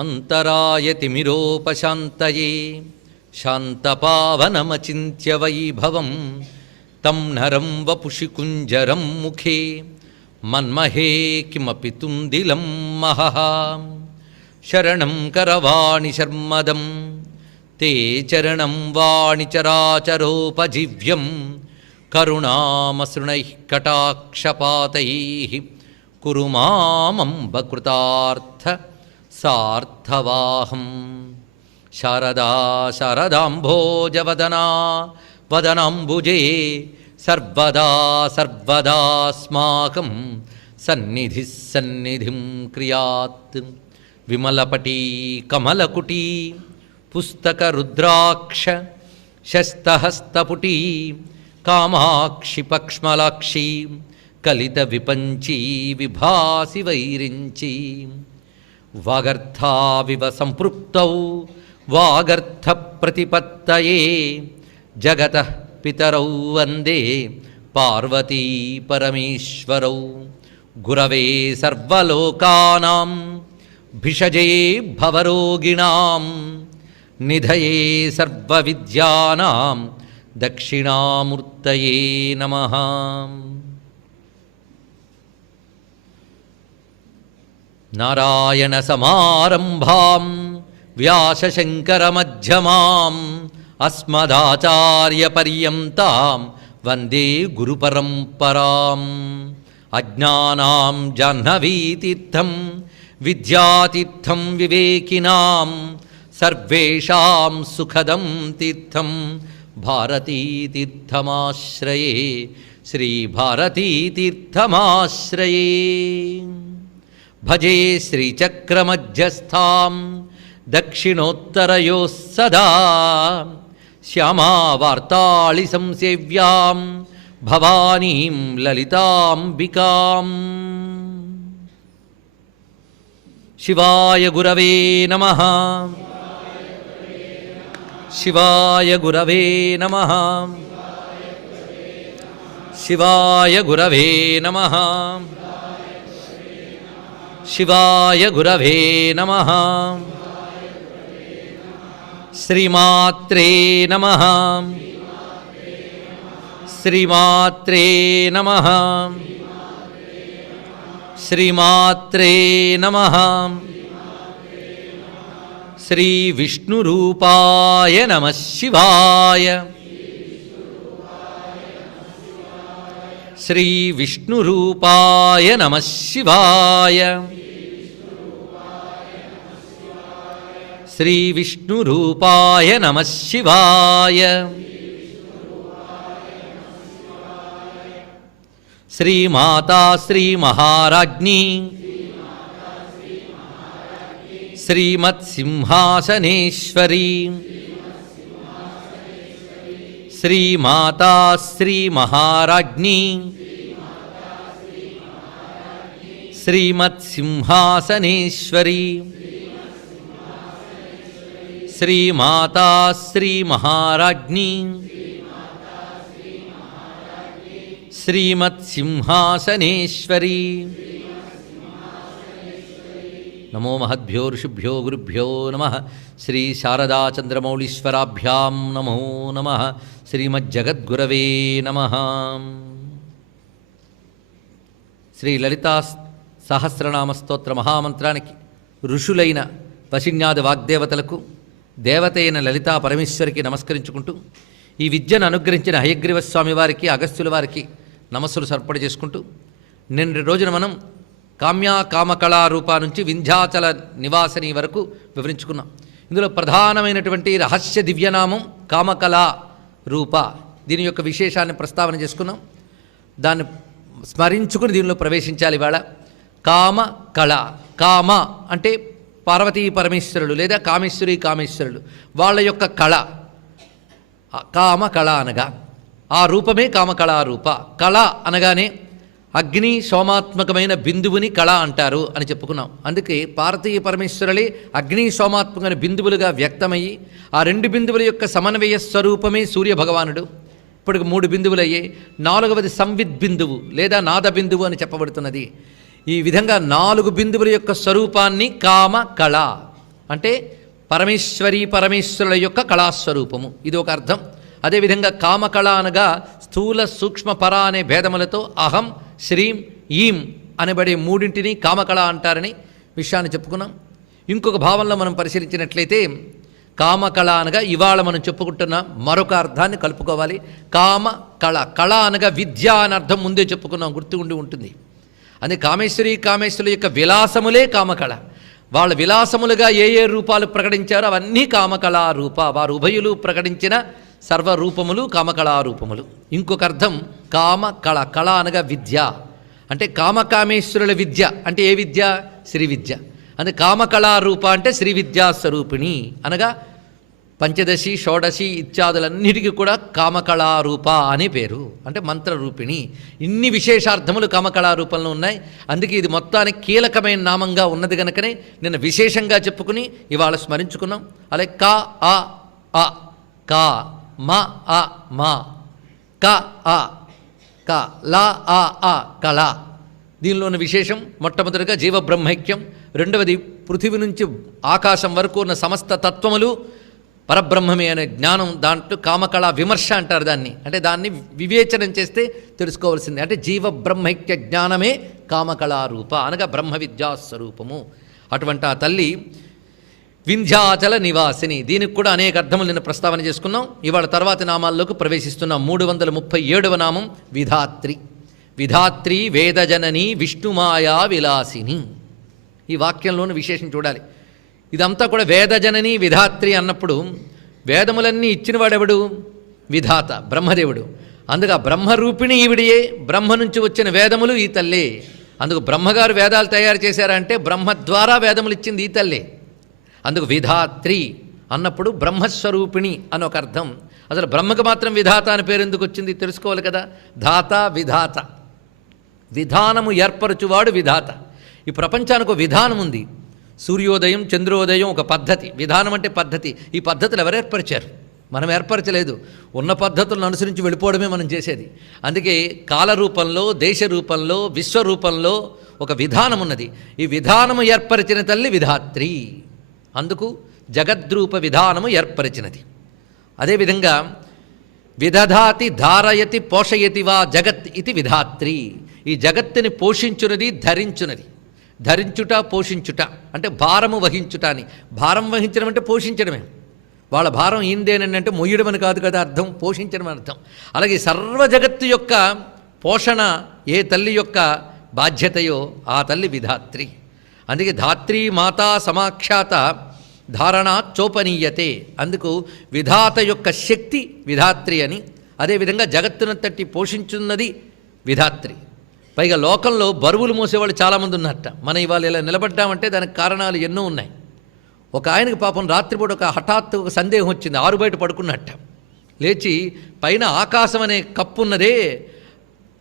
అంతరాయతిమిరోపశాంతయే శాంతపావనమచింత్య వైభవం తం నరం వపుషి కుంజరం ముఖే మన్మహే కిమపి తుందిలం మహః శరణం కరవాణి శర్మదం తే చరణం వాణి చరాచరోపజీవ్యం కరుణామసృణైః కటాక్షపాతైః కురు మామంబ కృతార్థ సార్థవాహం. శారదా శారదాంభోజవదనా వదనాంబుజే సర్వదా సర్వదాస్మాకం సన్నిధిః సన్నిధిం క్రియాత్. విమలపటీ కమలకుటీ పుస్తకరుద్రాక్ష శస్తహస్తపుటీ కామాక్షి పక్ష్మలాక్షి కలిత విపంచీ విభాసి వైరించి. వాగర్థావివ సంపృక్తౌ వాగర్థ ప్రతిపత్తయే జగతః పితరౌ వందే పార్వతీ పరమేశ్వరౌ. గురవే సర్వలోకానాం భిషజే భవరోగిణాం నిధయే సర్వవిద్యానాం దక్షిణామూర్తయే నమః. నారాయణ సమారంభాం వ్యాసశంకరమధ్యమాం అస్మదాచార్యపర్యంతాం వందే గురుపరంపరాం. అజ్ఞానాం జాహ్నవీతీర్థం విద్యాతీర్థం వివేకినాం సర్వేషాం సుఖదం తీర్థం భారతీతీర్థమాశ్రయే శ్రీభారతీతీర్థమాశ్రయే. భజే శ్రీచక్రమధ్యస్థాం దక్షిణోత్తరయోః సదా శ్యామావార్తాళి సంసేవ్యాం భవానీం లలితాంబికాం. శివాయ గురవే నమః. శివాయ గురవే నమః. శివాయ గురవే నమః. శివాయ గురవే నమః. శ్రీమాత్రే నమః. శ్రీమాత్రే నమః. శ్రీమాత్రే నమః. శ్రీ విష్ణురూపాయ నమః శివాయ. శ్రీ విష్ణురూపాయ నమః శివాయ. శ్రీ విష్ణురూపాయ నమః శివాయ. శ్రీమాతా శ్రీ మహారాజ్ఞి శ్రీమత్సింహాసనేశ్వరీ. శ్రీమాతా శ్రీ మహారాజ్ఞి శ్రీమత్సింహాసనేశ్వరీ. శ్రీమాతా శ్రీ మహారాజ్ఞి శ్రీమత్సింహాసనేశ్వరీ. నమో మహద్భ్యో ఋషిభ్యో గురుభ్యో నమః. శ్రీ శారదాచంద్రమౌళీశ్వరాభ్యాం నమో నమః. శ్రీమజ్జగద్గురవే నమః. శ్రీ లలితా సహస్రనామ స్తోత్ర మహామంత్రానికి ఋషులైన వశిన్యాది వాగ్దేవతలకు దేవతైన లలితా పరమేశ్వరికి నమస్కరించుకుంటూ ఈ విద్యను అనుగ్రహించిన హయగ్రీవ స్వామి వారికి అగస్త్యుల వారికి నమస్సులు సర్పణ చేసుకుంటూ నిన్న రోజున మనం కామ్యా కామకళారూపా నుంచి వింధ్యాచల నివాసిని వరకు వివరించుకున్నాం. ఇందులో ప్రధానమైనటువంటి రహస్య దివ్యనామం కామకళా రూప. దీని యొక్క విశేషాన్ని ప్రస్తావన చేసుకున్నాం. దాన్ని స్మరించుకుని దీనిలో ప్రవేశించాలి. ఇవాళ కామకళ. కామ అంటే పార్వతీ పరమేశ్వరులు లేదా కామేశ్వరి కామేశ్వరులు వాళ్ళ యొక్క కళ. కామకళ అనగా ఆ రూపమే కామకళారూప. కళ అనగానే అగ్ని సోమాత్మకమైన బిందువుని కళ అంటారు అని చెప్పుకున్నాం. అందుకే పార్వతీ పరమేశ్వరులే అగ్ని సోమాత్మకమైన బిందువులుగా వ్యక్తమయ్యి ఆ రెండు బిందువుల యొక్క సమన్వయ స్వరూపమే సూర్యభగవానుడు. ఇప్పటికి 3 బిందువులు అయ్యాయి. 4వది సంవిత్ బిందువు లేదా నాద బిందువు అని చెప్పబడుతున్నది. ఈ విధంగా 4 బిందువుల యొక్క స్వరూపాన్ని కామ కళ అంటే పరమేశ్వరుల యొక్క కళాస్వరూపము, ఇది ఒక అర్థం. అదేవిధంగా కామకళ అనగా స్థూల సూక్ష్మ పర అనే భేదములతో అహం, శ్రీం, ఈం అనబడే మూడింటిని కామకళ అంటారని విషయాన్ని చెప్పుకున్నాం. ఇంకొక భావంలో మనం పరిశీలించినట్లయితే కామకళ అనగా ఇవాళ మనం చెప్పుకుంటున్న మరొక అర్థాన్ని కలుపుకోవాలి. కామకళ, కళ అనగా విద్య అని అర్థం ముందే చెప్పుకున్నాం, గుర్తు ఉంటుంది. అది కామేశ్వరుల యొక్క విలాసములే కామకళ. వాళ్ళ విలాసములుగా ఏ ఏ రూపాలు ప్రకటించారో అవన్నీ కామకళారూప. వారు ఉభయులు ప్రకటించిన సర్వరూపములు కామకళారూపములు. ఇంకొక అర్థం కామకళ, కళ అనగా విద్య. అంటే కామకామేశ్వరుల విద్య అంటే ఏ విద్య? శ్రీ విద్య. అంటే కామకళారూప అంటే శ్రీ విద్యాస్వరూపిణి అనగా పంచదశి, షోడశి ఇత్యాదులన్నిటికీ కూడా కామకళారూప అనే పేరు, అంటే మంత్రరూపిణి. ఇన్ని విశేషార్థములు కామకళారూపంలో ఉన్నాయి. అందుకే ఇది మొత్తానికి కీలకమైన నామంగా ఉన్నది కనుకనే నిన్న విశేషంగా చెప్పుకుని ఇవాళ స్మరించుకున్నాం. అలాగే కా ఆ ఆ, కా మ ఆ మా, క ఆ క లా ఆ ఆ కళ. దీనిలోని విశేషం మొట్టమొదటిగా జీవబ్రహ్మైక్యం, రెండవది పృథివీ నుంచి ఆకాశం వరకు ఉన్న సమస్త తత్వములు పరబ్రహ్మమే అనే జ్ఞానం. దాంట్లో కామకళ విమర్శ అంటారు దాన్ని, అంటే దాన్ని వివేచనం చేస్తే తెలుసుకోవాల్సింది. అంటే జీవబ్రహ్మైక్య జ్ఞానమే కామకళారూప అనగా బ్రహ్మ విద్యాస్వరూపము. అటువంటి ఆ తల్లి వింధ్యాచల నివాసిని. దీనికి కూడా అనేక అర్థములు నిన్న ప్రస్తావన చేసుకున్నాం. ఇవాళ తర్వాతి నామాల్లోకి ప్రవేశిస్తున్నాం. 337వ నామం విధాత్రి. విధాత్రి వేదజనని విష్ణుమాయా విలాసిని. ఈ వాక్యంలోని విశేషం చూడాలి. ఇదంతా కూడా వేదజనని విధాత్రి అన్నప్పుడు వేదములన్నీ ఇచ్చినవాడెవడు? విధాత, బ్రహ్మదేవుడు. అందుకు ఆ బ్రహ్మరూపిణి ఈవిడియే. బ్రహ్మ నుంచి వచ్చిన వేదములు ఈ తల్లే. అందుకు బ్రహ్మగారు వేదాలు తయారు చేశారంటే బ్రహ్మ ద్వారా వేదములు ఇచ్చింది ఈ తల్లే. అందుకు విధాత్రి అన్నప్పుడు బ్రహ్మస్వరూపిణి అని ఒక అర్థం. అసలు బ్రహ్మకు మాత్రం విధాత అని పేరు ఎందుకు వచ్చింది తెలుసుకోవాలి కదా. ధాత, విధాత, విధానము ఏర్పరచువాడు విధాత. ఈ ప్రపంచానికి ఒక విధానం ఉంది. సూర్యోదయం, చంద్రోదయం ఒక పద్ధతి. విధానం అంటే పద్ధతి. ఈ పద్ధతులు ఎవరు ఏర్పరిచారు? మనం ఏర్పరచలేదు. ఉన్న పద్ధతులను అనుసరించి వెళ్ళిపోవడమే మనం చేసేది. అందుకే కాలరూపంలో, దేశ రూపంలో, విశ్వరూపంలో ఒక విధానం ఉన్నది. ఈ విధానము ఏర్పరిచిన తల్లి విధాత్రి. అందుకు జగద్రూప విధానము ఏర్పరిచినది. అదేవిధంగా విదధాతి ధారయతి పోషయతి వా జగత్ ఇది విధాత్రి. ఈ జగత్తుని పోషించున్నది, ధరించున్నది. ధరించుట, పోషించుట అంటే భారము వహించుట అని. భారం వహించడం అంటే పోషించడమే. వాళ్ళ భారం ఏందేనండి అంటే మొయ్యడం అని కాదు కదా అర్థం, పోషించడం అని అర్థం. అలాగే సర్వ జగత్తు యొక్క పోషణ ఏ తల్లి యొక్క బాధ్యతయో ఆ తల్లి విధాత్రి. అందుకే ధాత్రి మాతా సమాఖ్యాత ధారణా చోపనీయతే. అందుకు విధాత యొక్క శక్తి విధాత్రి అని. అదేవిధంగా జగత్తునంతటి పోషించున్నది విధాత్రి. పైగా లోకంలో బరువులు మోసేవాళ్ళు చాలామంది ఉన్నట్ట. మనం ఇవాళ ఇలా నిలబడ్డామంటే దానికి కారణాలు ఎన్నో ఉన్నాయి. ఒక ఆయనకి పాపం రాత్రిపూట ఒక హఠాత్తు ఒక సందేహం వచ్చింది. ఆరు బయట పడుకున్నట్ట. లేచి పైన ఆకాశం అనే కప్పు ఉన్నదే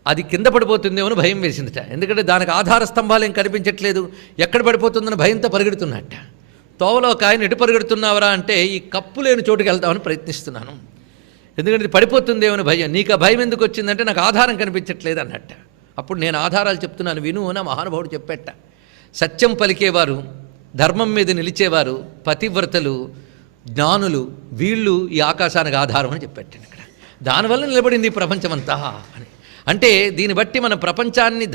అది కింద పడిపోతుందేమో అని భయం వేసిందిట. ఎందుకంటే దానికి ఆధార స్తంభాలు ఏం కనిపించట్లేదు. ఎక్కడ పడిపోతుందని భయంతో పరిగెడుతున్నట్ట. తోవలో ఒక ఆయన ఎటు పరిగెడుతున్నావరా అంటే ఈ కప్పు లేని చోటుకి వెళ్తామని ప్రయత్నిస్తున్నాను, ఎందుకంటే ఇది పడిపోతుందేమని భయం. నీకు ఆ భయం ఎందుకు వచ్చిందంటే నాకు ఆధారం కనిపించట్లేదు అన్నట్ట. అప్పుడు నేను ఆధారాలు చెప్తున్నాను విను అని మహానుభావుడు చెప్పేట. సత్యం పలికేవారు, ధర్మం మీద నిలిచేవారు, పతివ్రతలు, జ్ఞానులు, వీళ్ళు ఈ ఆకాశానికి ఆధారం అని చెప్పేటాను ఇక్కడ. దానివల్ల నిలబడింది ఈ ప్రపంచమంతా అని. అంటే దీన్ని బట్టి మన ప్రపంచాన్ని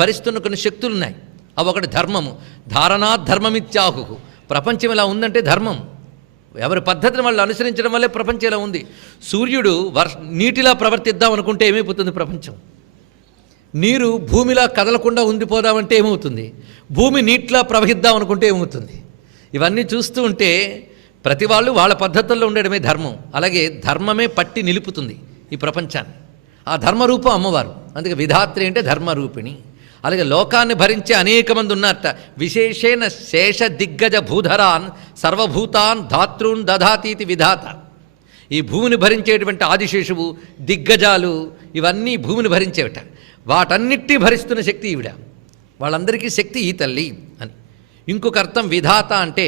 భరిస్తున్న కొన్ని శక్తులు ఉన్నాయి. అవి ఒకటి ధర్మము. ధారణా ధర్మమిత్యాహు. ప్రపంచం ఇలా ఉందంటే ధర్మం. ఎవరి పద్ధతిని వాళ్ళు అనుసరించడం వల్లే ప్రపంచం ఇలా ఉంది. సూర్యుడు నీటిలా ప్రవర్తిద్దాం అనుకుంటే ఏమైపోతుంది ప్రపంచం? నీరు భూమిలా కదలకుండా ఉండిపోదామంటే ఏమవుతుంది? భూమి నీటిలా ప్రవహిద్దాం అనుకుంటే ఏమవుతుంది? ఇవన్నీ చూస్తూ ఉంటే ప్రతి వాళ్ళు వాళ్ళ పద్ధతుల్లో ఉండడమే ధర్మం. అలాగే ధర్మమే పట్టి నిలుపుతుంది ఈ ప్రపంచాన్ని. ఆ ధర్మరూపం అమ్మవారు. అందుకే విధాత్రి అంటే ధర్మరూపిణి. అలాగే లోకాన్ని భరించే అనేక మంది ఉన్నారట. విశేషేణ శేష దిగ్గజ భూధరాన్ సర్వభూతాన్ ధాతృన్ దధాతీతి విధాత. ఈ భూమిని భరించేటువంటి ఆదిశేషువు, దిగ్గజాలు ఇవన్నీ భూమిని భరించేవిట. వాటన్నిటినీ భరిస్తున్న శక్తి ఈవిడ. వాళ్ళందరికీ శక్తి ఈ తల్లి అని. ఇంకొక అర్థం విధాత అంటే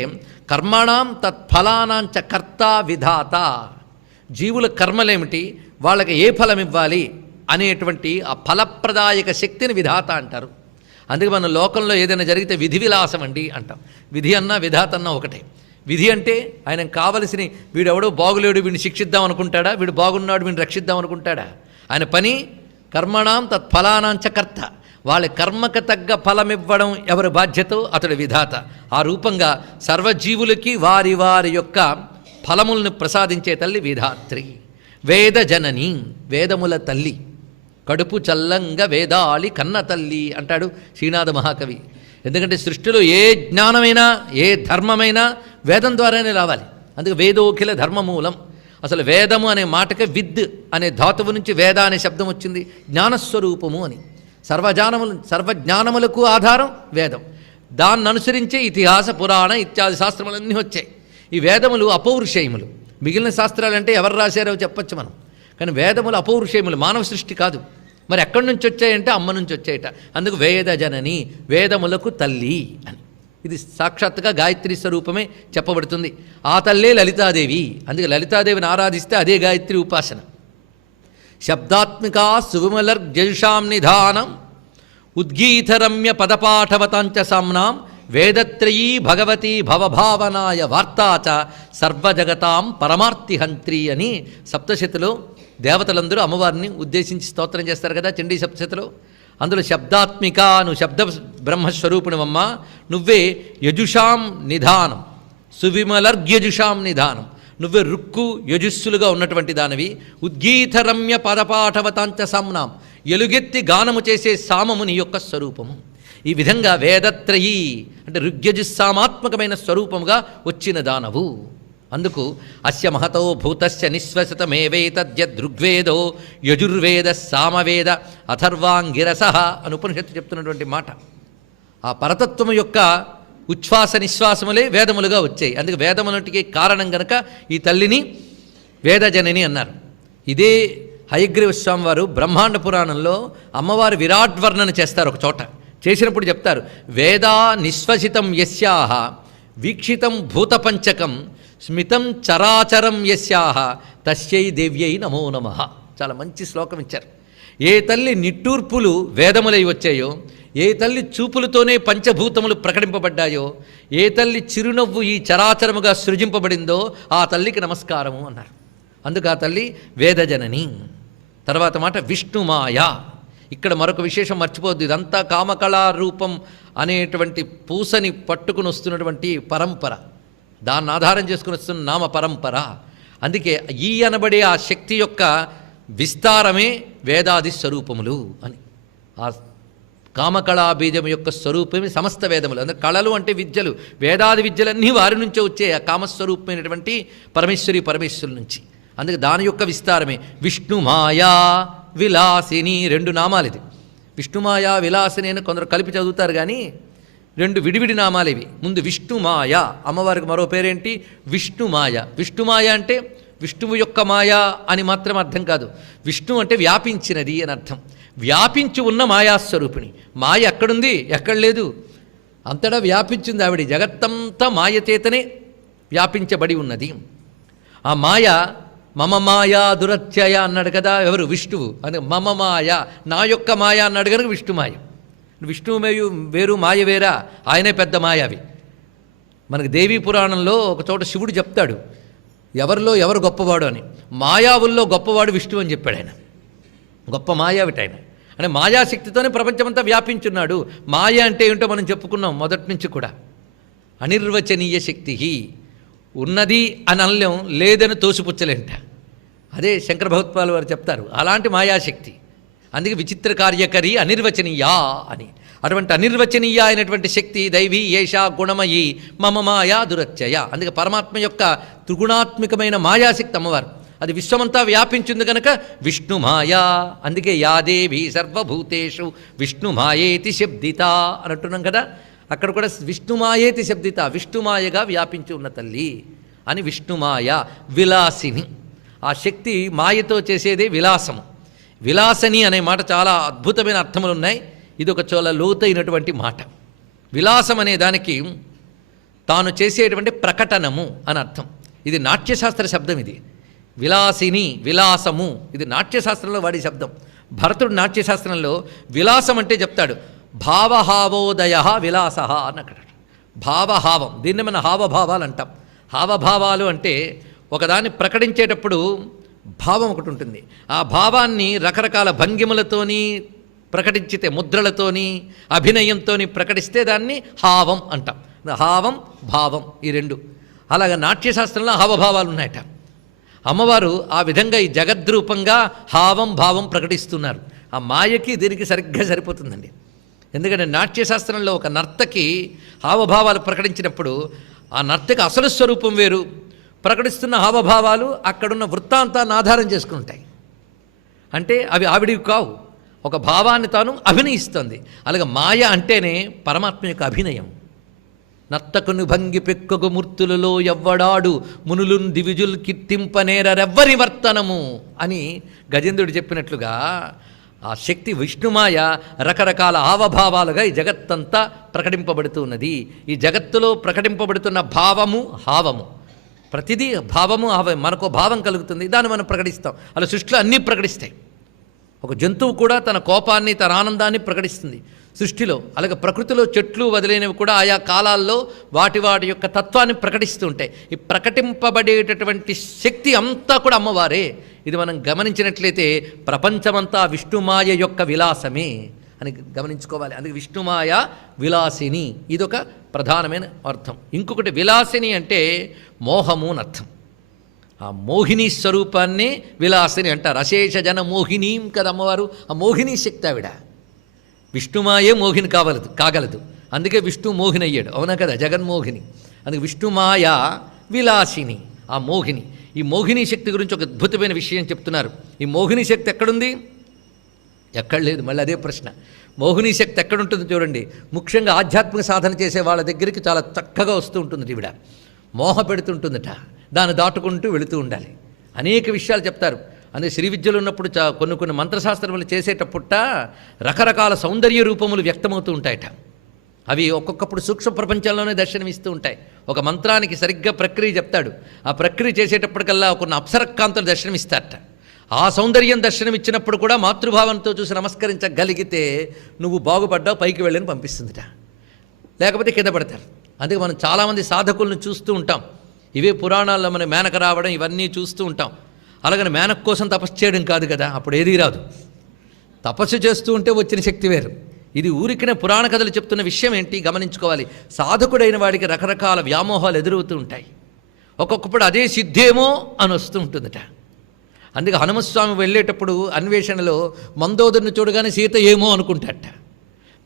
కర్మణాం తత్ఫలానాంచ కర్త విధాత. జీవుల కర్మలేమిటి, వాళ్ళకి ఏ ఫలం ఇవ్వాలి అనేటువంటి ఆ ఫలప్రదాయక శక్తిని విధాత అంటారు. అందుకే మన లోకంలో ఏదైనా జరిగితే విధి విలాసం అండి అంటాం. విధి అన్నా విధాత అన్నా ఒకటే. విధి అంటే ఆయన కావలసిన వీడెవడో బాగులేడు వీడిని శిక్షిద్దాం అనుకుంటాడా, వీడు బాగున్నాడు వీడిని రక్షిద్దాం అనుకుంటాడా? ఆయన పని కర్మణాం తత్ఫలానాంచ కర్త. వాళ్ళ కర్మకు తగ్గ ఫలమివ్వడం ఎవరి బాధ్యతో అతడు విధాత. ఆ రూపంగా సర్వజీవులకి వారి వారి యొక్క ఫలములను ప్రసాదించే తల్లి విధాత్రి. వేద జనని, వేదముల తల్లి. కడుపు చల్లంగా వేదాలి కన్న తల్లి అంటాడు శ్రీనాథ మహాకవి. ఎందుకంటే సృష్టిలో ఏ జ్ఞానమైనా ఏ ధర్మమైనా వేదం ద్వారానే రావాలి. అందుకే వేదోఖిల ధర్మమూలం. అసలు వేదము అనే మాటకే విద్ అనే ధాతువు నుంచి వేద అనే శబ్దం వచ్చింది. జ్ఞానస్వరూపము అని. సర్వజ్ఞానములకు ఆధారం వేదం. దాన్ని అనుసరించే ఇతిహాస పురాణ ఇత్యాది శాస్త్రములన్నీ వచ్చాయి. ఈ వేదములు అపౌరుషేయములు. మిగిలిన శాస్త్రాలంటే ఎవరు రాశారో చెప్పచ్చు మనం, కానీ వేదములు అపౌరుషేయములు, మానవ సృష్టి కాదు. మరి ఎక్కడి నుంచి వచ్చాయంటే అమ్మ నుంచి వచ్చాయట. అందుకు వేద జనని, వేదములకు తల్లి అని. ఇది సాక్షాత్తుగా గాయత్రి స్వరూపమే చెప్పబడుతుంది. ఆ తల్లే లలితాదేవి. అందుకే లలితాదేవిని ఆరాధిస్తే అదే గాయత్రి ఉపాసన. శబ్దాత్మికా సువిమలర్జయుషాం నిధానం ఉద్గీతరమ్య పదపాఠవతాంచ సామ్నాం వేదత్రయీ భగవతి భవభావనాయ వార్తాచ సర్వజగతాం పరమార్తిహంత్రి అని సప్తశతిలో దేవతలందరూ అమ్మవారిని ఉద్దేశించి స్తోత్రం చేస్తారు కదా చండీ సప్తశతిలో. అందులో శబ్దాత్మిక, నువ్వు శబ్ద బ్రహ్మస్వరూపిణవమ్మ, నువ్వే యజుషాం నిధానం, సువిమలర్గ్యజుషాం నిధానం, నువ్వే రుక్కు యజుస్సులుగా ఉన్నటువంటి దానివి. ఉద్గీతరమ్య పదపాఠవతాంచ సామ్నాం, ఎలుగెత్తి గానము చేసే సామము నీ యొక్క స్వరూపము. ఈ విధంగా వేదత్రయీ అంటే ఋగ్యజుస్సామాత్మకమైన స్వరూపముగా వచ్చిన దానవు. అందుకు అస్య మహతో భూతస్య నిశ్వసితమేవైతద్యదృగ్వేదో యజుర్వేద సామవేద అథర్వాంగిరస అని ఉపనిషత్తు చెప్తున్నటువంటి మాట. ఆ పరతత్వము యొక్క ఉచ్ఛ్వాస నిశ్వాసములే వేదములుగా వచ్చాయి. అందుకే వేదములకి కారణం గనక ఈ తల్లిని వేదజనని అన్నారు. ఇదే హయగ్రీవ స్వామి వారు బ్రహ్మాండ పురాణంలో అమ్మవారి విరాట్ వర్ణన చేస్తారు. ఒక చోట చేసినప్పుడు చెప్తారు, వేదా నిశ్వసితం యస్యాహ వీక్షితం భూతపంచకం స్మితం చరాచరం యస్యాహ తస్యై దేవ్యై నమో నమః. చాలా మంచి శ్లోకం ఇచ్చారు. ఏ తల్లి నిట్టూర్పులు వేదములై వచ్చాయో, ఏ తల్లి చూపులతోనే పంచభూతములు ప్రకటింపబడ్డాయో, ఏ తల్లి చిరునవ్వు ఈ చరాచరముగా సృజింపబడిందో ఆ తల్లికి నమస్కారము అన్నారు. అందుకు ఆ తల్లి వేదజనని. తర్వాత మాట విష్ణుమాయ. ఇక్కడ మరొక విశేషం మర్చిపోద్దు. ఇదంతా కామకళారూపం అనేటువంటి పూసని పట్టుకుని వస్తున్నటువంటి పరంపర, దాన్ని ఆధారం చేసుకుని వస్తున్న నామ పరంపర. అందుకే ఈ అనబడే ఆ శక్తి యొక్క విస్తారమే వేదాది స్వరూపములు అని. ఆ కామకళా బీజం యొక్క స్వరూపమే సమస్త వేదములు. అందుకే కళలు అంటే విద్యలు, వేదాది విద్యలన్నీ వారి నుంచే వచ్చే ఆ కామస్వరూపమైనటువంటి పరమేశ్వరుల నుంచి. అందుకే దాని యొక్క విస్తారమే విష్ణుమాయా విలాసిని. రెండు నామాలు ఇది. విష్ణుమాయా విలాసిని అని కొందరు కలిపి చదువుతారు, కానీ రెండు విడివిడి నామాలు ఇవి. ముందు విష్ణుమాయ, అమ్మవారికి మరో పేరేంటి విష్ణుమాయ. విష్ణుమాయ అంటే విష్ణువు యొక్క మాయ అని మాత్రం అర్థం కాదు. విష్ణు అంటే వ్యాపించినది అని అర్థం. వ్యాపించి ఉన్న మాయాస్వరూపిణి. మాయ ఎక్కడుంది? ఎక్కడ లేదు, అంతటా వ్యాపించింది ఆవిడ. జగత్తంతా మాయ చేతనే వ్యాపించబడి ఉన్నది. ఆ మాయ మమ మాయా దురత్యయ అన్నాడు కదా ఎవరు? విష్ణువు. అని మమ మాయ, నా యొక్క మాయ అన్నాడు కనుక విష్ణుమాయ. విష్ణువు వేరు మాయ వేరా? ఆయనే పెద్ద మాయావి. మనకి దేవీ పురాణంలో ఒక చోట శివుడు చెప్తాడు ఎవరిలో ఎవరు గొప్పవాడు అని. మాయావుల్లో గొప్పవాడు విష్ణువు అని చెప్పాడు ఆయన. గొప్ప మాయావిట ఆయన. అంటే మాయాశక్తితోనే ప్రపంచమంతా వ్యాపించున్నాడు. మాయ అంటే ఏంటో మనం చెప్పుకున్నాం మొదటి నుంచి కూడా. అనిర్వచనీయ శక్తి. ఉన్నది అని అనలేం, లేదని తోసిపుచ్చలేంట. అదే శంకర భగవత్పాల్ వారు చెప్తారు, అలాంటి మాయాశక్తి. అందుకే విచిత్ర కార్యకరి అనిర్వచనీయ అని. అటువంటి అనిర్వచనీయ అయినటువంటి శక్తి దైవీ ఏషా గుణమయీ మమ మాయా దురత్యయ. అందుకే పరమాత్మ యొక్క త్రిగుణాత్మకమైన మాయాశక్తి అమ్మవారు. అది విశ్వమంతా వ్యాపించింది కనుక విష్ణుమాయా. అందుకే యాదేవి సర్వభూతేషు విష్ణుమాయేతి శబ్దిత అని అంటున్నాం కదా. అక్కడ కూడా విష్ణుమాయేతి శబ్దిత, విష్ణుమాయగా వ్యాపించి ఉన్న తల్లి అని. విష్ణుమాయ విలాసిని. ఆ శక్తి మాయతో చేసేదే విలాసము. విలాసని అనే మాట చాలా అద్భుతమైన అర్థములు ఉన్నాయి. ఇది ఒక చాలా లోతైనటువంటి మాట. విలాసం అనే దానికి తాను చేసేటువంటి ప్రకటనము అని అర్థం. ఇది నాట్యశాస్త్ర శబ్దం. ఇది విలాసిని, విలాసము, ఇది నాట్యశాస్త్రంలో వాడే శబ్దం. భరతుడు నాట్యశాస్త్రంలో విలాసం అంటే చెప్తాడు, భావహావోదయ విలాస అని అక్కడ. భావహావం, దీన్ని మన హావభావాలు అంటాం. హావభావాలు అంటే ఒకదాన్ని ప్రకటించేటప్పుడు భావం ఒకటి ఉంటుంది. ఆ భావాన్ని రకరకాల భంగిమలతోని ప్రకటించితే, ముద్రలతోని అభినయంతోని ప్రకటిస్తే దాన్ని హావం అంటాం. హావం భావం ఈ రెండు. అలాగే నాట్యశాస్త్రంలో హావభావాలు ఉన్నాయట. అమ్మవారు ఆ విధంగా ఈ జగద్రూపంగా హావం భావం ప్రకటిస్తున్నారు. ఆ మాయకి దీనికి సరిగ్గా సరిపోతుందండి. ఎందుకంటే నాట్యశాస్త్రంలో ఒక నర్తకి హావభావాలు ప్రకటించినప్పుడు ఆ నర్తకి అసలు స్వరూపం వేరు, ప్రకటిస్తున్న హావభావాలు అక్కడున్న వృత్తాంతాన్ని ఆధారం చేసుకుని ఉంటాయి. అంటే అవి ఆవిడివి కావు, ఒక భావాన్ని తాను అభినయిస్తుంది. అలాగే మాయ అంటేనే పరమాత్మ యొక్క అభినయం. నర్తకుని భంగి పెక్కగు మూర్తులలో ఎవ్వడాడు మునులున్ దివిజుల్ కీర్తింపనేరెవ్వరి వర్తనము అని గజేంద్రుడు చెప్పినట్లుగా ఆ శక్తి విష్ణుమాయ రకరకాల హావభావాలుగా ఈ జగత్తంతా ప్రకటింపబడుతూ ఉన్నది. ఈ జగత్తులో ప్రకటింపబడుతున్న భావము హావము, ప్రతిదీ భావము హావం. మనకు భావం కలుగుతుంది, దాన్ని మనం ప్రకటిస్తాం. అలా సృష్టిలో అన్నీ ప్రకటిస్తాయి. ఒక జంతువు కూడా తన కోపాన్ని, తన ఆనందాన్ని ప్రకటిస్తుంది సృష్టిలో. అలాగే ప్రకృతిలో చెట్లు వదిలేనివి కూడా ఆయా కాలాల్లో వాటి వాటి యొక్క తత్వాన్ని ప్రకటిస్తూ ఉంటాయి. ఈ ప్రకటింపబడేటటువంటి శక్తి అంతా కూడా అమ్మవారే. ఇది మనం గమనించినట్లయితే ప్రపంచమంతా విష్ణుమాయ యొక్క విలాసమే అని గమనించుకోవాలి. అందుకే విష్ణుమాయ విలాసిని, ఇదొక ప్రధానమైన అర్థం. ఇంకొకటి విలాసిని అంటే మోహము అని అర్థం. ఆ మోహిని స్వరూపాన్ని విలాసిని అంటారు. అశేష జన మోహినీం కదా అమ్మవారు. ఆ మోహిని శక్తి ఆవిడ. విష్ణుమాయే మోహిని కాగలదు. అందుకే విష్ణు మోహిని అయ్యాడు, అవునా కదా, జగన్మోహిని. అందుకే విష్ణుమాయ విలాసిని, ఆ మోహిని. ఈ మోహిని శక్తి గురించి ఒక అద్భుతమైన విషయం చెప్తున్నారు. ఈ మోహిని శక్తి ఎక్కడుంది? ఎక్కడ లేదు. మళ్ళీ అదే ప్రశ్న, మోహిని శక్తి ఎక్కడుంటుంది చూడండి. ముఖ్యంగా ఆధ్యాత్మిక సాధన చేసే వాళ్ళ దగ్గరికి చాలా చక్కగా వస్తూ ఉంటుంది ఈవిడ. మోహ పెడుతుంటుందట, దాన్ని దాటుకుంటూ వెళుతూ ఉండాలి. అనేక విషయాలు చెప్తారు. అందుకే శ్రీ విద్యలు ఉన్నప్పుడు కొన్ని మంత్రశాస్త్రములు చేసేటప్పుట రకరకాల సౌందర్య రూపములు వ్యక్తమవుతూ ఉంటాయట. అవి ఒక్కొక్కప్పుడు సూక్ష్మ ప్రపంచంలోనే దర్శనమిస్తూ ఉంటాయి. ఒక మంత్రానికి సరిగ్గా ప్రక్రియ చెప్తాడు. ఆ ప్రక్రియ చేసేటప్పటికల్లా కొన్ని అప్సరకాంతలు దర్శనమిస్తారట. ఆ సౌందర్యం దర్శనమిచ్చినప్పుడు కూడా మాతృభావంతో చూసి నమస్కరించగలిగితే నువ్వు బాగుపడ్డావు, పైకి వెళ్ళని పంపిస్తుందిట. లేకపోతే కింద పడతారు. అందుకే మనం చాలామంది సాధకులను చూస్తూ ఉంటాం. ఇవే పురాణాల్లో మన మేనక రావడం ఇవన్నీ చూస్తూ ఉంటాం. అలాగని మేనక కోసం తపస్సు చేయడం కాదు కదా, అప్పుడు ఏదీ రాదు. తపస్సు చేస్తూ ఉంటే వచ్చిన శక్తి వేరు. ఇది ఊరికినే పురాణ కథలు చెప్తున్న విషయం ఏంటి గమనించుకోవాలి. సాధకుడైన వాడికి రకరకాల వ్యామోహాలు ఎదురవుతూ ఉంటాయి. ఒక్కొక్కప్పుడు అదే సిద్ధేమో అని వస్తూ ఉంటుందట. అందుకే హనుమస్వామి వెళ్ళేటప్పుడు అన్వేషణలో మందోదరిని చూడగానే సీత ఏమో అనుకుంటాట.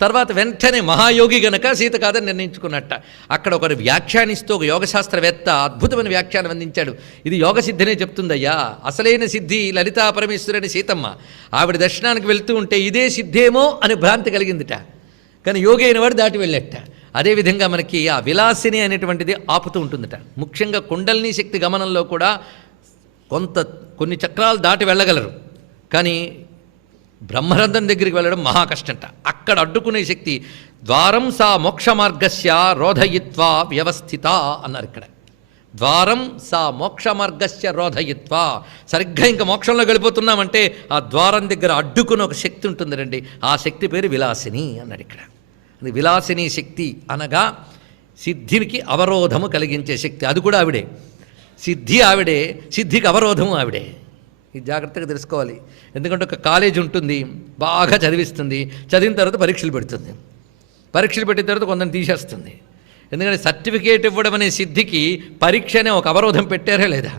తర్వాత వెంటనే మహాయోగి గనక సీత కాదని నిర్ణయించుకున్నట్ట. అక్కడ ఒకరు వ్యాఖ్యానిస్తూ ఒక యోగశాస్త్రవేత్త అద్భుతమైన వ్యాఖ్యానం అందించాడు. ఇది యోగ సిద్ధినే చెప్తుందయ్యా. అసలైన సిద్ధి లలితా పరమేశ్వరుని సీతమ్మ. ఆవిడ దర్శనానికి వెళ్తూ ఉంటే ఇదే సిద్ధేమో అని భ్రాంతి కలిగిందిట. కానీ యోగి అయిన వాడు దాటి వెళ్ళేట. అదేవిధంగా మనకి ఆ విలాసిని అనేటువంటిది ఆపుతూ ఉంటుందట. ముఖ్యంగా కుండలిని శక్తి గమనంలో కూడా కొన్ని చక్రాలు దాటి వెళ్ళగలరు. కానీ బ్రహ్మరంధ్రం దగ్గరికి వెళ్ళడం మహా కష్టంట. అక్కడ అడ్డుకునే శక్తి ద్వారం సా మోక్ష మార్గస్య రోధయిత్వా వ్యవస్థిత అన్నారు ఇక్కడ. ద్వారం సా మోక్ష మార్గస్య రోధయిత్వా. సరిగ్గా ఇంకా మోక్షంలో వెళ్ళిపోతున్నామంటే ఆ ద్వారం దగ్గర అడ్డుకుని ఒక శక్తి ఉంటుంది రండి. ఆ శక్తి పేరు విలాసిని అన్నాడు ఇక్కడ. అది విలాసిని శక్తి అనగా సిద్ధికి అవరోధము కలిగించే శక్తి. అది కూడా ఆవిడే. సిద్ధి ఆవిడే, సిద్ధికి అవరోధము ఆవిడే. ఇది జాగ్రత్తగా తెలుసుకోవాలి. ఎందుకంటే ఒక కాలేజ్ ఉంటుంది, బాగా చదివిస్తుంది, చదివిన తర్వాత పరీక్షలు పెడుతుంది. పరీక్షలు పెట్టిన తర్వాత కొందరిని తీసేస్తుంది. ఎందుకంటే సర్టిఫికేట్ ఇవ్వడం అనే సిద్ధికి పరీక్ష అనే ఒక అవరోధం పెట్టారా లేదా?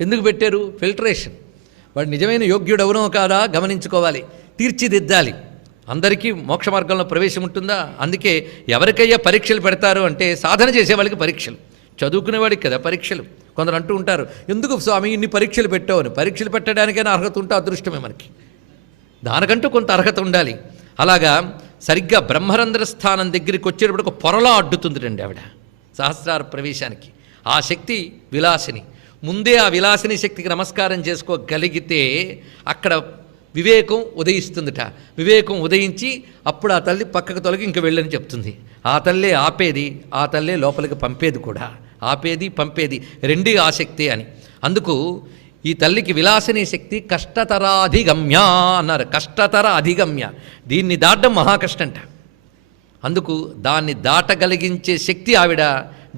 ఎందుకు పెట్టారు? ఫిల్టరేషన్. వాడు నిజమైన యోగ్యుడవునో కాదా గమనించుకోవాలి, తీర్చిదిద్దాలి. అందరికీ మోక్ష మార్గంలో ప్రవేశం ఉంటుందా? అందుకే ఎవరికయ్యా పరీక్షలు పెడతారు అంటే సాధన చేసే వాళ్ళకి పరీక్షలు, చదువుకునేవాడికి కదా పరీక్షలు. కొందరు అంటూ ఉంటారు, ఎందుకు స్వామి ఇన్ని పరీక్షలు పెట్టావని. పరీక్షలు పెట్టడానికైనా అర్హత ఉంటే అదృష్టమే మనకి. దానికంటూ కొంత అర్హత ఉండాలి. అలాగా సరిగ్గా బ్రహ్మరంధ్ర స్థానం దగ్గరికి వచ్చేటప్పుడు ఒక పొరలా అడ్డుతుంది రండి ఆవిడ సహస్రార ప్రవేశానికి. ఆ శక్తి విలాసిని. ముందే ఆ విలాసిని శక్తికి నమస్కారం చేసుకోగలిగితే అక్కడ వివేకం ఉదయిస్తుందిట. వివేకం ఉదయించి అప్పుడు ఆ తల్లి పక్కకు తొలగి ఇంక వెళ్ళని చెప్తుంది. ఆ తల్లే ఆపేది, ఆ తల్లే లోపలికి పంపేది కూడా. ఆపేది పంపేది రెండీ ఆసక్తి అని. అందుకు ఈ తల్లికి విలాసిని శక్తి కష్టతరాధిగమ్య అన్నారు. కష్టతర అధిగమ్య. దీన్ని దాటడం మహాకష్టంట. అందుకు దాన్ని దాటగలిగించే శక్తి ఆవిడ,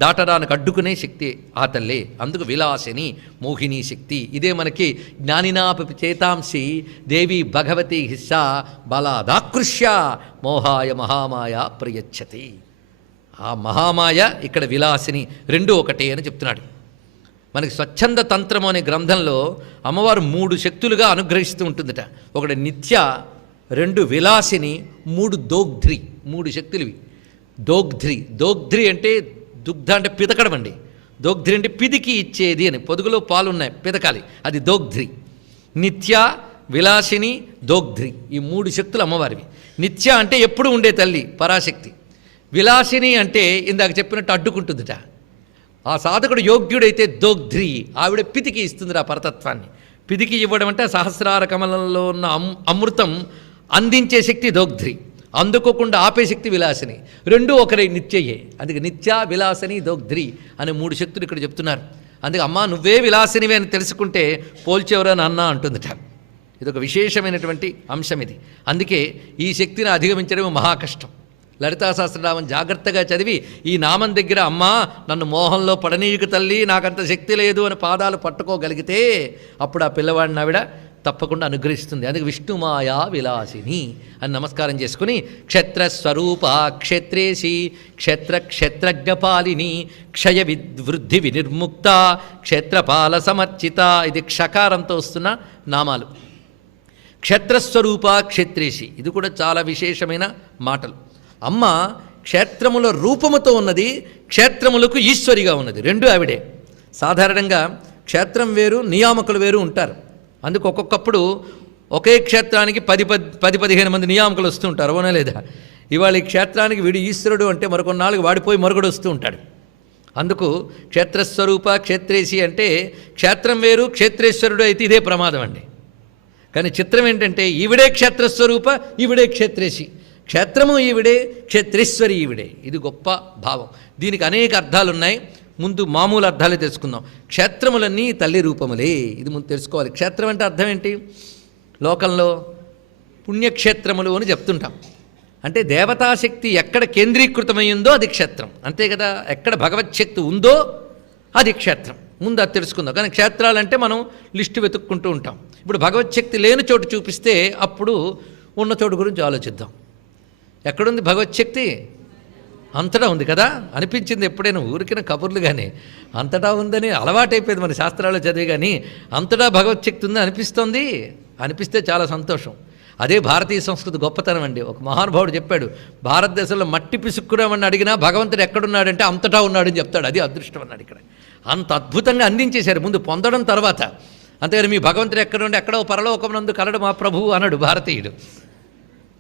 దాటడానికి అడ్డుకునే శక్తి ఆ తల్లే. అందుకు విలాసిని, మోహిని శక్తి. ఇదే మనకి జ్ఞానినాపి చేతాంసి దేవి భగవతి హిస్సా బలాదాకృష్య మోహాయ మహామాయ ప్రయచ్చతి. ఆ మహామాయ ఇక్కడ విలాసిని, రెండు ఒకటే అని చెప్తున్నాడు. మనకి స్వచ్ఛంద తంత్రము అనే గ్రంథంలో అమ్మవారు 3 శక్తులుగా అనుగ్రహిస్తూ ఉంటుందట. ఒకటి నిత్య, 2 విలాసిని, 3 దోగ్ధ్రి. 3 శక్తులు దోగ్ధ్రి. దోగ్ధ్రి అంటే దుగ్ధ అంటే పితకడం అండి. దోగ్ధ్రి అంటే పిదికి ఇచ్చేది అని, పొదుగులో పాలున్నాయి పితకాలి, అది దోగ్ధ్రి. నిత్య, విలాసిని, దోగ్ధ్రి, ఈ 3 శక్తులు అమ్మవారివి. నిత్య అంటే ఎప్పుడు ఉండే తల్లి పరాశక్తి. విలాసిని అంటే ఇందాక చెప్పినట్టు అడ్డుకుంటుందిట. ఆ సాధకుడు యోగ్యుడైతే దోగ్ధ్రి, ఆవిడ పితికి ఇస్తుంది ఆ పరతత్వాన్ని. పితికి ఇవ్వడం అంటే సహస్రార కమలంలో ఉన్న అమృతం అందించే శక్తి దోగ్ధ్రి, అందుకోకుండా ఆపే శక్తి విలాసిని. రెండూ ఒకరే, నిత్యయే. అందుకే నిత్య, విలాసిని, దోగ్ధ్రి అనే 3 శక్తులు ఇక్కడ చెప్తున్నారు. అందుకే అమ్మా నువ్వే విలాసినివే అని తెలుసుకుంటే పోల్చేవరని అన్నా అంటుందిట. ఇదొక విశేషమైనటువంటి అంశం ఇది. అందుకే ఈ శక్తిని అధిగమించడం మహా కష్టం. లలితా సహస్రనామం జాగ్రత్తగా చదివి ఈ నామం దగ్గర అమ్మా నన్ను మోహంలో పడనీయకు తల్లి, నాకంత శక్తి లేదు అని పాదాలు పట్టుకోగలిగితే అప్పుడు ఆ పిల్లవాడిని ఆవిడ తప్పకుండా అనుగ్రహిస్తుంది. అందుకే విష్ణుమాయా విలాసిని అని నమస్కారం చేసుకుని క్షేత్రస్వరూప క్షేత్రేసి క్షేత్రజ్ఞపాలిని క్షయ వివృద్ధి వినిర్ముక్త క్షేత్రపాల సమర్చిత. ఇది క్షకారంతో వస్తున్న నామాలు. క్షేత్రస్వరూప క్షేత్రేసి, ఇది కూడా చాలా విశేషమైన మాటలు. అమ్మ క్షేత్రముల రూపముతో ఉన్నది, క్షేత్రములకు ఈశ్వరిగా ఉన్నది, రెండు ఆవిడే. సాధారణంగా క్షేత్రం వేరు, నియామకులు వేరు ఉంటారు. అందుకు ఒక్కొక్కప్పుడు ఒకే క్షేత్రానికి 10-15 మంది నియామకులు వస్తూ ఉంటారు, అవునా లేదా? ఇవాళ ఈ క్షేత్రానికి వీడు ఈశ్వరుడు అంటే మరికొన్నాళ్ళకి వాడిపోయి మరొకడు వస్తూ ఉంటాడు. అందుకు క్షేత్రస్వరూప క్షేత్రేసి అంటే క్షేత్రం వేరు, క్షేత్రేశ్వరుడు అయితే ఇదే ప్రమాదం అండి. కానీ చిత్రం ఏంటంటే ఈవిడే క్షేత్రస్వరూప, ఈవిడే క్షేత్రేసి. క్షేత్రము ఈవిడే, క్షేత్రేశ్వరి ఈవిడే. ఇది గొప్ప భావం. దీనికి అనేక అర్థాలున్నాయి. ముందు మామూలు అర్థాలే తెలుసుకుందాం. క్షేత్రములన్నీ తల్లి రూపములే, ఇది ముందు తెలుసుకోవాలి. క్షేత్రం అంటే అర్థం ఏంటి? లోకంలో పుణ్యక్షేత్రములు అని చెప్తుంటాం. అంటే దేవతాశక్తి ఎక్కడ కేంద్రీకృతమైందో అది క్షేత్రం, అంతే కదా. ఎక్కడ భగవచ్శక్తి ఉందో అది క్షేత్రం. ముందు అది తెలుసుకుందాం. కానీ క్షేత్రాలంటే మనం లిస్టు వెతుక్కుంటూ ఉంటాం. ఇప్పుడు భగవచ్శక్తి లేని చోటు చూపిస్తే అప్పుడు ఉన్న చోటు గురించి ఆలోచిద్దాం. ఎక్కడుంది భగవచ్శక్తి? అంతటా ఉంది కదా. అనిపించింది ఎప్పుడైనా ఊరికిన కబుర్లు కానీ అంతటా ఉందని అలవాటైపోయింది మన శాస్త్రాలు చదివి. కానీ అంతటా భగవచ్శక్తి ఉంది అనిపిస్తోంది. అనిపిస్తే చాలా సంతోషం. అదే భారతీయ సంస్కృతి గొప్పతనం అండి. ఒక మహానుభావుడు చెప్పాడు, భారతదేశంలో మట్టి పిసుక్కురామని అడిగినా భగవంతుడు ఎక్కడున్నాడంటే అంతటా ఉన్నాడని చెప్తాడు. అది అదృష్టం అన్నాడు ఇక్కడ. అంత అద్భుతంగా అందించేశారు, ముందు పొందడం తర్వాత. అంతేగాని మీ భగవంతుడు ఎక్కడ ఉండి ఎక్కడో పరలోకమునందు కలడు మా ప్రభువు అన్నాడు భారతీయుడు.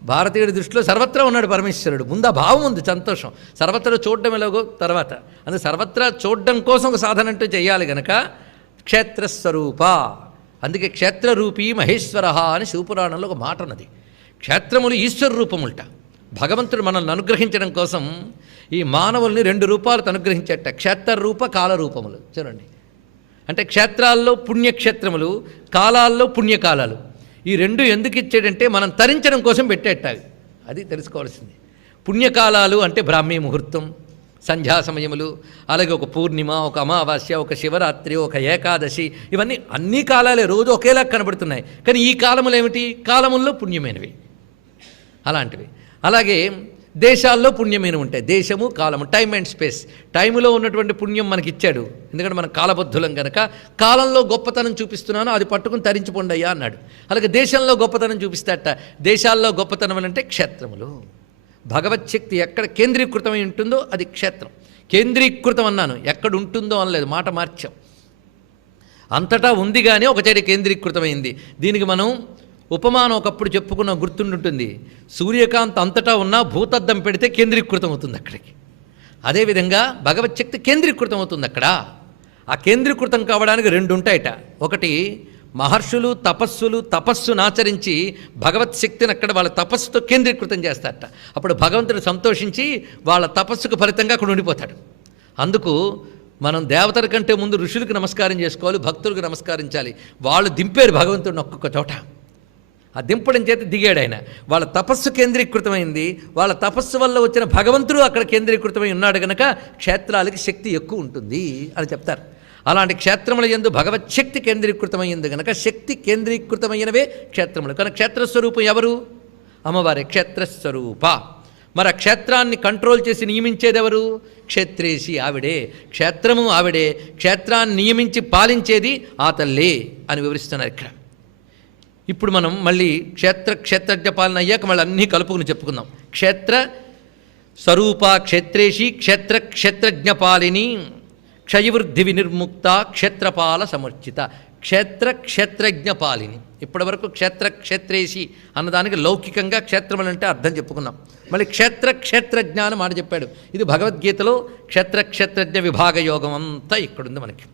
భారతీయుడి దృష్టిలో సర్వత్రా ఉన్నాడు పరమేశ్వరుడు. ముందు ఆ భావం ఉంది, సంతోషం. సర్వత్రా చూడడం ఎలాగో తర్వాత. అందుకే సర్వత్రా చూడడం కోసం ఒక సాధన అంటూ చేయాలి గనక క్షేత్రస్వరూప. అందుకే క్షేత్రరూపీ మహేశ్వర అని శివపురాణంలో ఒక మాట ఉన్నది. క్షేత్రములు ఈశ్వర రూపములట. భగవంతుడు మనల్ని అనుగ్రహించడం కోసం ఈ మానవుల్ని 2 రూపాలతో అనుగ్రహించేట. క్షేత్రరూప కాలరూపములు. చూడండి, అంటే క్షేత్రాల్లో పుణ్యక్షేత్రములు, కాలాల్లో పుణ్యకాలాలు. ఈ 2 ఎందుకు ఇచ్చాడంటే మనం తరించడం కోసం పెట్టేట. అది తెలుసుకోవాల్సింది. పుణ్యకాలాలు అంటే బ్రాహ్మీ ముహూర్తం, సంధ్యా సమయములు, అలాగే ఒక పూర్ణిమ, ఒక అమావాస్య, ఒక శివరాత్రి, ఒక ఏకాదశి, ఇవన్నీ అన్ని కాలాలే రోజు ఒకేలా కనబడుతున్నాయి. కానీ ఈ కాలములు ఏమిటి? కాలముల్లో పుణ్యమైనవి అలాంటివి. అలాగే దేశాల్లో పుణ్యమైనవి ఉంటాయి. దేశము, కాలము, టైమ్ అండ్ స్పేస్. టైములో ఉన్నటువంటి పుణ్యం మనకి ఇచ్చాడు, ఎందుకంటే మనం కాలబద్ధులం కనుక. కాలంలో గొప్పతనం చూపిస్తున్నాను, అది పట్టుకుని తరించిపోండయ్యా అన్నాడు. అలాగే దేశంలో గొప్పతనం చూపిస్తాట. దేశాల్లో గొప్పతనం అంటే క్షేత్రములు. భగవచ్శక్తి ఎక్కడ కేంద్రీకృతమై ఉంటుందో అది క్షేత్రం. కేంద్రీకృతం అన్నాను, ఎక్కడ ఉంటుందో అనలేదు, మాట మార్చాం. అంతటా ఉంది కానీ ఒక చోట కేంద్రీకృతమైంది. దీనికి మనం ఉపమానం ఒకప్పుడు చెప్పుకున్న గుర్తుంటుంది. సూర్యకాంత్ అంతటా ఉన్న భూతద్దం పెడితే కేంద్రీకృతం అవుతుంది అక్కడికి. అదేవిధంగా భగవచ్శక్తి కేంద్రీకృతం అవుతుంది అక్కడ. ఆ కేంద్రీకృతం కావడానికి 2 ఉంటాయట. ఒకటి మహర్షులు తపస్సును ఆచరించి భగవత్శక్తిని అక్కడ వాళ్ళ తపస్సుతో కేంద్రీకృతం చేస్తారట. అప్పుడు భగవంతుడు సంతోషించి వాళ్ళ తపస్సుకు ఫలితంగా అక్కడ ఉండిపోతాడు. అందుకు మనం దేవతల కంటే ముందు ఋషులకు నమస్కారం చేసుకోవాలి, భక్తులకు నమస్కరించాలి. వాళ్ళు దింపారు భగవంతుడిని ఒక్కొక్క చోట. ఆ దింపడం చేత దిగాడు ఆయన. వాళ్ళ తపస్సు కేంద్రీకృతమైంది, వాళ్ళ తపస్సు వల్ల వచ్చిన భగవంతుడు అక్కడ కేంద్రీకృతమై ఉన్నాడు కనుక క్షేత్రాలకి శక్తి ఎక్కువ ఉంటుంది అని చెప్తారు. అలాంటి క్షేత్రముల యందు భగవచ్ఛక్తి కేంద్రీకృతమైంది కనుక శక్తి కేంద్రీకృతమైనవే క్షేత్రములు. కనుక క్షేత్రస్వరూపం ఎవరు? అమ్మవారి క్షేత్రస్వరూప. మరి ఆ క్షేత్రాన్ని కంట్రోల్ చేసి నియమించేది ఎవరు? క్షేత్రేసి, ఆవిడే. క్షేత్రము ఆవిడే, క్షేత్రాన్ని నియమించి పాలించేది ఆ తల్లే అని వివరిస్తున్నారు ఇక్కడ. ఇప్పుడు మనం మళ్ళీ క్షేత్రజ్ఞ పాలన అయ్యాక మళ్ళీ అన్నీ కలుపుకుని చెప్పుకుందాం. క్షేత్ర స్వరూప క్షేత్రేషి క్షేత్రజ్ఞపాలిని క్షయవృద్ధి వినిర్ముక్త క్షేత్రపాల సమర్చిత. క్షేత్రజ్ఞపాలిని. ఇప్పటివరకు క్షేత్రేషి అన్నదానికి లౌకికంగా క్షేత్రములంటే అర్థం చెప్పుకున్నాం. మళ్ళీ క్షేత్రజ్ఞానం మాట చెప్పాడు. ఇది భగవద్గీతలో క్షేత్రజ్ఞ విభాగ యోగం అంతా ఇక్కడుంది మనకి.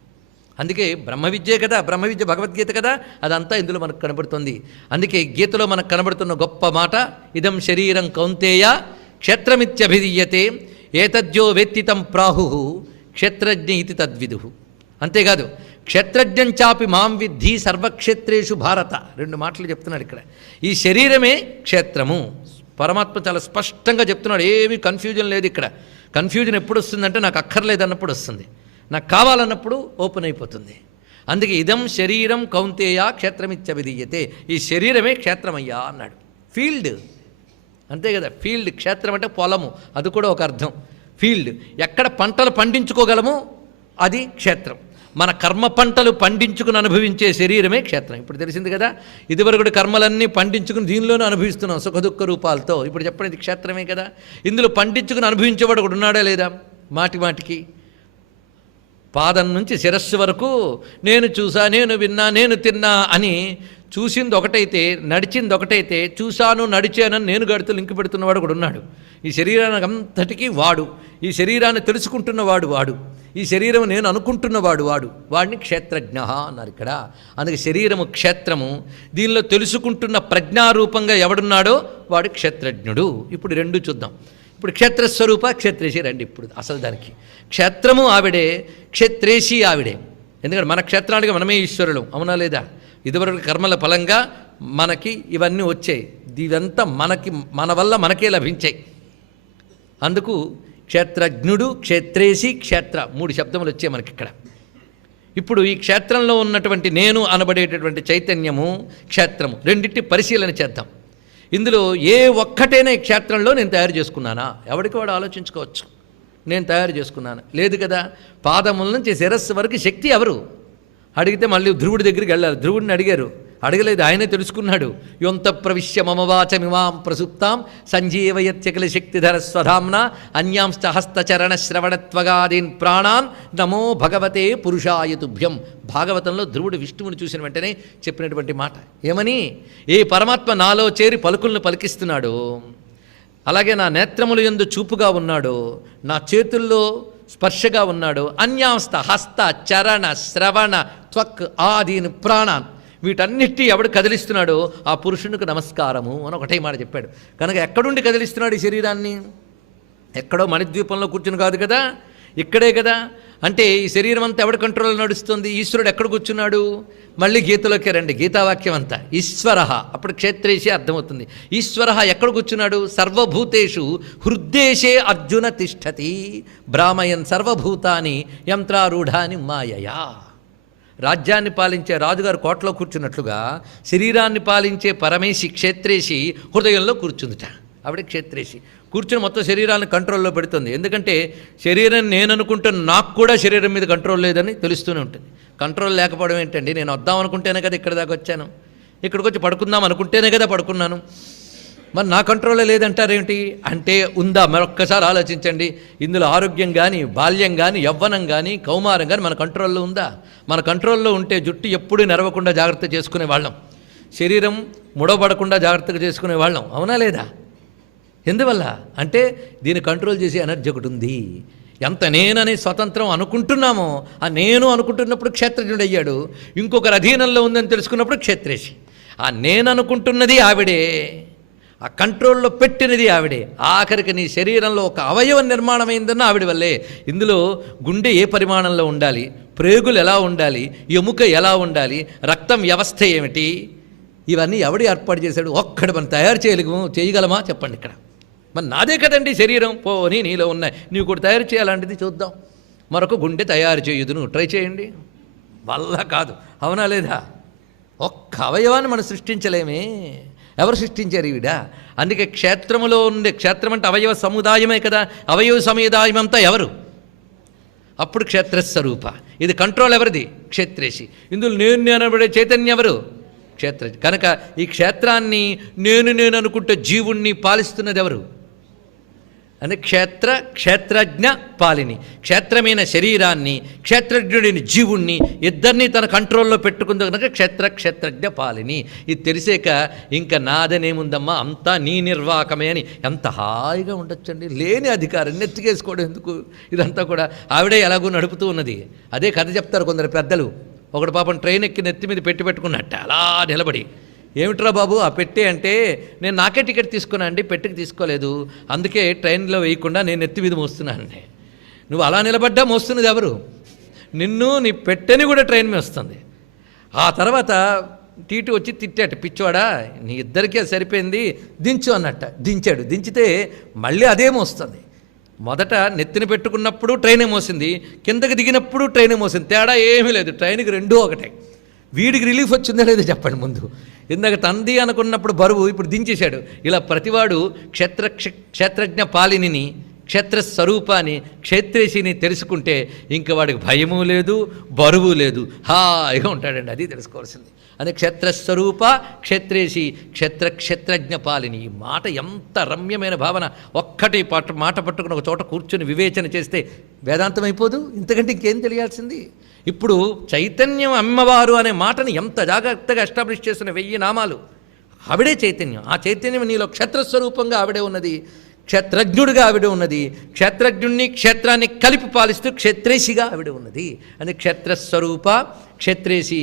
అందుకే బ్రహ్మ విద్యే కదా, బ్రహ్మ విద్య భగవద్గీత కదా, అదంతా ఇందులో మనకు కనబడుతుంది. అందుకే గీతలో మనకు కనబడుతున్న గొప్ప మాట, ఇదం శరీరం కౌంతేయ క్షేత్రమిత్యభిధీయతే ఏతద్యో వేత్తితం ప్రాహు క్షేత్రజ్ఞ ఇది తద్విదు. అంతేకాదు క్షేత్రజ్ఞం చాపి మాం విద్ధి సర్వక్షేత్రేషు భారత. 2 మాటలు చెప్తున్నాడు ఇక్కడ. ఈ శరీరమే క్షేత్రము. పరమాత్మ చాలా స్పష్టంగా చెప్తున్నాడు, ఏమీ కన్ఫ్యూజన్ లేదు ఇక్కడ. కన్ఫ్యూజన్ ఎప్పుడు వస్తుందంటే నాకు అక్కర్లేదన్నప్పుడు వస్తుంది, నాకు కావాలన్నప్పుడు ఓపెన్ అయిపోతుంది. అందుకే ఇదం శరీరం కౌంతేయ క్షేత్రమిత్యభిధీయతే. ఈ శరీరమే క్షేత్రమయ్యా అన్నాడు. ఫీల్డ్ అంతే కదా, ఫీల్డ్. క్షేత్రం అంటే పొలము, అది కూడా ఒక అర్థం. ఫీల్డ్ ఎక్కడ పంటలు పండించుకోగలమో అది క్షేత్రం. మన కర్మ పంటలు పండించుకుని అనుభవించే శరీరమే క్షేత్రం. ఇప్పుడు తెలిసింది కదా, ఇదివరకు కర్మలన్నీ పండించుకుని దీనిలోనే అనుభవిస్తున్నాం సుఖదుఖ రూపాలతో. ఇప్పుడు చెప్పండి, ఇది క్షేత్రమే కదా. ఇందులో పండించుకుని అనుభవించేవాడు ఒకడు ఉన్నాడా లేదా? మాటికి పాదం నుంచి శిరస్సు వరకు నేను చూసా, నేను విన్నా, నేను తిన్నా అని చూసింది ఒకటైతే, నడిచింది ఒకటైతే, చూశాను నడిచానని నేను గడుతూ లింక్ పెడుతున్నవాడు కూడా ఉన్నాడు. ఈ శరీరానికి అంతటికీ వాడు, ఈ శరీరాన్ని తెలుసుకుంటున్నవాడు వాడు, ఈ శరీరం నేను అనుకుంటున్నవాడు వాడిని క్షేత్రజ్ఞ అన్నారు ఇక్కడ. అందుకే శరీరము క్షేత్రము, దీనిలో తెలుసుకుంటున్న ప్రజ్ఞారూపంగా ఎవడున్నాడో వాడు క్షేత్రజ్ఞుడు. ఇప్పుడు 2 చూద్దాం. ఇప్పుడు క్షేత్రస్వరూప క్షేత్రేషి రండి. ఇప్పుడు అసలు దానికి క్షేత్రము ఆవిడే, క్షేత్రేషి ఆవిడే. ఎందుకంటే మన క్షేత్రానికి మనమే ఈశ్వరులు, అవునా లేదా? ఇదివరకు కర్మల ఫలంగా మనకి ఇవన్నీ వచ్చాయి, ఇదంతా మన వల్ల మనకే లభించాయి. అందుకు క్షేత్రజ్ఞుడు, క్షేత్రేషి, క్షేత్ర 3 శబ్దములు వచ్చాయి మనకి ఇక్కడ. ఇప్పుడు ఈ క్షేత్రంలో ఉన్నటువంటి నేను అనబడేటటువంటి చైతన్యము, క్షేత్రము రెండింటి పరిశీలన చేద్దాం. ఇందులో ఏ ఒక్కటైనా ఈ క్షేత్రంలో నేను తయారు చేసుకున్నానా? ఎవరికి వాడు ఆలోచించుకోవచ్చు. నేను తయారు చేసుకున్నాను లేదు కదా. పాదముల నుంచి శిరస్సు వరకు శక్తి ఎవరు అడిగితే మళ్ళీ ధ్రువుడి దగ్గరికి వెళ్ళాలి. ధ్రువుడిని అడగలేదు, ఆయనే తెలుసుకున్నాడు. యొంత ప్రవిశ్య మమవాచమిమాం ప్రసుప్తాం సంజీవయత్యకల శక్తిధర స్వధామ్న అన్యాంశ్చ హస్తచరణ శ్రవణత్వగాదీన్ ప్రాణాన్ నమో భగవతే పురుషాయ తుభ్యం. భాగవతంలో ధ్రువుడు విష్ణువుని చూసిన వెంటనే చెప్పినటువంటి మాట ఏమని? ఏ పరమాత్మ నాలో చేరి పలుకులను పలికిస్తున్నాడు, అలాగే నా నేత్రముల యందు చూపుగా ఉన్నాడు, నా చేతుల్లో స్పర్శగా ఉన్నాడు, అన్యాంస్త హస్త చరణ శ్రవణ త్వక్ ఆదీన్ ప్రాణాన్, వీటన్నిటి ఎవడు కదిలిస్తున్నాడో ఆ పురుషునికి నమస్కారము అని ఒకటే మాట చెప్పాడు. కనుక ఎక్కడుండి కదిలిస్తున్నాడు ఈ శరీరాన్ని? ఎక్కడో మణిద్వీపంలో కూర్చుని కాదు కదా, ఇక్కడే కదా. అంటే ఈ శరీరం అంతా ఎవడి కంట్రోల్లో నడుస్తుంది? ఈశ్వరుడు ఎక్కడ కూర్చున్నాడు? మళ్ళీ గీతలోకి రండి, గీతావాక్యం అంతా ఈశ్వర, అప్పుడు క్షేత్రేషి అర్థమవుతుంది. ఈశ్వర ఎక్కడ కూర్చున్నాడు? సర్వభూతేషు హృద్దేశే అర్జున తిష్టతి భ్రామయన్ సర్వభూతాని యంత్రారూఢాని మాయయా. రాజ్యాన్ని పాలించే రాజుగారు కోటలో కూర్చున్నట్లుగా శరీరాన్ని పాలించే పరమేశి క్షేత్రేషి హృదయంలో కూర్చుందిట. ఆవిడ క్షేత్రేషి కూర్చుని మొత్తం శరీరాన్ని కంట్రోల్లో పెడుతుంది. ఎందుకంటే శరీరం నేను అనుకుంటున్న నాకు కూడా శరీరం మీద కంట్రోల్ లేదని తెలుస్తూనే ఉంటుంది. కంట్రోల్ లేకపోవడం ఏంటండి? నేను వద్దాం అనుకుంటేనే కదా ఇక్కడ దాకా వచ్చాను, ఇక్కడికి వచ్చి పడుకుందాం అనుకుంటేనే కదా పడుకున్నాను, మరి నా కంట్రోల్లో లేదంటారేమిటి అంటే ఉందా? మరొక్కసారి ఆలోచించండి. ఇందులో ఆరోగ్యం కానీ, బాల్యం కానీ, యవ్వనం కానీ, కౌమారం కానీ మన కంట్రోల్లో ఉందా? మన కంట్రోల్లో ఉంటే జుట్టు ఎప్పుడూ నెరవకుండా జాగ్రత్త చేసుకునే వాళ్ళం, శరీరం ముడవబడకుండా జాగ్రత్తగా చేసుకునే వాళ్ళం, అవునా లేదా? ఎందువల్ల అంటే దీన్ని కంట్రోల్ చేసే ఎనర్జీ ఒకటి ఉంది. ఎంత నేననే స్వతంత్రం అనుకుంటున్నామో ఆ నేను అనుకుంటున్నప్పుడు క్షేత్రజ్ఞుడు అయ్యాడు. ఇంకొకరు అధీనంలో ఉందని తెలుసుకున్నప్పుడు క్షేత్రేషి. ఆ నేను అనుకుంటున్నది ఆవిడే, ఆ కంట్రోల్లో పెట్టినది ఆవిడే. ఆఖరికి నీ శరీరంలో ఒక అవయవ నిర్మాణమైందన్న ఆవిడ వల్లే. ఇందులో గుండె ఏ పరిమాణంలో ఉండాలి, ప్రేగులు ఎలా ఉండాలి, ఎముక ఎలా ఉండాలి, రక్తం వ్యవస్థ ఏమిటి, ఇవన్నీ ఎవడు ఏర్పాటు చేశాడు? ఒక్కడు మనం తయారు చేయగలమా చెప్పండి ఇక్కడ? మరి నాదే కదండి శరీరం, పోనీ నీలో ఉన్నాయి, నీవు కూడా తయారు చేయాలంటిది చూద్దాం. మరొక గుండె తయారు చేయదును, ట్రై చేయండి, వల్ల కాదు, అవునా లేదా? ఒక్క అవయవాన్ని మనం సృష్టించలేమే. ఎవరు సృష్టించారు ఈవిడ? అందుకే క్షేత్రములో ఉండే, క్షేత్రం అంటే అవయవ సముదాయమే కదా, అవయవ సముదాయం అంతా ఎవరు? అప్పుడు క్షేత్రస్వరూప. ఇది కంట్రోల్ ఎవరిది? క్షేత్రేషి. ఇందులో నేను అనబడే చైతన్యం ఎవరు? క్షేత్ర. కనుక ఈ క్షేత్రాన్ని నేను అనుకుంటే జీవుణ్ణి పాలిస్తున్నది ఎవరు? అంటే క్షేత్రజ్ఞ పాలిని. క్షేత్రమైన శరీరాన్ని, క్షేత్రజ్ఞుడిని జీవుణ్ణి ఇద్దరినీ తన కంట్రోల్లో పెట్టుకుంది కనుక క్షేత్రజ్ఞ పాలిని. ఇది తెలిసాక ఇంకా నాదనేముందమ్మా, అంతా నీ నిర్వాహకమే అని ఎంత హాయిగా ఉండొచ్చండి. లేని అధికారం నెత్తికేసుకోవడం ఎందుకు? ఇదంతా కూడా ఆవిడే ఎలాగో నడుపుతూ ఉన్నది. అదే కథ చెప్తారు కొందరు పెద్దలు. ఒకడు పాపం ట్రైన్ ఎక్కి నెత్తి మీద పెట్టుకున్నట్ట అలా నిలబడి, ఏమిట్రా బాబు ఆ పెట్టే అంటే, నేను నాకే టికెట్ తీసుకున్నా అండి, పెట్టెకి తీసుకోలేదు, అందుకే ట్రైన్లో వేయకుండా నేను నెత్తి మీద మోస్తున్నానండి. నువ్వు అలా నిలబడ్డా మోస్తున్నది ఎవరు? నిన్ను, నీ పెట్టెని కూడా ట్రైన్ మీద వస్తుంది. ఆ తర్వాత టీటీ వచ్చి తిట్టాట, పిచ్చోడా నీ ఇద్దరికీ సరిపోయింది, దించు అన్నట్ట. దించాడు. దించితే మళ్ళీ అదే మోస్తుంది. మొదట నెత్తిన పెట్టుకున్నప్పుడు ట్రైనే మోసింది, కిందకి దిగినప్పుడు ట్రైనే మోసింది. తేడా ఏమీ లేదు, ట్రైన్కి రెండూ ఒకటే. వీడికి రిలీఫ్ వచ్చిందా లేదో చెప్పండి ముందు. ఇందాక తంది అనుకున్నప్పుడు బరువు, ఇప్పుడు దించేశాడు. ఇలా ప్రతివాడు క్షేత్రజ్ఞ పాలిని, క్షేత్రస్వరూపాన్ని, క్షేత్రేషిని తెలుసుకుంటే ఇంక వాడికి భయము లేదు, బరువు లేదు, హాయిగా ఉంటాడండి. అది తెలుసుకోవాల్సింది. అదే క్షేత్రస్వరూప క్షేత్రేషి క్షేత్రజ్ఞ పాలిని. ఈ మాట ఎంత రమ్యమైన భావన. ఒక్కటి మాట పట్టుకుని ఒక చోట కూర్చొని వివేచన చేస్తే వేదాంతం అయిపోదు. ఇంతకంటే ఇంకేం తెలియాల్సింది? ఇప్పుడు చైతన్యం అమ్మవారు అనే మాటని ఎంత జాగ్రత్తగా ఎస్టాబ్లిష్ చేసిన 1000 నామాలు. ఆవిడే చైతన్యం. ఆ చైతన్యం నీలో క్షేత్రస్వరూపంగా ఆవిడే ఉన్నది, క్షేత్రజ్ఞుడిగా ఆవిడ ఉన్నది. క్షేత్రజ్ఞుడిని, క్షేత్రాన్ని కలిపి పాలిస్తూ క్షేత్రేషిగా ఆవిడ ఉన్నది. అది క్షేత్రస్వరూప క్షేత్రేషి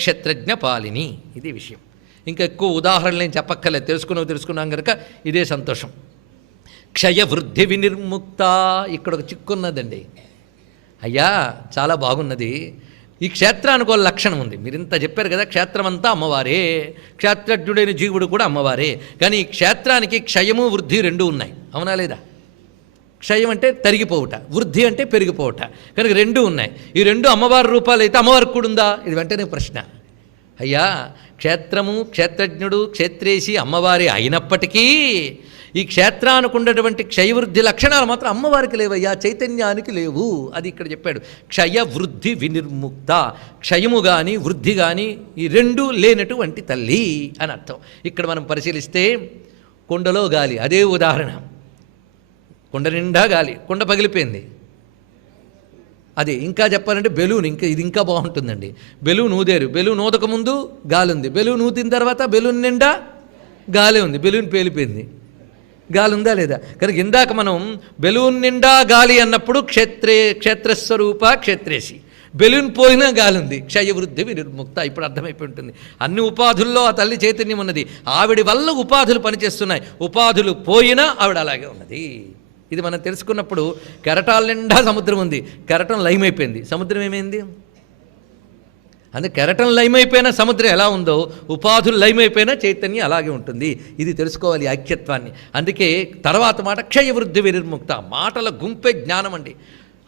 క్షేత్రజ్ఞ పాలిని. ఇది విషయం. ఇంకా ఎక్కువ ఉదాహరణలు ఏం చెప్పక్కర్లేదు, తెలుసుకున్నాం కనుక ఇదే సంతోషం. క్షయవృద్ధి వినిర్ముక్త. ఇక్కడ ఒక చిక్కున్నదండి. అయ్యా చాలా బాగున్నది. ఈ క్షేత్రానికి ఒక లక్షణం ఉంది. మీరు ఇంత చెప్పారు కదా, క్షేత్రం అంతా అమ్మవారే, క్షేత్రజ్ఞుడైన జీవుడు కూడా అమ్మవారే. కానీ ఈ క్షేత్రానికి క్షయము వృద్ధి రెండూ ఉన్నాయి, అవునా లేదా? క్షయం అంటే తరిగిపోవుట, వృద్ధి అంటే పెరిగిపోవుట. కనుక రెండూ ఉన్నాయి. ఈ రెండు అమ్మవారి రూపాలు అయితే అమ్మవారికి కూడా ఉందా? ఇది వెంటనే ప్రశ్న. అయ్యా క్షేత్రము, క్షేత్రజ్ఞుడు, క్షేత్రేషి అమ్మవారి అయినప్పటికీ ఈ క్షేత్రానికి ఉన్నటువంటి క్షయవృద్ధి లక్షణాలు మాత్రం అమ్మవారికి లేవయ్యా, చైతన్యానికి లేవు. అది ఇక్కడ చెప్పాడు. క్షయవృద్ధి వినిర్ముక్త. క్షయము కానీ వృద్ధి కానీ ఈ రెండూ లేనటువంటి తల్లి అని అర్థం. ఇక్కడ మనం పరిశీలిస్తే కుండలో గాలి, అదే ఉదాహరణ. కుండ నిండా గాలి, కుండ పగిలిపోయింది. అదే ఇంకా చెప్పాలంటే బెలూన్, ఇది ఇంకా బాగుంటుందండి. బెలూన్ ఊదేరు, బెలూన్ ఊదక ముందు గాలి ఉంది, బెలూన్ ఊదిన తర్వాత బెలూన్ నిండా గాలి ఉంది, బెలూన్ పేలిపోయింది. గాలి ఉందా లేదా? కనుక ఇందాక మనం బెలూన్ నిండా గాలి అన్నప్పుడు క్షేత్రస్వరూప క్షేత్రేషి. బెలూన్ పోయినా గాలి ఉంది, క్షయవృద్ధి వినిర్ముక్త. ఇప్పుడు అర్థమైపోయి ఉంటుంది. అన్ని ఉపాధుల్లో ఆ తల్లి చైతన్యం ఉన్నది. ఆవిడ వల్ల ఉపాధులు పనిచేస్తున్నాయి. ఉపాధులు పోయినా ఆవిడ అలాగే ఉన్నది. ఇది మనం తెలుసుకున్నప్పుడు కెరటాల నిండా సముద్రం ఉంది, కెరటం లయమైపోయింది, సముద్రం ఏమైంది? అందుకే కెరటం లయమైపోయిన సముద్రం ఎలా ఉందో ఉపాధులు లయమైపోయినా చైతన్యం అలాగే ఉంటుంది. ఇది తెలుసుకోవాలి ఐక్యత్వాన్ని. అందుకే తర్వాత మాట క్షయవృద్ధి వినిర్ముక్త. మాటల గుంపే జ్ఞానం అండి.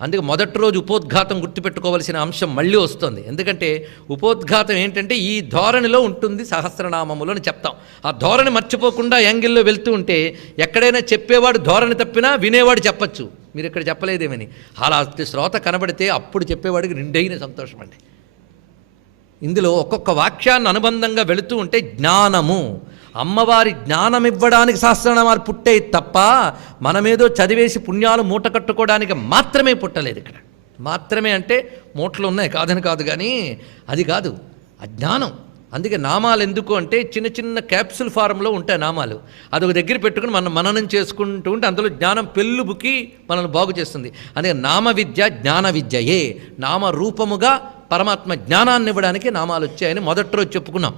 అందుకే మొదటి రోజు ఉపోద్ఘాతం గుర్తుపెట్టుకోవలసిన అంశం మళ్ళీ వస్తుంది. ఎందుకంటే ఉపోద్ఘాతం ఏంటంటే ఈ ధోరణిలో ఉంటుంది సహస్రనామములు అని చెప్తాం. ఆ ధోరణి మర్చిపోకుండా యాంగిల్లో వెళ్తూ ఉంటే ఎక్కడైనా చెప్పేవాడు ధోరణి తప్పినా వినేవాడు చెప్పచ్చు, మీరు ఇక్కడ చెప్పలేదేమని. అలా శ్రోత కనబడితే అప్పుడు చెప్పేవాడికి నిండైన సంతోషం అండి. ఇందులో ఒక్కొక్క వాక్యాన్ని అనుబంధంగా వెళుతూ ఉంటే జ్ఞానము, అమ్మవారి జ్ఞానం ఇవ్వడానికి సహస్రనామాలు పుట్టే తప్ప మనమేదో చదివేసి పుణ్యాలు మూట కట్టుకోవడానికి మాత్రమే పుట్టలేదు. ఇక్కడ మాత్రమే అంటే మూటలు ఉన్నాయి కాదని కాదు, కానీ అది కాదు, అజ్ఞానం. అందుకే నామాలు ఎందుకు అంటే చిన్న చిన్న క్యాప్సుల్ ఫారంలో ఉంటాయి నామాలు. అదొక దగ్గర పెట్టుకుని మనం మననం చేసుకుంటూ ఉంటే అందులో జ్ఞానం పెళ్ళుబుకి మనల్ని బాగు చేస్తుంది. అందుకే నామ విద్య జ్ఞాన విద్యయే. నామరూపముగా పరమాత్మ జ్ఞానాన్ని ఇవ్వడానికి నామాలు వచ్చాయని మొదటి రోజు చెప్పుకున్నాం.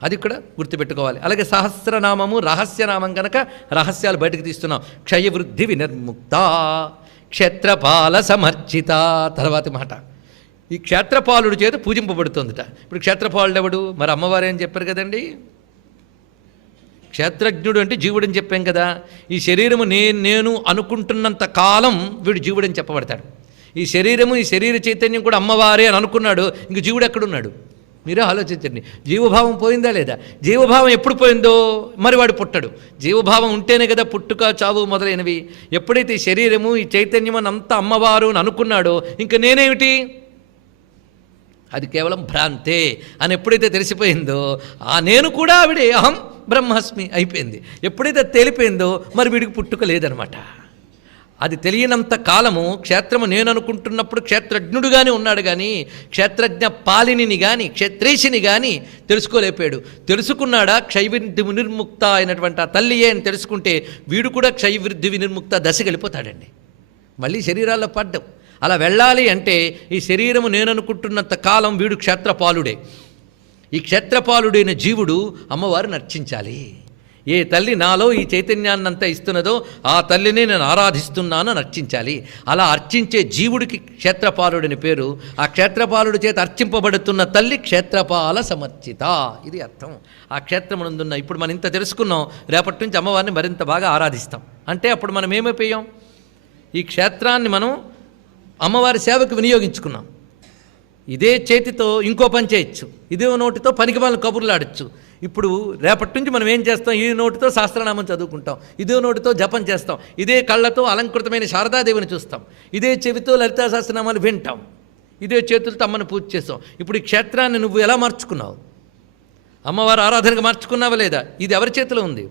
అది ఇక్కడ గుర్తుపెట్టుకోవాలి. అలాగే సహస్రనామము రహస్యనామం కనుక రహస్యాలు బయటకు తీస్తున్నాం. క్షయవృద్ధి వినిర్ముక్త క్షేత్రపాల సమర్చిత. తర్వాతి మాట ఈ క్షేత్రపాలుడి చేత పూజింపబడుతుందిట. ఇప్పుడు క్షేత్రపాలుడు ఎవడు? మరి అమ్మవారు ఏం చెప్పారు కదండి, క్షేత్రజ్ఞుడు అంటే జీవుడని చెప్పాం కదా. ఈ శరీరము నేను అనుకుంటున్నంత కాలం వీడు జీవుడని చెప్పబడతాడు. ఈ శరీరము, ఈ శరీర చైతన్యం కూడా అమ్మవారే అని అనుకున్నాడు, ఇంక జీవుడు ఎక్కడున్నాడు? మీరే ఆలోచించండి. జీవభావం పోయిందా లేదా? జీవభావం ఎప్పుడు పోయిందో మరి వాడు పుట్టడు. జీవభావం ఉంటేనే కదా పుట్టుక, చావు మొదలైనవి. ఎప్పుడైతే ఈ శరీరము, ఈ చైతన్యం అని అంతా అమ్మవారు అని అనుకున్నాడో ఇంక నేనేమిటి? అది కేవలం భ్రాంతే అని ఎప్పుడైతే తెలిసిపోయిందో ఆ నేను కూడా ఆవిడే అహం బ్రహ్మాస్మి అయిపోయింది. ఎప్పుడైతే తేలిపోయిందో మరి వీడికి పుట్టుక లేదనమాట. అది తెలియనంత కాలము క్షేత్రము నేను అనుకుంటున్నప్పుడు క్షేత్రజ్ఞుడుగానే ఉన్నాడు, కానీ క్షేత్రజ్ఞ పాలినిని కానీ క్షేత్రేషిని కానీ తెలుసుకోలేపాడు. తెలుసుకున్నాడా క్షయవృద్ధి వినిర్ముక్త అయినటువంటి ఆ తల్లియే అని తెలుసుకుంటే వీడు కూడా క్షయవృద్ధి వినిర్ముక్త దశకి వెళ్ళిపోతాడండి. మళ్ళీ శరీరాల్లో పడ్డం. అలా వెళ్ళాలి అంటే ఈ శరీరము నేను అనుకుంటున్నంత కాలం వీడు క్షేత్రపాలుడే. ఈ క్షేత్రపాలుడైన జీవుడు అమ్మవారిని అర్చించాలి. ఏ తల్లి నాలో ఈ చైతన్యాన్నంతా ఇస్తున్నదో ఆ తల్లిని నేను ఆరాధిస్తున్నాను అని అర్చించాలి. అలా అర్చించే జీవుడికి క్షేత్రపాలుడని పేరు. ఆ క్షేత్రపాలుడి చేత అర్చింపబడుతున్న తల్లి క్షేత్రపాల సమర్చిత, ఇది అర్థం. ఆ క్షేత్రమునందున్న ఇప్పుడు మనం ఇంత తెలుసుకున్నాం, రేపటి నుంచి అమ్మవారిని మరింత బాగా ఆరాధిస్తాం. అంటే అప్పుడు మనం ఏమైపోయాం? ఈ క్షేత్రాన్ని మనం అమ్మవారి సేవకు వినియోగించుకున్నాం. ఇదే చేతితో ఇంకో పని చేయొచ్చు, ఇదే నోటితో పనికి వాళ్ళని కబుర్లు ఆడచ్చు. ఇప్పుడు రేపటి నుంచి మనం ఏం చేస్తాం? ఈ నోటితో శాస్త్రనామం చదువుకుంటాం, ఇదే నోటితో జపం చేస్తాం, ఇదే కళ్ళతో అలంకృతమైన శారదాదేవిని చూస్తాం, ఇదే చెవితో లలితా సహస్రనామాలు వింటాం, ఇదే చేతులతో అమ్మని పూజ చేస్తాం. ఇప్పుడు ఈ క్షేత్రాన్ని నువ్వు ఎలా మార్చుకున్నావు? అమ్మవారి ఆరాధనగా మార్చుకున్నావా లేదా? ఇది ఎవరి చేతిలో ఉంది?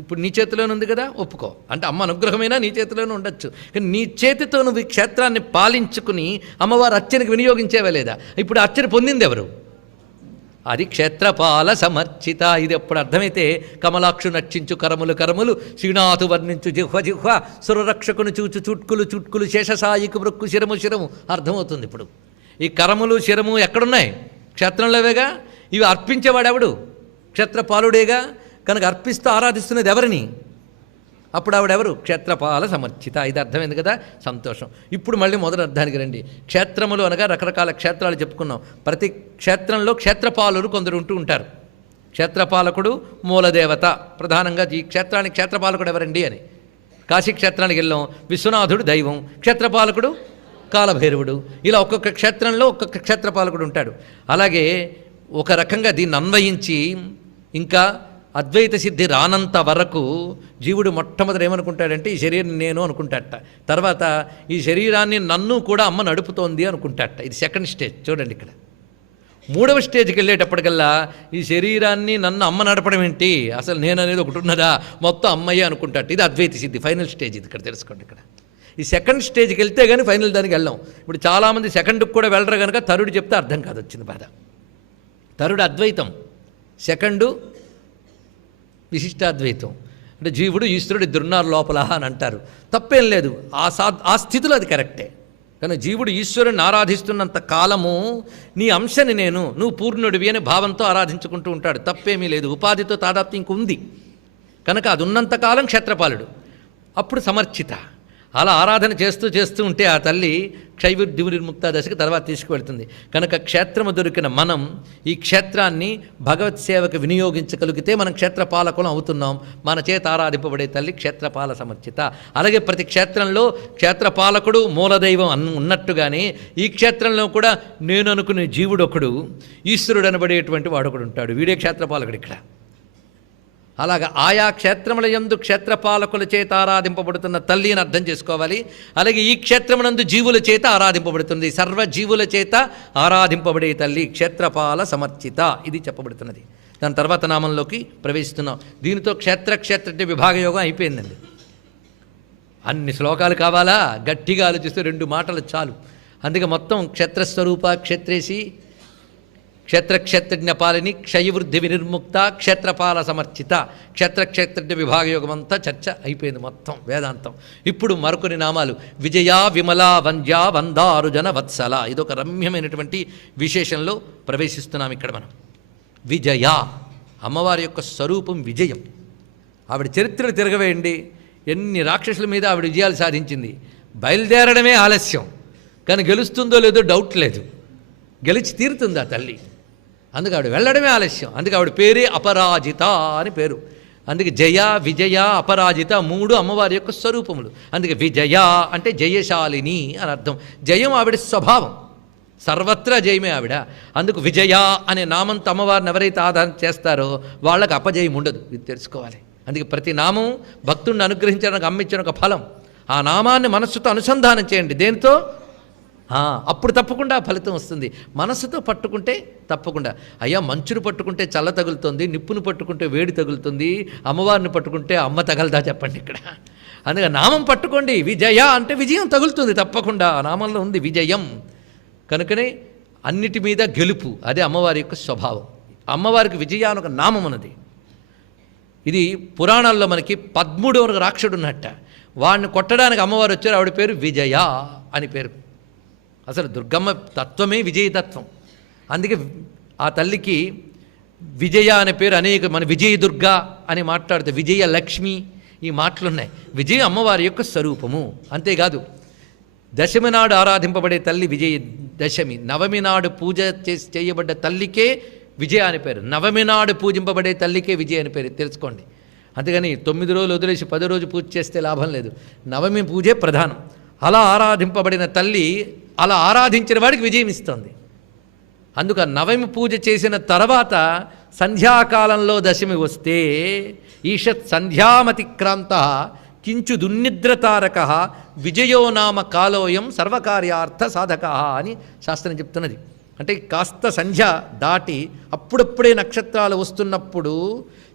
ఇప్పుడు నీ చేతిలోనే ఉంది కదా, ఒప్పుకో. అంటే అమ్మ అనుగ్రహమైనా నీ చేతిలోనే ఉండొచ్చు, కానీ నీ చేతితో నువ్వు ఈ క్షేత్రాన్ని పాలించుకుని అమ్మవారి అర్చనకు వినియోగించేవే లేదా? ఇప్పుడు అర్చన పొందింది ఎవరు? అది క్షేత్రపాల సమర్చిత. ఇది ఎప్పుడు అర్థమైతే కమలాక్షు నర్చించు కరములు కరములు, శ్రీనాథు వర్ణించు జిహ్వ జిహ్వ, సురరక్షకును చూచు చుట్కులు చుట్కులు, శేషసాయికు వృక్కు శిరము శిరము అర్థమవుతుంది. ఇప్పుడు ఈ కరములు శిరము ఎక్కడున్నాయి? క్షేత్రంలోవేగా. ఇవి అర్పించేవాడెవడు? క్షేత్రపాలుడేగా. కనుక అర్పిస్తూ ఆరాధిస్తున్నది ఎవరిని? అప్పుడు ఆవిడెవరు? క్షేత్రపాల సమర్చిత. ఇది అర్థమైంది కదా, సంతోషం. ఇప్పుడు మళ్ళీ మొదటి అర్థానికి రండి. క్షేత్రములు అనగా రకరకాల క్షేత్రాలు చెప్పుకున్నాం. ప్రతి క్షేత్రంలో క్షేత్రపాలులు కొందరు ఉంటూ ఉంటారు. క్షేత్రపాలకుడు మూలదేవత. ప్రధానంగా ఈ క్షేత్రానికి క్షేత్రపాలకుడు ఎవరండి అని కాశీ క్షేత్రానికి వెళ్ళాం. విశ్వనాథుడు దైవం, క్షేత్రపాలకుడు కాలభైరవుడు. ఇలా ఒక్కొక్క క్షేత్రంలో ఒక్కొక్క క్షేత్రపాలకుడు ఉంటాడు. అలాగే ఒక రకంగా దీన్ని అన్వయించి ఇంకా అద్వైత సిద్ధి రానంత వరకు జీవుడు మొట్టమొదటి ఏమనుకుంటాడంటే ఈ శరీరం నేను అనుకుంటాడట. తర్వాత ఈ శరీరాన్ని నన్ను కూడా అమ్మ నడుపుతోంది అనుకుంటాడట. ఇది సెకండ్ స్టేజ్. చూడండి ఇక్కడ మూడవ స్టేజ్కి వెళ్ళేటప్పటికల్లా ఈ శరీరాన్ని నన్ను అమ్మ నడపడం ఏంటి, అసలు నేను అనేది ఒకటి ఉన్నదా, మొత్తం అమ్మయ్య అనుకుంటాట. ఇది అద్వైత సిద్ధి ఫైనల్ స్టేజ్. ఇది ఇక్కడ తెలుసుకోండి. ఇక్కడ ఈ సెకండ్ స్టేజ్కి వెళ్తే కానీ ఫైనల్ దానికి వెళ్ళాం. ఇప్పుడు చాలామంది సెకండ్కి కూడా వెళ్ళరు కనుక తరుడు చెప్తే అర్థం కాదు, వచ్చింది బాధ. తరుడు అద్వైతం, సెకండు విశిష్టాద్వైతం. అంటే జీవుడు ఈశ్వరుడు ఇద్దరున్నారు లోపల అని అంటారు, తప్పేం లేదు. ఆ స్థితిలో అది కరెక్టే. కానీ జీవుడు ఈశ్వరుని ఆరాధిస్తున్నంత కాలము నీ అంశని నేను, నువ్వు పూర్ణుడివి అనే భావంతో ఆరాధించుకుంటూ ఉంటాడు, తప్పేమీ లేదు. ఉపాధితో తాదాప్యం ఇంకుంది కనుక అది ఉన్నంతకాలం క్షేత్రపాలుడు, అప్పుడు సమర్చిత. అలా ఆరాధన చేస్తూ చేస్తూ ఉంటే ఆ తల్లి క్షయవృద్ధి వినిర్ముక్త దశకి తర్వాత తీసుకువెళ్తుంది. కనుక క్షేత్రము దొరికిన మనం ఈ క్షేత్రాన్ని భగవత్ సేవకు వినియోగించగలిగితే మనం క్షేత్రపాలకులం అవుతున్నాం. మన చేత ఆరాధింపబడే తల్లి క్షేత్రపాల సమర్చిత. అలాగే ప్రతి క్షేత్రంలో క్షేత్రపాలకుడు మూలదైవం ఉన్నట్టుగానే ఈ క్షేత్రంలో కూడా నేను అనుకునే జీవుడు ఒకడు, ఈశ్వరుడు అనబడేటువంటి వాడొకడు ఉంటాడు. వీడే క్షేత్రపాలకుడు ఇక్కడ. అలాగా ఆయా క్షేత్రముల యందు క్షేత్రపాలకుల చేత ఆరాధింపబడుతున్న తల్లి అని అర్థం చేసుకోవాలి. అలాగే ఈ క్షేత్రమునందు జీవుల చేత ఆరాధింపబడుతుంది, సర్వజీవుల చేత ఆరాధింపబడే తల్లి క్షేత్రపాల సమర్చిత. ఇది చెప్పబడుతున్నది. దాని తర్వాత నామంలోకి ప్రవేశిస్తున్నాం. దీనితో క్షేత్రజ్ఞ విభాగ యోగం అయిపోయిందండి. అన్ని శ్లోకాలు కావాలా? గట్టిగా ఆలోచిస్తే 2 మాటలు చాలు. అందుకే మొత్తం క్షేత్రస్వరూప క్షేత్రేసి క్షేత్రజ్ఞ పాలిని క్షయవృద్ధి వినిర్ముక్త క్షేత్రపాల సమర్చిత క్షేత్రజ్ఞ విభాగ యోగం అంతా చర్చ అయిపోయింది మొత్తం వేదాంతం. ఇప్పుడు మరికొన్ని నామాలు. విజయ విమల వంద్య వందారుజన వత్సల. ఇదొక రమ్యమైనటువంటి విశేషంలో ప్రవేశిస్తున్నాం ఇక్కడ మనం. విజయ అమ్మవారి యొక్క స్వరూపం విజయం. ఆవిడ చరిత్రలు తిరగవేయండి, ఎన్ని రాక్షసుల మీద ఆవిడ విజయాలు సాధించింది. బయలుదేరడమే ఆలస్యం, కానీ గెలుస్తుందో లేదో డౌట్ లేదు, గెలిచి తీరుతుంది ఆ తల్లి. అందుకే ఆవిడ వెళ్ళడమే ఆలస్యం. అందుకే ఆవిడ పేరే అపరాజిత అని పేరు. అందుకే జయ, విజయ, అపరాజిత 3 అమ్మవారి యొక్క స్వరూపములు. అందుకే విజయ అంటే జయశాలిని అని అర్థం. జయం ఆవిడ స్వభావం, సర్వత్రా జయమే ఆవిడ. అందుకు విజయ అనే నామంతో అమ్మవారిని ఎవరైతే ఆధారం చేస్తారో వాళ్ళకి అపజయం ఉండదు, ఇది తెలుసుకోవాలి. అందుకే ప్రతి నామం భక్తుడిని అనుగ్రహించడానికి అమ్మించిన ఒక ఫలం. ఆ నామాన్ని మనస్సుతో అనుసంధానం చేయండి. దేంతో? అప్పుడు తప్పకుండా ఫలితం వస్తుంది. మనస్సుతో పట్టుకుంటే తప్పకుండా. అయ్యా, మంచును పట్టుకుంటే చల్ల తగులుతుంది, నిప్పును పట్టుకుంటే వేడి తగులుతుంది, అమ్మవారిని పట్టుకుంటే అమ్మ తగలదా చెప్పండి ఇక్కడ. అందుకే నామం పట్టుకోండి. విజయ అంటే విజయం తగులుతుంది తప్పకుండా, ఆ నామంలో ఉంది విజయం. కనుకనే అన్నిటి మీద గెలుపు, అదే అమ్మవారి యొక్క స్వభావం. అమ్మవారికి విజయ అని ఒక నామం ఉన్నది. ఇది పురాణాల్లో మనకి పద్ముడు అని రాక్షసుడు ఉన్నట్ట, వాడిని కొట్టడానికి అమ్మవారు వచ్చారు, ఆవిడ పేరు విజయ అని పేరు. అసలు దుర్గమ్మ తత్వమే విజయతత్వం. అందుకే ఆ తల్లికి విజయ అనే పేరు మన విజయ దుర్గ అని మాట్లాడితే విజయ లక్ష్మి ఈ మాటలున్నాయి. విజయ అమ్మవారి యొక్క స్వరూపము. అంతేకాదు దశమి నాడు ఆరాధింపబడే తల్లి విజయ దశమి. నవమి నాడు పూజ చేయబడ్డ తల్లికే విజయ అని పేరు. నవమి నాడు పూజింపబడే తల్లికే విజయ అని పేరు, తెలుసుకోండి. అంతేగాని 9 రోజులు వదిలేసి 10 రోజు పూజ చేస్తే లాభం లేదు. నవమి పూజే ప్రధానం. అలా ఆరాధింపబడిన తల్లి అలా ఆరాధించిన వాడికి విజయం ఇస్తుంది. అందుకు నవమి పూజ చేసిన తర్వాత సంధ్యాకాలంలో దశమి వస్తే ఈషత్ సంధ్యామతిక్రాంత కించు దున్నిద్రతారక విజయో నామ కాలోయం సర్వకార్యార్థ సాధక అని శాస్త్రం చెప్తున్నది. అంటే కాస్త సంధ్య దాటి అప్పుడప్పుడే నక్షత్రాలు వస్తున్నప్పుడు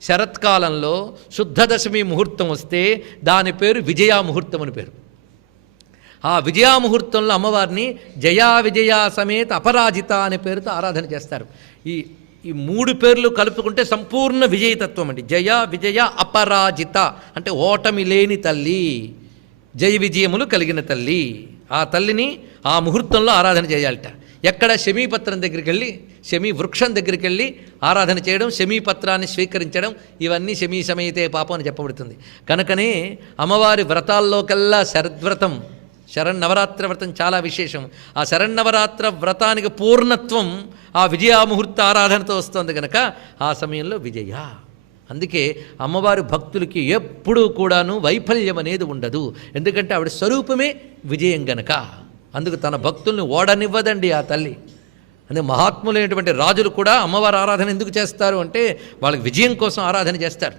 శరత్కాలంలో శుద్ధ దశమి ముహూర్తం వస్తే దాని పేరు విజయా ముహూర్తం అని పేరు. ఆ విజయా ముహూర్తంలో అమ్మవారిని జయా విజయ సమేత అపరాజిత అనే పేరుతో ఆరాధన చేస్తారు. ఈ 3 పేర్లు కలుపుకుంటే సంపూర్ణ విజయతత్వం అండి. జయ విజయ అపరాజిత అంటే ఓటమి లేని తల్లి, జయ విజయములు కలిగిన తల్లి. ఆ తల్లిని ఆ ముహూర్తంలో ఆరాధన చేయాలట. ఎక్కడ? శమీపత్రం దగ్గరికి వెళ్ళి, శమీ వృక్షం దగ్గరికి వెళ్ళి ఆరాధన చేయడం, శమీపత్రాన్ని స్వీకరించడం, ఇవన్నీ శమీ సమేతే పాపం అని చెప్పబడుతుంది. కనుకనే అమ్మవారి వ్రతాల్లోకల్లా శరద్వ్రతం, శరన్నవరాత్ర వ్రతం చాలా విశేషం. ఆ శరన్నవరాత్ర వ్రతానికి పూర్ణత్వం ఆ విజయాముహూర్త ఆరాధనతో వస్తుంది కనుక ఆ సమయంలో విజయ. అందుకే అమ్మవారి భక్తులకి ఎప్పుడూ కూడాను వైఫల్యం అనేది ఉండదు. ఎందుకంటే ఆవిడ స్వరూపమే విజయం గనక. అందుకు తన భక్తుల్ని ఓడనివ్వదండి ఆ తల్లి. అందుకే మహాత్ములైనటువంటి రాజులు కూడా అమ్మవారి ఆరాధన ఎందుకు చేస్తారు అంటే వాళ్ళకి విజయం కోసం ఆరాధన చేస్తారు.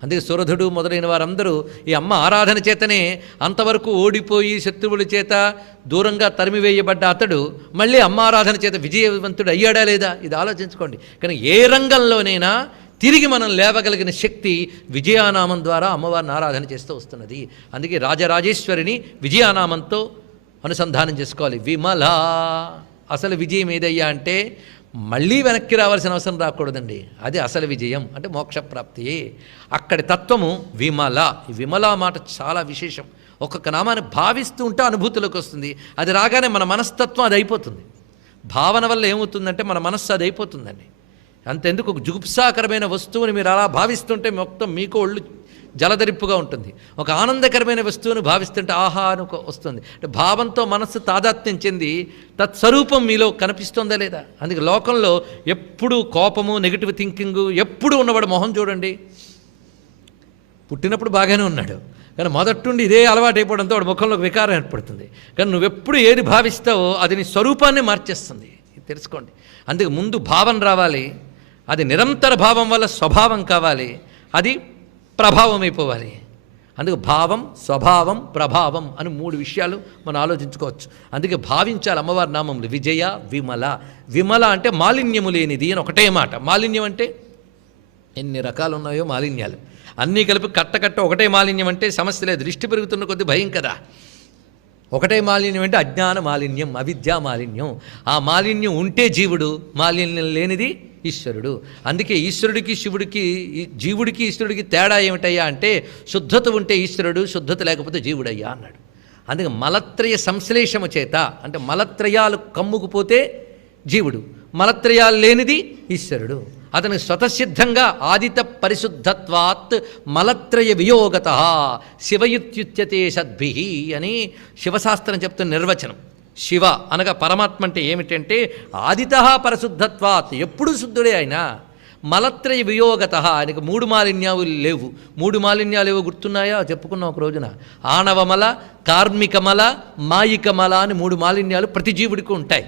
అందుకే సురధుడు మొదలైన వారందరూ ఈ అమ్మ ఆరాధన చేతనే అంతవరకు ఓడిపోయి శత్రువుల చేత దూరంగా తరిమివేయబడ్డ అతడు మళ్ళీ అమ్మ ఆరాధన చేత విజయవంతుడు అయ్యాడా లేదా, ఇది ఆలోచించుకోండి. కానీ ఏ రంగంలోనైనా తిరిగి మనం లేవగలిగిన శక్తి విజయానామం ద్వారా అమ్మవారిని ఆరాధన చేస్తూ వస్తున్నది. అందుకే రాజరాజేశ్వరిని విజయానామంతో అనుసంధానం చేసుకోవాలి. విమల అసలు విజయం ఏదయ్యా అంటే మళ్ళీ వెనక్కి రావాల్సిన అవసరం రాకూడదండి. అది అసలు విజయం అంటే మోక్షప్రాప్తియే. అక్కడి తత్వము విమల. ఈ విమల మాట చాలా విశేషం. ఒక్కొక్క నామాన్ని భావిస్తూ ఉంటే అనుభూతిలోకి వస్తుంది. అది రాగానే మన మనస్తత్వం అది అయిపోతుంది. భావన వల్ల ఏమవుతుందంటే మన మనస్సు అది అయిపోతుందండి. అంతెందుకు ఒక జుగుప్సాకరమైన వస్తువుని మీరు అలా భావిస్తుంటే మొత్తం మీకు ఒళ్ళు జలధరింపుగా ఉంటుంది. ఒక ఆనందకరమైన వస్తువును భావిస్తుంటే ఆహా అని వస్తుంది. అంటే భావంతో మనస్సు తాదాత్మ్యం చెంది తత్స్వరూపం మీలో కనిపిస్తుందా లేదా. అందుకే లోకంలో ఎప్పుడు కోపము, నెగిటివ్ థింకింగు ఎప్పుడు ఉన్నవాడు మొహం చూడండి. పుట్టినప్పుడు బాగానే ఉన్నాడు, కానీ మొదట్టుండి ఇదే అలవాటు అయిపోవడంతో వాడు ముఖంలో ఒక వికారం ఏర్పడుతుంది. కానీ నువ్వెప్పుడు ఏది భావిస్తావో అది నీ స్వరూపాన్ని మార్చేస్తుంది, తెలుసుకోండి. అందుకే ముందు భావం రావాలి, అది నిరంతర భావం వల్ల స్వభావం కావాలి, అది ప్రభావం అయిపోవాలి. అందుకే భావం, స్వభావం, ప్రభావం అని 3 విషయాలు మనం ఆలోచించుకోవచ్చు. అందుకే భావించాలి అమ్మవారి నామములు విజయ, విమల. విమల అంటే మాలిన్యము లేనిది అని ఒకటే మాట. మాలిన్యం అంటే ఎన్ని రకాలు ఉన్నాయో మాలిన్యాలు అన్నీ కలిపి కట్ట ఒకటే మాలిన్యం అంటే సమస్య లేదు. దృష్టి పెరుగుతున్న కొద్ది భయం కదా. ఒకటే మాలిన్యం అంటే అజ్ఞాన మాలిన్యం, అవిద్యా మాలిన్యం. ఆ మాలిన్యం ఉంటే జీవుడు, మాలిన్యం లేనిది ఈశ్వరుడు. అందుకే ఈశ్వరుడికి శివుడికి, జీవుడికి ఈశ్వరుడికి తేడా ఏమిటయ్యా అంటే శుద్ధత ఉంటే ఈశ్వరుడు, శుద్ధత లేకపోతే జీవుడయ్యా అన్నాడు. అందుకే మలత్రయ సంశ్లేషము చేత అంటే మలత్రయాలు కమ్ముకుపోతే జీవుడు, మలత్రయాలు లేనిది ఈశ్వరుడు. అతను స్వతసిద్ధంగా ఆదిత పరిశుద్ధత్వాత్ మలత్రయ వియోగత శివయుత్యుచ్యతే సద్భి అని శివశాస్త్రం చెప్తున్న నిర్వచనం. శివ అనగా పరమాత్మ అంటే ఏమిటంటే ఆదిత పరిశుద్ధత్వాత్, ఎప్పుడూ శుద్ధుడే ఆయన. మలత్రయ వియోగత, ఆయనకు 3 మాలిన్యాలు లేవు. 3 మాలిన్యాలు ఏవో గుర్తున్నాయా? చెప్పుకున్నాం ఒక రోజున. ఆణవమల, కార్మికమల, మాయికమల అని 3 మాలిన్యాలు ప్రతి జీవుడికి ఉంటాయి.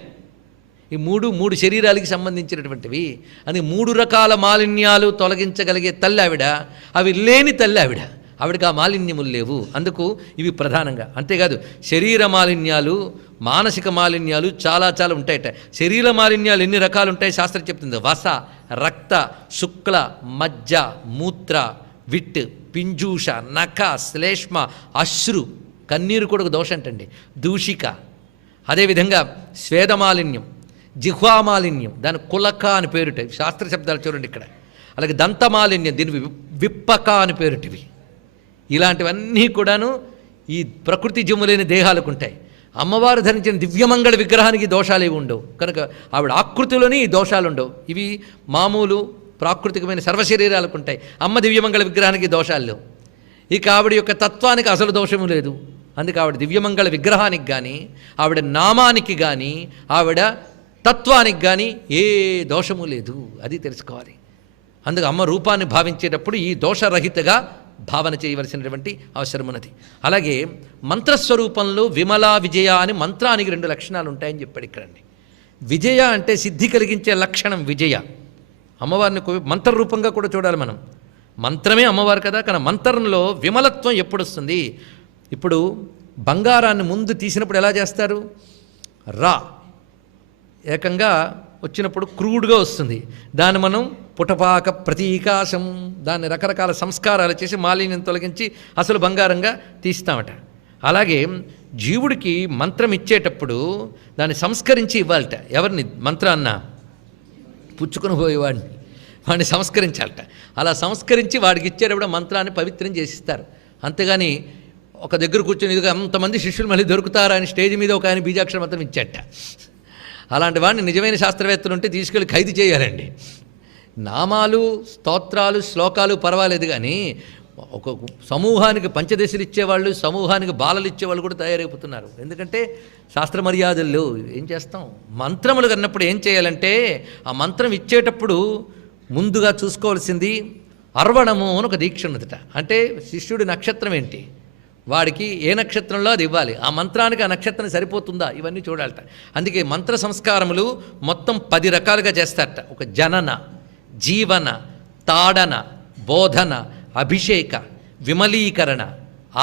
ఈ మూడు శరీరాలకి సంబంధించినటువంటివి. అని 3 రకాల మాలిన్యాలు తొలగించగలిగే తల్లి ఆవిడ, అవి లేని తల్లి ఆవిడ. ఆవిడకి ఆ మాలిన్యములు లేవు. అందుకు ఇవి ప్రధానంగా. అంతేకాదు శరీర మాలిన్యాలు, మానసిక మాలిన్యాలు చాలా చాలా ఉంటాయట. శరీర మాలిన్యాలు ఎన్ని రకాలు ఉంటాయి శాస్త్రం చెప్తుంది. వస, రక్త, శుక్ల, మజ్జ, మూత్ర, విట్, పింజూష, నఖ, శ్లేష్మ, అశ్రు, కన్నీరు కూడా ఒక దోషం అంటండి. దూషిక, అదేవిధంగా స్వేదమాలిన్యం, జిహ్వామాలిన్యం, దాని కులక అని పేరుట, శాస్త్ర శబ్దాలు చూడండి ఇక్కడ. అలాగే దంతమాలిన్యం, దీని విప్పక అని పేరుటివి. ఇలాంటివన్నీ కూడాను ఈ ప్రకృతి జమ్ములేని దేహాలకు ఉంటాయి. అమ్మవారు ధరించిన దివ్యమంగళ విగ్రహానికి దోషాలు ఏవి ఉండవు. కనుక ఆవిడ ఆకృతిలోని ఈ దోషాలు ఉండవు. ఇవి మామూలు ప్రాకృతికమైన సర్వశరీరాలకు ఉంటాయి. అమ్మ దివ్యమంగళ విగ్రహానికి దోషాలు లేవు. ఇక ఆవిడ యొక్క తత్వానికి అసలు దోషము లేదు. అందుకే ఆవిడ దివ్యమంగళ విగ్రహానికి కానీ, ఆవిడ నామానికి కానీ, ఆవిడ తత్వానికి కానీ ఏ దోషము లేదు. అది తెలుసుకోవాలి. అందుకు అమ్మ రూపాన్ని భావించేటప్పుడు ఈ దోషరహితగా భావన చేయవలసినటువంటి అవసరం ఉన్నది. అలాగే మంత్రస్వరూపంలో విమల, విజయ అని మంత్రానికి 2 లక్షణాలు ఉంటాయని చెప్పాడు ఇక్కడండి. విజయ అంటే సిద్ధి కలిగించే లక్షణం విజయ. అమ్మవారిని మంత్రరూపంగా కూడా చూడాలి మనం. మంత్రమే అమ్మవారు కదా. కానీ మంత్రంలో విమలత్వం ఎప్పుడు వస్తుంది? ఇప్పుడు బంగారాన్ని ముందు తీసినప్పుడు ఎలా చేస్తారు? రా ఏకంగా వచ్చినప్పుడు క్రూడ్గా వస్తుంది. దాన్ని మనం పుటపాక ప్రతీకాశం, దాన్ని రకరకాల సంస్కారాలు చేసి మాలిన్యం తొలగించి అసలు బంగారంగా తీస్తామట. అలాగే జీవుడికి మంత్రం ఇచ్చేటప్పుడు దాన్ని సంస్కరించి ఇవ్వాలట. ఎవరిని? మంత్రాన్న పుచ్చుకొని పోయేవాడిని, వాడిని సంస్కరించాలట. అలా సంస్కరించి వాడికి ఇచ్చేటప్పుడు మంత్రాన్ని పవిత్రం చేసిస్తారు. అంతేగాని ఒక దగ్గర కూర్చొని ఇదిగా అంతమంది శిష్యులు మళ్ళీ దొరుకుతారా అని స్టేజ్ మీద ఒక ఆయన బీజాక్షర మంత్రం ఇచ్చాట. అలాంటి వాడిని నిజమైన శాస్త్రవేత్తలు ఉంటే తీసుకెళ్ళి ఖైదు చేయాలండి. నామాలు, స్తోత్రాలు, శ్లోకాలు పర్వాలేదు, కానీ ఒక సమూహానికి పంచదశలు ఇచ్చేవాళ్ళు, సమూహానికి బాలలు ఇచ్చేవాళ్ళు కూడా తయారైపోతున్నారు. ఎందుకంటే శాస్త్ర మర్యాదల్లో ఏం చేస్తాం? మంత్రములు కన్నప్పుడు ఏం చేయాలంటే ఆ మంత్రం ఇచ్చేటప్పుడు ముందుగా చూసుకోవాల్సింది అర్వణము అని ఒక దీక్ష ఉన్నదట. అంటే శిష్యుడి నక్షత్రం ఏంటి, వాడికి ఏ నక్షత్రంలో అది ఇవ్వాలి, ఆ మంత్రానికి ఆ నక్షత్రం సరిపోతుందా, ఇవన్నీ చూడాలట. అందుకే మంత్ర సంస్కారములు మొత్తం 10 రకాలుగా చేస్తారట. ఒక జనన, జీవన, తాడన, బోధన, అభిషేక, విమలీకరణ,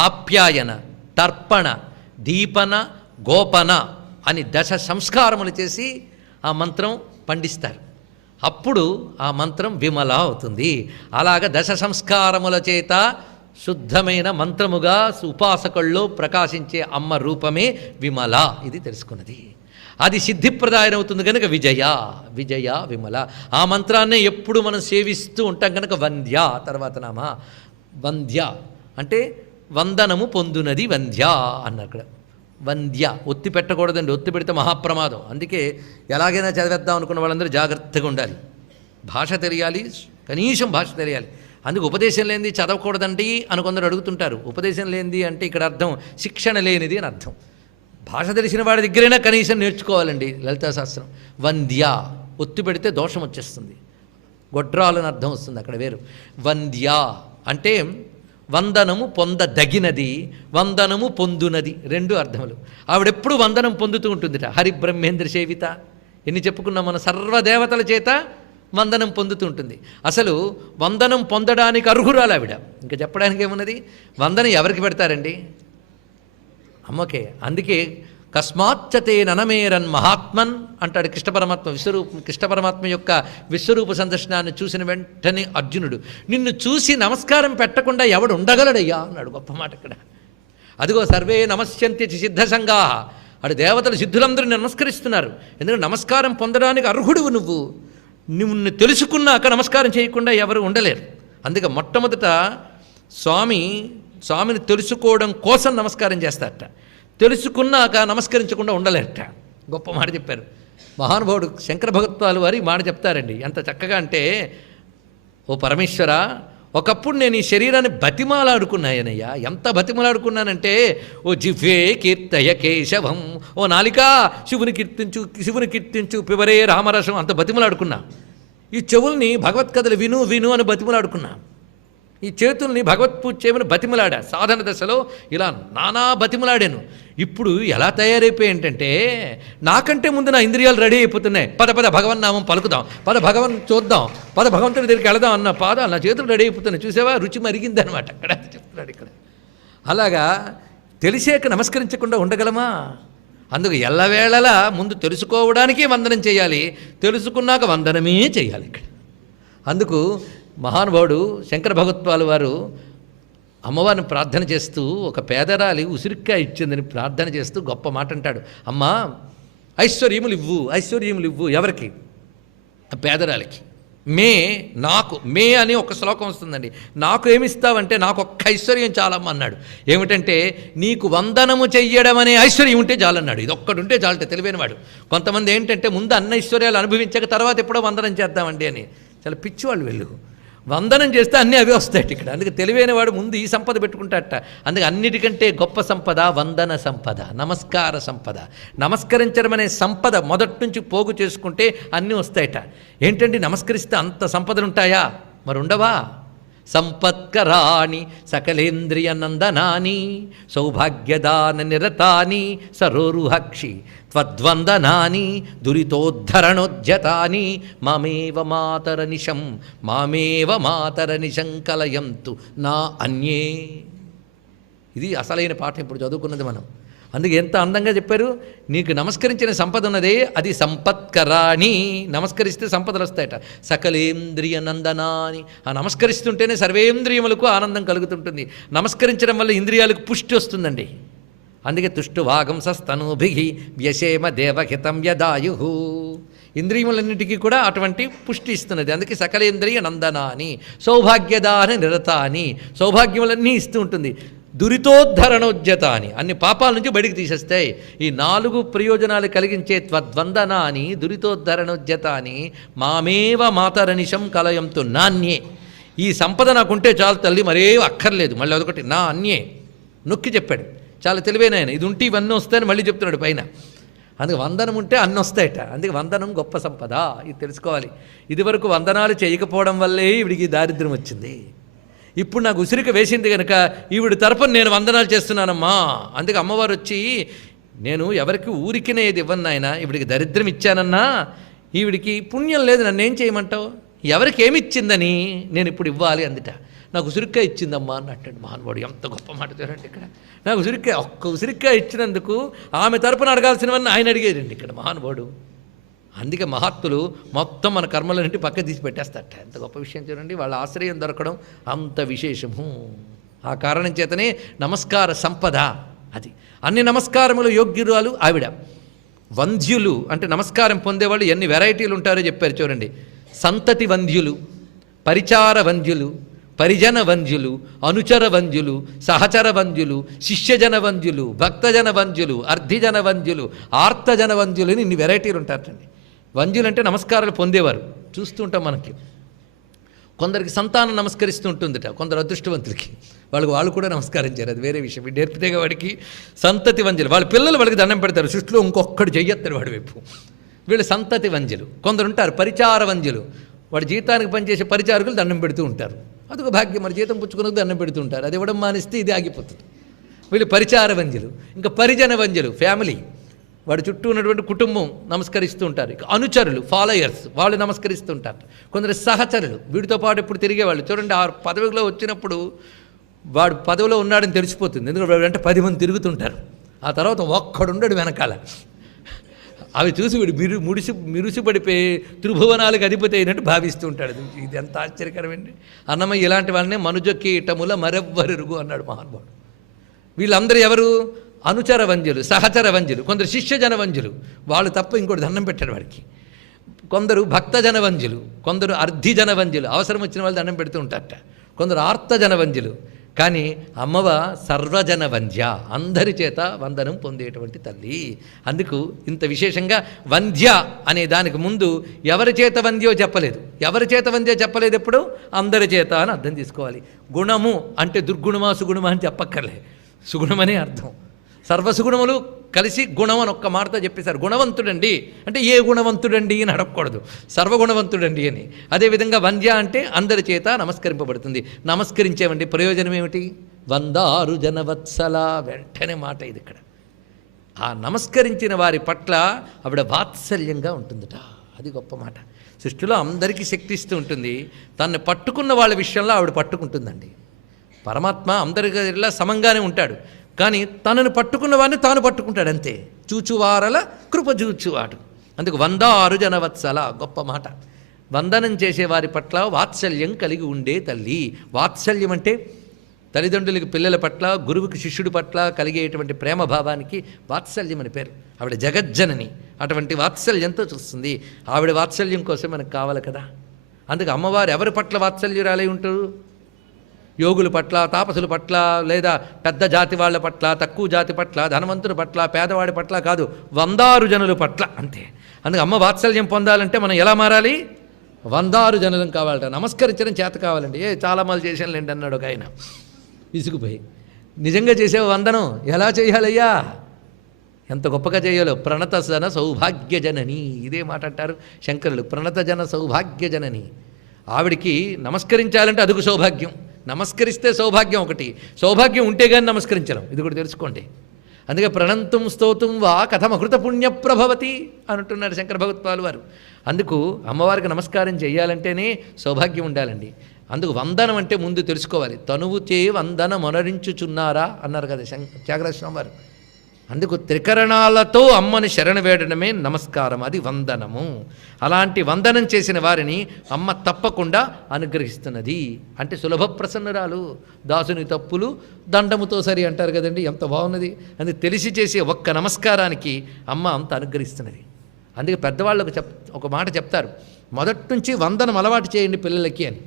ఆప్యాయన, తర్పణ, దీపన, గోపన అని 10 సంస్కారములు చేసి ఆ మంత్రం పండిస్తారు. అప్పుడు ఆ మంత్రం విమల అవుతుంది. అలాగ 10 సంస్కారముల చేత శుద్ధమైన మంత్రముగా ఉపాసకుల్లో ప్రకాశించే అమ్మ రూపమే విమల. ఇది తెలుసుకున్నది. అది సిద్ధిప్రదాయం అవుతుంది కనుక విజయ, విజయ, విమల. ఆ మంత్రాన్నే ఎప్పుడు మనం సేవిస్తూ ఉంటాం కనుక వంద్య. తర్వాత నామ వంద్య అంటే వందనము పొందునది వంద్య అన్నారు అక్కడ. వంద్య ఒత్తి పెట్టకూడదండి, ఒత్తి పెడితే మహాప్రమాదం. అందుకే ఎలాగైనా చదివేద్దాం అనుకున్న వాళ్ళందరూ జాగ్రత్తగా ఉండాలి. భాష తెలియాలి, కనీసం భాష తెలియాలి. అందుకు ఉపదేశం లేనిది చదవకూడదండి అని కొందరు అడుగుతుంటారు. ఉపదేశం లేనిది అంటే ఇక్కడ అర్థం శిక్షణ లేనిది అని అర్థం. భాష తెలిసిన వాడి దగ్గరైనా కనీసం నేర్చుకోవాలండి లలితా శాస్త్రం. వంద్య ఒత్తి పెడితే దోషం వచ్చేస్తుంది, గొడ్రాలని అర్థం వస్తుంది, అక్కడ వేరు. వంద్య అంటే వందనము పొందదగినది, వందనము పొందునది, 2 అర్థములు. ఆవిడెప్పుడు వందనం పొందుతూ ఉంటుందిట. హరిబ్రహ్మేంద్ర సేవిత ఎన్ని చెప్పుకున్నాం మన, సర్వదేవతల చేత వందనం పొందుతూ ఉంటుంది. అసలు వందనం పొందడానికి అర్హురాలు ఆవిడ. ఇంకా చెప్పడానికి ఏమున్నది? వందనం ఎవరికి పెడతారండి? అమ్మకే. అందుకే కస్మాచ్చతే ననమేరన్ మహాత్మన్ అంటాడు కృష్ణ పరమాత్మ. కృష్ణ పరమాత్మ యొక్క విశ్వరూప సందర్శనాన్ని చూసిన వెంటనే అర్జునుడు, నిన్ను చూసి నమస్కారం పెట్టకుండా ఎవడు ఉండగలడయ్యా అన్నాడు. గొప్ప మాట ఇక్కడ. అదిగో సర్వే నమస్యంతి సిద్ధ సంఘాః, అటు దేవతలు సిద్ధులందరూ నమస్కరిస్తున్నారు. ఎందుకంటే నమస్కారం పొందడానికి అర్హుడువు నువ్వు. నువ్వు తెలుసుకున్నాక నమస్కారం చేయకుండా ఎవరు ఉండలేరు. అందుకే మొట్టమొదట స్వామిని తెలుసుకోవడం కోసం నమస్కారం చేస్తారట. తెలుసుకున్నాక నమస్కరించకుండా ఉండలేరట. గొప్ప మాట చెప్పారు. మహానుభావుడు శంకర భగవత్పాలు వారి మాట చెప్తారండి. ఎంత చక్కగా అంటే, ఓ పరమేశ్వర, ఒకప్పుడు నేను ఈ శరీరాన్ని బతిమాలాడుకున్నాయనయ్యా. ఎంత బతిమాలాడుకున్నానంటే, ఓ జిహ్వే కీర్తయ కేశవం, ఓ నాలికా శివుని కీర్తించు పివరే రామరసం, అంత బతిమలాడుకున్నా. ఈ చెవుల్ని భగవత్కథలు విను అని బతిమలాడుకున్నా. ఈ చేతుల్ని భగవత్ పూజ చేయమని బతిమలాడా. సాధన దశలో ఇలా నానా బతిమలాడాను. ఇప్పుడు ఎలా తయారైపోయి ఏంటంటే, నాకంటే ముందు నా ఇంద్రియాలు రెడీ అయిపోతున్నాయి. పద భగవన్నామం పలుకుదాం, పద భగవన్ చూద్దాం, పద భగవంతుడి దగ్గరికి వెళదాం అన్న పాదాలు నా చేతులు రెడీ అయిపోతున్నాయి. చూసావా, రుచి మరిగిందనమాట. అక్కడ చెప్తున్నాడు ఇక్కడ. అలాగా తెలిసాక నమస్కరించకుండా ఉండగలమా? అందుకు ఎల్లవేళలా ముందు తెలుసుకోవడానికే వందనం చేయాలి, తెలుసుకున్నాక వందనమే చేయాలి ఇక్కడ. అందుకు మహానుభావుడు శంకర భగవత్పాలు వారు అమ్మవారిని ప్రార్థన చేస్తూ, ఒక పేదరాలి ఉసిరికాయ ఇచ్చిందని ప్రార్థన చేస్తూ గొప్ప మాట అంటాడు. అమ్మా, ఐశ్వర్యములు ఇవ్వు. ఎవరికి? పేదరాలికి. నాకు అని ఒక శ్లోకం వస్తుందండి. నాకు ఏమిస్తావంటే, నాకు ఒక్క ఐశ్వర్యం చాలమ్మ అన్నాడు. ఏమిటంటే, నీకు వందనము చెయ్యడం అనే ఐశ్వర్యం ఉంటే చాలన్నాడు. ఇది ఒక్కడు ఉంటే చాలంటే తెలివైనవాడు. కొంతమంది ఏంటంటే, ముందు అన్న ఐశ్వర్యాలు అనుభవించాక తర్వాత ఎప్పుడో వందనం చేద్దామండి అని. చాలా పిచ్చివాళ్ళు వెళ్ళు. వందనం చేస్తే అన్నీ అవే వస్తాయి ఇక్కడ. అందుకే తెలివైన వాడు ముందు ఈ సంపద పెట్టుకుంటాడట. అందుకే అన్నిటికంటే గొప్ప సంపద వందన సంపద, నమస్కార సంపద. నమస్కరించడం అనే సంపద మొదటి నుంచి పోగు చేసుకుంటే అన్నీ వస్తాయట. ఏంటండి, నమస్కరిస్తే అంత సంపదలు ఉంటాయా? మరి ఉండవా? సంపత్కరాణి సకలేంద్రియ నందనాని సౌభాగ్యదాన నిరతాని సరోరుహక్షి త్వద్వందనాని దురితోద్ధరణోద్యతాని మామేవ మాతరనిశం కలయంతు నా అన్యే. ఇది అసలైన పాఠం ఇప్పుడు చదువుకున్నది మనం. అందుకే ఎంత అందంగా చెప్పారు. నీకు నమస్కరించిన సంపద ఉన్నదే అది సంపత్కరాణి. నమస్కరిస్తే సంపదలు వస్తాయట. సకలేంద్రియ నందనాని. ఆ నమస్కరిస్తుంటేనే సర్వేంద్రియములకు ఆనందం కలుగుతుంటుంది. నమస్కరించడం వల్ల ఇంద్రియాలకు పుష్టి వస్తుందండి. అందుకే తుష్టువాగం సస్తనూభి వ్యశేమ దేవహితం యదాయు. ఇంద్రియములన్నిటికీ కూడా అటువంటి పుష్టి ఇస్తున్నది. అందుకే సకలేంద్రియ నందనాని సౌభాగ్యదాన నిరతాని. సౌభాగ్యములన్నీ ఇస్తూ ఉంటుంది. దురితోద్ధరణోద్యత అని, అన్ని పాపాల నుంచి బయటికి తీసేస్తాయి. ఈ 4 ప్రయోజనాలు కలిగించే త్వద్వందనాని దురితోద్ధరణోద్యత అని మామేవ మాతరనిశం కలయంతు నాన్యే. ఈ సంపద నాకుంటే చాలు తల్లి, మరే అక్కర్లేదు. మళ్ళీ అదొకటి నా అన్యే నొక్కి చెప్పాడు. చాలా తెలివైన ఆయన. ఇది ఉంటే ఇవన్నీ వస్తాయని మళ్ళీ చెప్తున్నాడు పైన. అందుకే వందనం ఉంటే అన్నీ వస్తాయట. అందుకే వందనం గొప్ప సంపద. ఇది తెలుసుకోవాలి. ఇదివరకు వందనాలు చేయకపోవడం వల్లే ఈవిడికి దారిద్ర్యం వచ్చింది. ఇప్పుడు నాకు ఉసిరిక వేసింది కనుక ఈవిడ తరపున నేను వందనాలు చేస్తున్నానమ్మా. అందుకే అమ్మవారు వచ్చి, నేను ఎవరికి ఊరికినేది ఇవ్వను నాయన, ఈవిడికి దరిద్రం ఇచ్చానన్నా, ఈవిడికి పుణ్యం లేదు, నన్ను ఏం చేయమంటావు? ఎవరికి ఏమి ఇచ్చిందని నేను ఇప్పుడు ఇవ్వాలి అందుట. నాకు ఉసిరికాయ ఇచ్చిందమ్మా అన్నట్టు మహానుభావుడు. ఎంత గొప్ప మాట చూడండి ఇక్కడ. నాకు ఒక్క ఉసిరికాయ ఇచ్చినందుకు ఆమె తరపున అడగాల్సినవన్నీ ఆయన అడిగేదండి ఇక్కడ మహానుభావుడు. అందుకే మహాత్ములు మొత్తం మన కర్మలన్నింటి పక్క తీసి పెట్టేస్తారట. ఎంత గొప్ప విషయం చూడండి. వాళ్ళ ఆశ్రయం దొరకడం అంత విశేషము. ఆ కారణం చేతనే నమస్కార సంపద అది. అన్ని నమస్కారములు యోగ్యురాలు ఆవిడ. వంధ్యులు అంటే నమస్కారం పొందేవాళ్ళు ఎన్ని వెరైటీలు ఉంటారో చెప్పారు చూడండి. సంతతి వంధ్యులు, పరిచార వంధ్యులు, పరిజన వంధ్యులు, అనుచర వంధ్యులు, సహచర వంధ్యులు, శిష్యజన వంధ్యులు, భక్తజన వంధ్యులు, అర్ధిజన వంధ్యులు, ఆర్తజన వంధ్యులు అని ఇన్ని వెరైటీలు ఉంటారండి. వంధ్యులు అంటే నమస్కారాలు పొందేవారు. చూస్తూ ఉంటాం మనకి. కొందరికి సంతానం నమస్కరిస్తూ ఉంటుందిట, కొందరు అదృష్టవంతులకి వాళ్ళు కూడా నమస్కరించారు. అది వేరే విషయం. నేర్పితేగా వాడికి సంతతి వంధ్యులు. వాళ్ళ పిల్లలు వాళ్ళకి దండం పెడతారు. సృష్టిలో ఇంకొక్కడు చెయ్యెత్తారు వాడి వైపు. వీళ్ళు సంతతి వంధ్యులు. కొందరు ఉంటారు పరిచార వంధ్యులు. వాడి జీతానికి పనిచేసే పరిచారకులు దండం పెడుతూ ఉంటారు. అదొక భాగ్యం. మరి జీతం పుచ్చుకున్నది దండం పెడుతూ ఉంటారు. అది ఇవ్వడం మానిస్తే ఇది ఆగిపోతుంది. వీళ్ళు పరిచార వంధ్యులు. ఇంకా పరిజన వంధ్యులు, ఫ్యామిలీ, వాడి చుట్టూ ఉన్నటువంటి కుటుంబం నమస్కరిస్తూ ఉంటారు. ఇక అనుచరులు, ఫాలోయర్స్, వాళ్ళు నమస్కరిస్తూ ఉంటారు. కొందరు సహచరులు, వీడితో పాటు ఇప్పుడు తిరిగేవాళ్ళు. చూడండి, ఆ పదవిలో వచ్చినప్పుడు వాడు పదవిలో ఉన్నాడని తెలిసిపోతుంది. ఎందుకంటే వాడు అంటే 10 మంది తిరుగుతుంటారు. ఆ తర్వాత ఒక్కడుండడు వెనకాల. అవి చూసి వీడు మిరుసిపడిపోయి త్రిభువనాలకు అధిపతి అయినట్టు భావిస్తూ ఉంటాడు. ఇది ఎంత ఆశ్చర్యకరమండి. అన్నమయ్య ఇలాంటి వాళ్ళనే మనుజకీటముల మరెవ్వరెరుగు అన్నాడు మహానుభావుడు. వీళ్ళందరూ ఎవరు? అనుచర వంధ్యులు, సహచర వంధ్యులు, కొందరు శిష్యజన వంధ్యులు. వాళ్ళు తప్ప ఇంకోటి దండం పెట్టాడు వాడికి. కొందరు భక్తజన వంధ్యులు, కొందరు అర్ధిజన వంధ్యులు, అవసరం వచ్చిన వాళ్ళు దండం పెడుతూ ఉంటారట. కొందరు ఆర్తజన వంధ్యులు, కానీ అమ్మవ సర్వజన వంద్య, అందరి చేత వందనం పొందేటువంటి తల్లి. అందుకు ఇంత విశేషంగా వంద్య అనే దానికి ముందు ఎవరి చేత వంద్యో చెప్పలేదు. ఎవరి చేత వంద్యో చెప్పలేదు, ఎప్పుడు అందరి చేత అని అర్థం తీసుకోవాలి. గుణము అంటే దుర్గుణమా సుగుణమా అని చెప్పక్కర్లే, సుగుణమనే అర్థం. సర్వసుగుణములు కలిసి గుణం అని ఒక్క మాటతో చెప్పేశారు. గుణవంతుడండి అంటే ఏ గుణవంతుడండి అని అడగకూడదు, సర్వగుణవంతుడండి అని. అదేవిధంగా వంద్య అంటే అందరి చేత నమస్కరింపబడుతుంది. నమస్కరించేవండి ప్రయోజనం ఏమిటి? వందారు జనవత్సల, వెంటనే మాట ఇది ఇక్కడ. ఆ నమస్కరించిన వారి పట్ల ఆవిడ వాత్సల్యంగా ఉంటుందట. అది గొప్ప మాట. సృష్టిలో అందరికీ శక్తి ఇస్తూ ఉంటుంది, తనని పట్టుకున్న వాళ్ళ విషయంలో ఆవిడ పట్టుకుంటుందండి. పరమాత్మ అందరిలా సమంగానే ఉంటాడు, కానీ తనను పట్టుకున్న వాడిని తాను పట్టుకుంటాడు అంతే. చూచువారల కృప చూచువాడు. అందుకు వందారు జనవత్సల, గొప్ప మాట. వందనం చేసేవారి పట్ల వాత్సల్యం కలిగి ఉండే తల్లి. వాత్సల్యం అంటే తల్లిదండ్రులకి పిల్లల పట్ల, గురువుకి శిష్యుడి పట్ల కలిగేటువంటి ప్రేమభావానికి వాత్సల్యం అని పేరు. ఆవిడ జగజ్జనని, అటువంటి వాత్సల్యంతో చూస్తుంది. ఆవిడ వాత్సల్యం కోసం మనకు కావాలి కదా. అందుకు అమ్మవారు ఎవరి పట్ల వాత్సల్యురాలై ఉంటారు? యోగుల పట్ల, తాపసుల పట్ల, లేదా పెద్ద జాతి వాళ్ళ పట్ల, తక్కువ జాతి పట్ల, ధనవంతుల పట్ల, పేదవాడి పట్ల కాదు, వందారు జనుల పట్ల అంతే. అందుకే అమ్మ వాత్సల్యం పొందాలంటే మనం ఎలా మారాలి? వందారు జనులం కావాలట. నమస్కరించడం చేత కావాలండి. చాలా మంది చేశానులేండి అన్నాడు ఒక ఆయన విసుగుపోయి. నిజంగా చేసే వందనం ఎలా చేయాలయ్యా? ఎంత గొప్పగా చేయాలో. ప్రణత జన సౌభాగ్య జనని, ఇదే మాట అంటారు శంకరులు. ప్రణత జన సౌభాగ్య జనని. ఆవిడికి నమస్కరించాలంటే అదుగు సౌభాగ్యం. నమస్కరిస్తే సౌభాగ్యం ఒకటి, సౌభాగ్యం ఉంటే కానీ నమస్కరించడం, ఇది కూడా తెలుసుకోండి. అందుకే ప్రణంతుం స్తోతుం వా కథమకృత పుణ్యప్రభవతి అంటున్నారు శంకర భగవత్పాలు వారు. అందుకు అమ్మవారికి నమస్కారం చేయాలంటేనే సౌభాగ్యం ఉండాలండి. అందుకు వందనం అంటే ముందు తెలుసుకోవాలి. తనువు చే వందన మొనరించుచున్నారా అన్నారు కదా త్యాగరాజ స్వామి వారు. అందుకు త్రికరణాలతో అమ్మని శరణ వేడడమే నమస్కారం, అది వందనము. అలాంటి వందనం చేసిన వారిని అమ్మ తప్పకుండా అనుగ్రహిస్తున్నది. అంటే సులభ ప్రసన్నరాలు. దాసుని తప్పులు దండముతో సరి అంటారు కదండి, ఎంత బాగున్నది. అందుకు తెలిసి చేసే ఒక్క నమస్కారానికి అమ్మ అంత అనుగ్రహిస్తున్నది. అందుకే పెద్దవాళ్ళకు ఒక మాట చెప్తారు, మొదటి నుంచి వందనం అలవాటు చేయండి పిల్లలకి అని.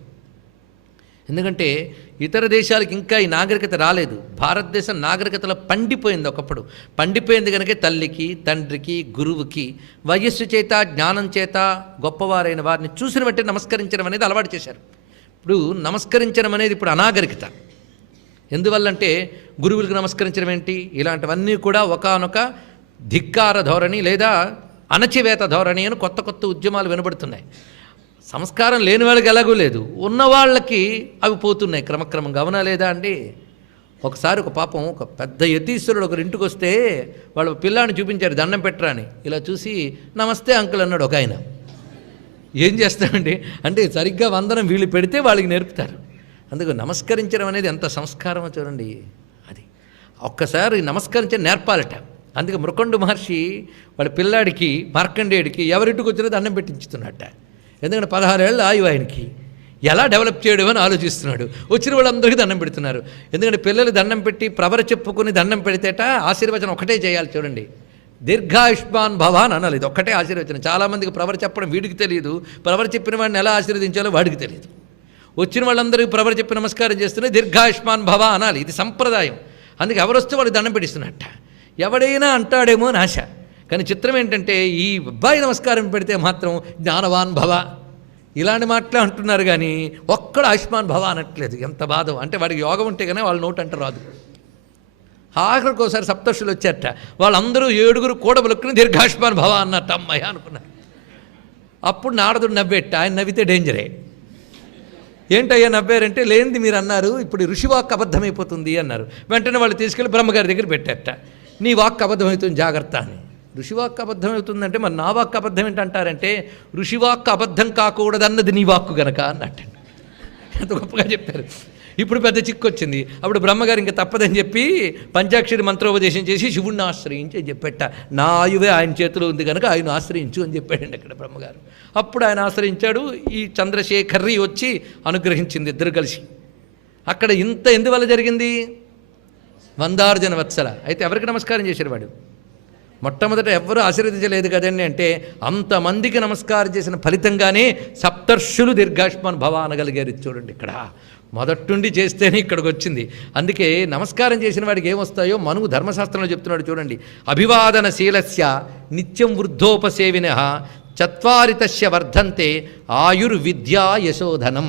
ఎందుకంటే ఇతర దేశాలకు ఇంకా ఈ నాగరికత రాలేదు. భారతదేశం నాగరికతలో పండిపోయింది. ఒకప్పుడు పండిపోయింది కనుక తల్లికి, తండ్రికి, గురువుకి వయస్సు చేత, జ్ఞానం చేత గొప్పవారైన వారిని చూసిన బట్టి నమస్కరించడం అనేది అలవాటు చేశారు. ఇప్పుడు నమస్కరించడం అనేది ఇప్పుడు అనాగరికత. ఎందువల్లంటే గురువులకు నమస్కరించడం ఏంటి, ఇలాంటివన్నీ కూడా ఒకానొక ధిక్కార ధోరణి లేదా అణచివేత ధోరణి అని కొత్త కొత్త ఉద్యమాలు వినబడుతున్నాయి. సంస్కారం లేని వాళ్ళకి ఎలాగూ లేదు, ఉన్నవాళ్ళకి అవి పోతున్నాయి క్రమక్రమంగా. అవునా లేదా అండి? ఒకసారి ఒక పాపం ఒక పెద్ద యతీశ్వరుడు ఒకరి ఇంటికి వస్తే వాళ్ళ పిల్లాన్ని చూపించారు, దండం పెట్టరా అని. ఇలా చూసి నమస్తే అంకుల్ అన్నాడు ఒక ఆయన. ఏం చేస్తామండి అంటే సరిగ్గా వందనం వీళ్ళు పెడితే వాళ్ళకి నేర్పుతారు. అందుకు నమస్కరించడం అనేది ఎంత సంస్కారమో చూడండి. అది ఒక్కసారి నమస్కరించే నేర్పాలట. అందుకే మృకండు మహర్షి వాళ్ళ పిల్లాడికి మార్కండేయుడికి ఎవరింటికి వచ్చినా దండం పెట్టించుతున్నట్ట. ఎందుకంటే 16 ఏళ్ళ ఆయువు ఆయనకి. ఎలా డెవలప్ చేయడం అని ఆలోచిస్తున్నాడు. వచ్చిన వాళ్ళందరికీ దండం పెడుతున్నారు. ఎందుకంటే పిల్లలు దండం పెట్టి ప్రవర చెప్పుకొని దండం పెడితేట ఆశీర్వచనం ఒకటే చేయాలి చూడండి, దీర్ఘాయుష్మాన్ భవ అని అనాలి. ఇది ఒక్కటే ఆశీర్వచనం. చాలామందికి ప్రవర చెప్పడం వీడికి తెలియదు, ప్రవర చెప్పిన వాడిని ఎలా ఆశీర్వదించాలో వాడికి తెలియదు. వచ్చిన వాళ్ళందరికీ ప్రవర చెప్పి నమస్కారం చేస్తూనే దీర్ఘాయుష్మాన్ భవ అనాలి. ఇది సంప్రదాయం. అందుకే ఎవరు వస్తే వాడికి దండం పెట్టిస్తున్నట్ట. ఎవడైనా అంటాడేమో అని ఆశ. కానీ చిత్రం ఏంటంటే ఈ అబ్బాయి నమస్కారం పెడితే మాత్రం జ్ఞానవాన్ భవ ఇలాంటి మాటలే అంటున్నారు, కానీ ఒక్కడు ఆయుష్మాన్ భవ అనట్లేదు. ఎంత బాధ అంటే వాడికి యోగం ఉంటే కానీ వాళ్ళ నోటు అంట రాదు. ఆఖరికి ఒకసారి సప్తర్షులు వచ్చారట, వాళ్ళందరూ 7 కూడబలుక్కుని దీర్ఘాయుష్మాన్ భవ అన్నట్టు. అమ్మాయి అనుకున్నారు. అప్పుడు నారదుడు నవ్వేట. ఆయన నవ్వితే డేంజరే. ఏంటయ్యా నవ్వారంటే, లేనిది మీరు అన్నారు, ఇప్పుడు ఋషివాక్ అబద్ధమైపోతుంది అన్నారు. వెంటనే వాళ్ళు తీసుకెళ్ళి బ్రహ్మగారి దగ్గర పెట్టారట. నీ వాక్ అబద్ధమవుతుంది జాగ్రత్త అని. ఋషివాక్ అబద్ధమవుతుందంటే మరి నా వాక్ అబద్ధం ఏంటంటారంటే, ఋషివాక్ అబద్ధం కాకూడదన్నది నీ వాక్కు గనక అన్నట్టు. ఎంత గొప్పగా చెప్పారు. ఇప్పుడు పెద్ద చిక్కు వచ్చింది. అప్పుడు బ్రహ్మగారు ఇంకా తప్పదని చెప్పి పంచాక్షరి మంత్రోపదేశం చేసి శివుణ్ణి ఆశ్రయించి అని చెప్పేట. నా ఆయువే ఆయన చేతిలో ఉంది కనుక ఆయన ఆశ్రయించు అని చెప్పాడండి అక్కడ బ్రహ్మగారు. అప్పుడు ఆయన ఆశ్రయించాడు. ఈ చంద్రశేఖర్రి వచ్చి అనుగ్రహించింది ఇద్దరు కలిసి. అక్కడ ఇంత ఎందువల్ల జరిగింది? వందార్జన వత్సల. అయితే ఎవరికి నమస్కారం చేశారు వాడు? మొట్టమొదట ఎవ్వరూ ఆశీర్వదించలేదు కదండి. అంటే అంతమందికి నమస్కారం చేసిన ఫలితంగానే సప్తర్షులు దీర్ఘాయుష్మాన్ భవ అనగలిగారు. చూడండి ఇక్కడ మొదట్టుండి చేస్తేనే ఇక్కడికి వచ్చింది. అందుకే నమస్కారం చేసిన వాడికి ఏమొస్తాయో మనువు ధర్మశాస్త్రంలో చెప్తున్నాడు చూడండి. అభివాదన శీలస్య నిత్యం వృద్ధోపసేవిన చత్వారితస్య వర్ధంతే ఆయుర్విద్యా యశోధనం.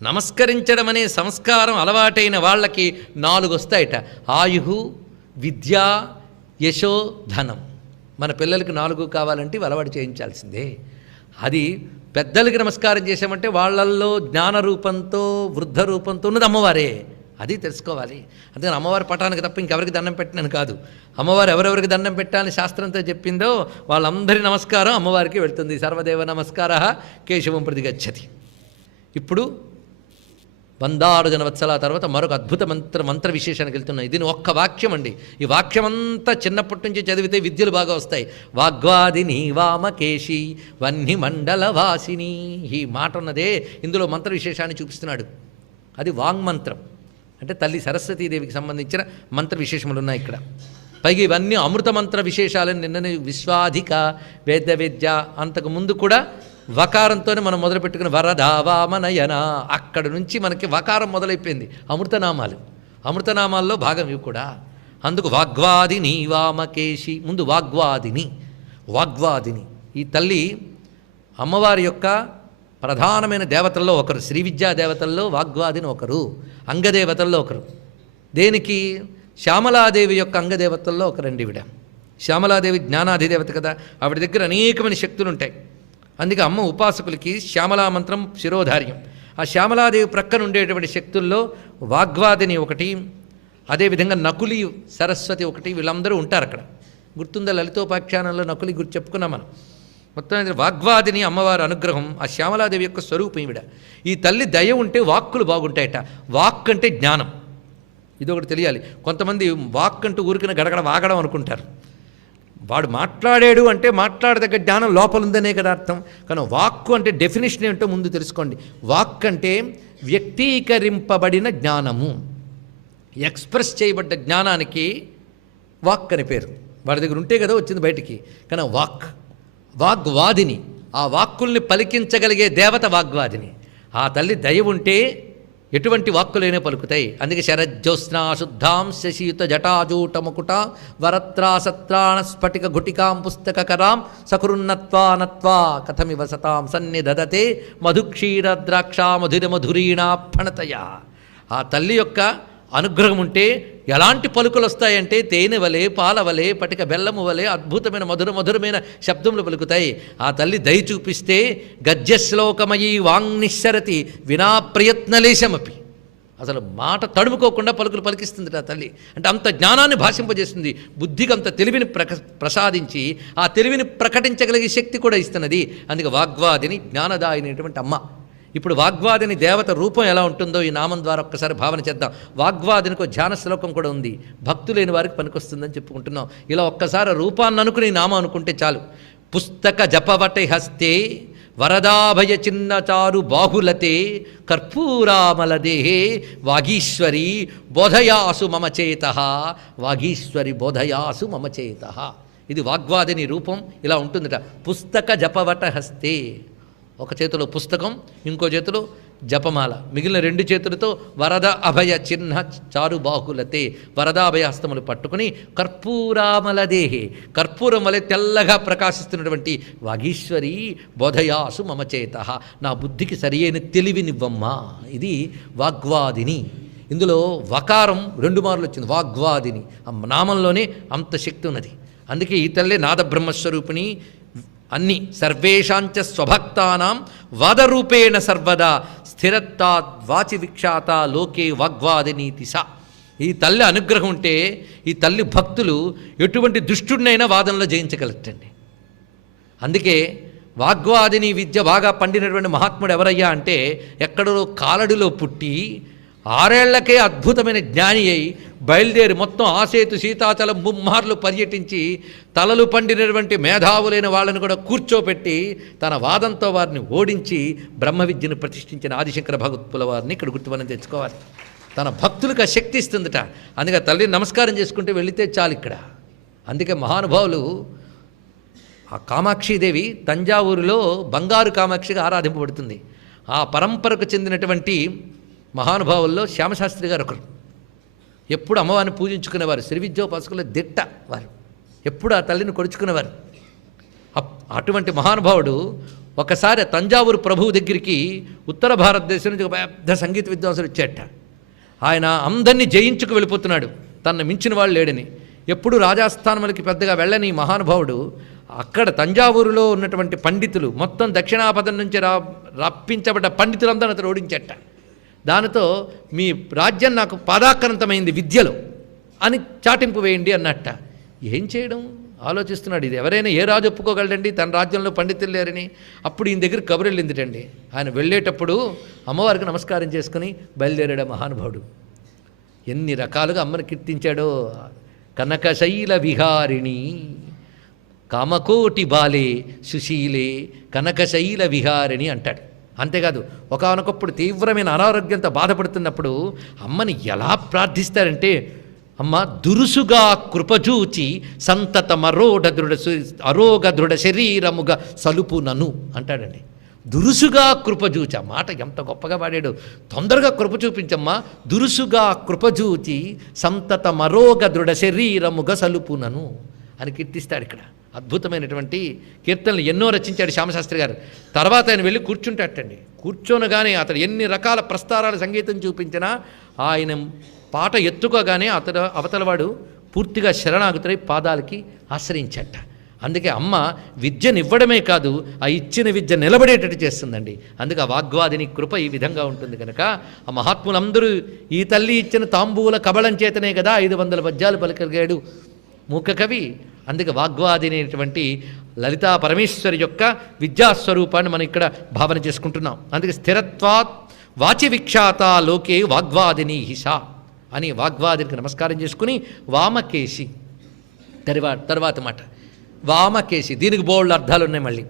నమస్కరించడం అనే సంస్కారం అలవాటైన వాళ్ళకి 4 వస్తాయట. ఆయు, విద్య, యశో, ధనం. మన పిల్లలకి 4 కావాలంటే అలవాటు చేయించాల్సిందే. అది పెద్దలకి నమస్కారం చేసామంటే వాళ్ళల్లో జ్ఞాన రూపంతో వృద్ధ రూపంతో ఉన్నది అమ్మవారే. అది తెలుసుకోవాలి. అందుకని అమ్మవారి పటానికి తప్ప ఇంకెవరికి దండం పెట్టినని కాదు. అమ్మవారు ఎవరెవరికి దండం పెట్టాలని శాస్త్రంతో చెప్పిందో వాళ్ళందరి నమస్కారం అమ్మవారికి వెళ్తుంది. సర్వదేవ నమస్కార కేశవం ప్రతి గచ్చతి. ఇప్పుడు 100 జనవత్సల తర్వాత మరొక అద్భుత మంత్ర విశేషానికి వెళ్తున్నాయి. దీని ఒక్క వాక్యం అండి. ఈ వాక్యం అంతా చిన్నప్పటి నుంచి చదివితే విద్యలు బాగా వస్తాయి. వాగ్వాదిని వామకేశి వహ్ని మండల వాసిని. ఈ మాట ఉన్నదే ఇందులో మంత్ర విశేషాన్ని చూపిస్తున్నాడు. అది వాంగ్మంత్రం అంటే తల్లి సరస్వతీదేవికి సంబంధించిన మంత్ర విశేషములు ఉన్నాయి ఇక్కడ. పైగా ఇవన్నీ అమృత మంత్ర విశేషాలని నిన్ననే విశ్వాధిక వేద విద్య అంతకు ముందు కూడా వకారంతోనే మనం మొదలుపెట్టుకుని వరదా వామనయన అక్కడి నుంచి మనకి వకారం మొదలైపోయింది. అమృతనామాల్లో భాగం ఇవి కూడా. అందుకు వాగ్వాదిని వామకేశి. ముందు వాగ్వాదిని. ఈ తల్లి అమ్మవారి యొక్క ప్రధానమైన దేవతల్లో ఒకరు. శ్రీ విద్యా దేవతల్లో వాగ్వాదిని ఒకరు, అంగదేవతల్లో ఒకరు. దేనికి? శ్యామలాదేవి యొక్క అంగదేవతల్లో ఒకరండి ఈవిడ. శ్యామలాదేవి జ్ఞానాధిదేవత కదా, ఆవిడ దగ్గర అనేకమైన శక్తులు ఉంటాయి. అందుకే అమ్మ ఉపాసకులకి శ్యామలా మంత్రం శిరోధార్యం. ఆ శ్యామలాదేవి ప్రక్కన ఉండేటువంటి శక్తుల్లో వాగ్వాదిని ఒకటి, అదేవిధంగా నకులి సరస్వతి ఒకటి. వీళ్ళందరూ ఉంటారు అక్కడ. గుర్తుందా? లలితోపాఖ్యానంలో నకులి గుర్తు చెప్పుకున్నాం మనం. మొత్తం వాగ్వాదిని అమ్మవారి అనుగ్రహం. ఆ శ్యామలాదేవి యొక్క స్వరూపం ఈవిడ. ఈ తల్లి దయ ఉంటే వాక్కులు బాగుంటాయట. వాక్ అంటే జ్ఞానం. ఇదొకటి తెలియాలి. కొంతమంది వాక్ అంటూ ఊరికిన గడగడ వాగడం అనుకుంటారు. వాడు మాట్లాడాడు అంటే మాట్లాడదగ్గ జ్ఞానం లోపలుందనే కదా అర్థం. కానీ వాక్కు అంటే డెఫినేషన్ ఏంటో ముందు తెలుసుకోండి. వాక్ అంటే వ్యక్తీకరింపబడిన జ్ఞానము, ఎక్స్ప్రెస్ చేయబడ్డ జ్ఞానానికి వాక్ అని పేరు. వాడి దగ్గర ఉంటే కదా వచ్చింది బయటికి. కానీ వాగ్వాదిని, ఆ వాక్కుల్ని పలికించగలిగే దేవత వాగ్వాదిని. ఆ తల్లి దయ ఉంటే ఎటువంటి వాక్కులైనా పలుకుతాయి. అందుకే శరజ్యోత్స్నా శుద్ధాం శశియుత జటాజూటముకుట వరత్రాసత్రాణ స్ఫటిక ఘుటికాం పుస్తకరాం సకృన్నత్వా కథమివ సతాం సన్నిధదతే మధుక్షీర ద్రాక్ష మధుర మధురీణా ఫణతయ. ఆ తల్లి యొక్క అనుగ్రహం ఉంటే ఎలాంటి పలుకులు వస్తాయంటే తేనె వలె, పాల వలె, పటిక బెల్లము వలె అద్భుతమైన మధురమైన శబ్దములు పలుకుతాయి. ఆ తల్లి దయ చూపిస్తే గద్యశ్లోకమయీ వాంగ్నిశ్చరతి వినా ప్రయత్నలేశమపి. అసలు మాట తడుముకోకుండా పలుకులు పలికిస్తుంది ఆ తల్లి. అంటే అంత జ్ఞానాన్ని భాషింపజేస్తుంది. బుద్ధికి అంత తెలివిని ప్రసాదించి ఆ తెలివిని ప్రకటించగలిగే శక్తి కూడా ఇస్తున్నది. అందుకే వాగ్వాదిని జ్ఞానదాయినటువంటి అమ్మ. ఇప్పుడు వాగ్వాదిని దేవత రూపం ఎలా ఉంటుందో ఈ నామం ద్వారా ఒక్కసారి భావన చేద్దాం. వాగ్వాదినికి ఒక ధ్యాన శ్లోకం కూడా ఉంది. భక్తులేని వారికి పనికొస్తుందని చెప్పుకుంటున్నాం. ఇలా ఒక్కసారి రూపాన్ని అనుకుని నామం అనుకుంటే చాలు. పుస్తక జపవటి హస్తే వరదాభయ చిన్నచారు బాహులతే కర్పూరామలదేహే వాగీశ్వరి బోధయాసు మమ చేతః. వాగీశ్వరి బోధయాసు మమ చేతః. ఇది వాగ్వాదిని రూపం. ఇలా ఉంటుందట. పుస్తక జపవట హస్తే, ఒక చేతిలో పుస్తకం, ఇంకో చేతిలో జపమాల, మిగిలిన 2 చేతులతో వరద అభయ చిహ్న చారు బాహులతే, వరదాభయ హస్తములు పట్టుకుని కర్పూరామలదేహే, కర్పూరం వలె తెల్లగా ప్రకాశిస్తున్నటువంటి వాగీశ్వరి బోధయాసు మమ చేతః, నా బుద్ధికి సరియైన తెలివినివ్వమ్మా. ఇది వాగ్వాదిని. ఇందులో వకారం 2 మార్లు వచ్చింది. వాగ్వాదిని ఆ నామంలోనే అంత శక్తి ఉన్నది. అందుకే ఈ తల్లే నాదబ్రహ్మస్వరూపిణి. అన్ని సర్వేషాంచ స్వభక్తానాం వాదరూపేణ సర్వదా స్థిరత్వాద్ వాచి విఖ్యాత లోకే వాగ్వాదినీతి సా. ఈ తల్లి అనుగ్రహం ఉంటే ఈ తల్లి భక్తులు ఎటువంటి దుష్టుడినైనా వాదనలో జయించగలటండి. అందుకే వాగ్వాదిని విద్య బాగా పండినటువంటి మహాత్ముడు ఎవరయ్యా అంటే ఎక్కడో కాలడిలో పుట్టి 6 ఏళ్లకే అద్భుతమైన జ్ఞాని అయి బయలుదేరి మొత్తం ఆసేతు సీతాచలం ముమ్మార్లు పర్యటించి తలలు పండినటువంటి మేధావులైన వాళ్ళని కూడా కూర్చోపెట్టి తన వాదంతో వారిని ఓడించి బ్రహ్మ విద్యను ప్రతిష్ఠించిన ఆదిశంకర భగవత్పుల వారిని ఇక్కడ గుర్తుపని తెచ్చుకోవాలి. తన భక్తులకు ఆ శక్తి ఇస్తుందట. అందుకే తల్లిని నమస్కారం చేసుకుంటే వెళితే చాలు ఇక్కడ. అందుకే మహానుభావులు ఆ కామాక్షీదేవి తంజావూరులో బంగారు కామాక్షిగా ఆరాధింపబడుతుంది. ఆ పరంపరకు చెందినటువంటి మహానుభావుల్లో శ్యామశాస్త్రి గారు ఒకరు. ఎప్పుడు అమ్మవారిని పూజించుకునేవారు, శ్రీ విద్యోపాసకుల దిట్ట వారు, ఎప్పుడు ఆ తల్లిని కొడుచుకునేవారు. అటువంటి మహానుభావుడు ఒకసారి తంజావూరు ప్రభువు దగ్గరికి ఉత్తర భారతదేశం నుంచి ఒక పెద్ద సంగీత విద్వాంసుడు వచ్చేట. ఆయన అందరినీ జయించుకు వెళ్ళిపోతున్నాడు, తనను మించిన వాళ్ళు లేడని. ఎప్పుడు రాజస్థానములకి పెద్దగా వెళ్ళని మహానుభావుడు అక్కడ తంజావూరులో ఉన్నటువంటి పండితులు మొత్తం దక్షిణాపథం నుంచి రప్పించబడ్డ పండితులందరూ అతను ఓడించేట. దానితో మీ రాజ్యం నాకు పాదాక్రాంతమైంది విద్యలో అని చాటింపు వేయండి అన్నట్ట. ఏం చేయడం ఆలోచిస్తున్నాడు. ఇది ఎవరైనా ఏ రాజు ఒప్పుకోగలడండి తన రాజ్యంలో పండితులు లేరని. అప్పుడు ఈయన దగ్గర కబురు వెళ్ళిందిటండి. ఆయన వెళ్ళేటప్పుడు అమ్మవారికి నమస్కారం చేసుకుని బయలుదేరాడు మహానుభావుడు. ఎన్ని రకాలుగా అమ్మని కీర్తించాడో. కనకశైల విహారిణి కామకోటి బాలే సుశీలే కనకశైల విహారిణి అంటాడు. అంతేకాదు ఒకానొకప్పుడు తీవ్రమైన అనారోగ్యంతో బాధపడుతున్నప్పుడు అమ్మని ఎలా ప్రార్థిస్తారంటే, అమ్మ దురుసుగా కృపజూచి సంతత అరోగ దృఢ శరీరముగా సలుపు నను అంటాడండి. దురుసుగా కృపజూచి, ఆ మాట ఎంత గొప్పగా పాడాడు. తొందరగా కృప చూపించమ్మా, దురుసుగా కృపజూచి సంతత మరోగ దృఢ శరీరముగా సలుపునను అని కీర్తిస్తాడు. ఇక్కడ అద్భుతమైనటువంటి కీర్తనలు ఎన్నో రచించాడు శ్యామశాస్త్రి గారు. తర్వాత ఆయన వెళ్ళి కూర్చుంటాటండి. కూర్చోనగానే అతడు ఎన్ని రకాల ప్రస్తారాల సంగీతం చూపించినా ఆయన పాట ఎత్తుకోగానే అవతలవాడు పూర్తిగా శరణాగతుడై పాదాలకి ఆశ్రయించట. అందుకే అమ్మ విద్యనివ్వడమే కాదు, ఆ ఇచ్చిన విద్య నిలబడేటట్టు చేస్తుందండి. అందుకే ఆ వాగ్వాదిని కృప ఈ విధంగా ఉంటుంది కనుక ఆ మహాత్ములందరూ ఈ తల్లి ఇచ్చిన తాంబూల కబళం చేతనే కదా 500 పద్యాలు పలికగాడు మూక కవి. అందుకే వాగ్వాదిని అనేటువంటి లలితా పరమేశ్వరి యొక్క విద్యాస్వరూపాన్ని మనం ఇక్కడ భావన చేసుకుంటున్నాం. అందుకే స్థిరత్వాత్ వాచి విఖ్యాత లోకే వాగ్వాదిని హిషా అని వాగ్వాదినికి నమస్కారం చేసుకుని వామకేశి తర్వాత మాట వామకేశి. దీనికి బోల్డ్ అర్థాలు ఉన్నాయి మళ్ళీ.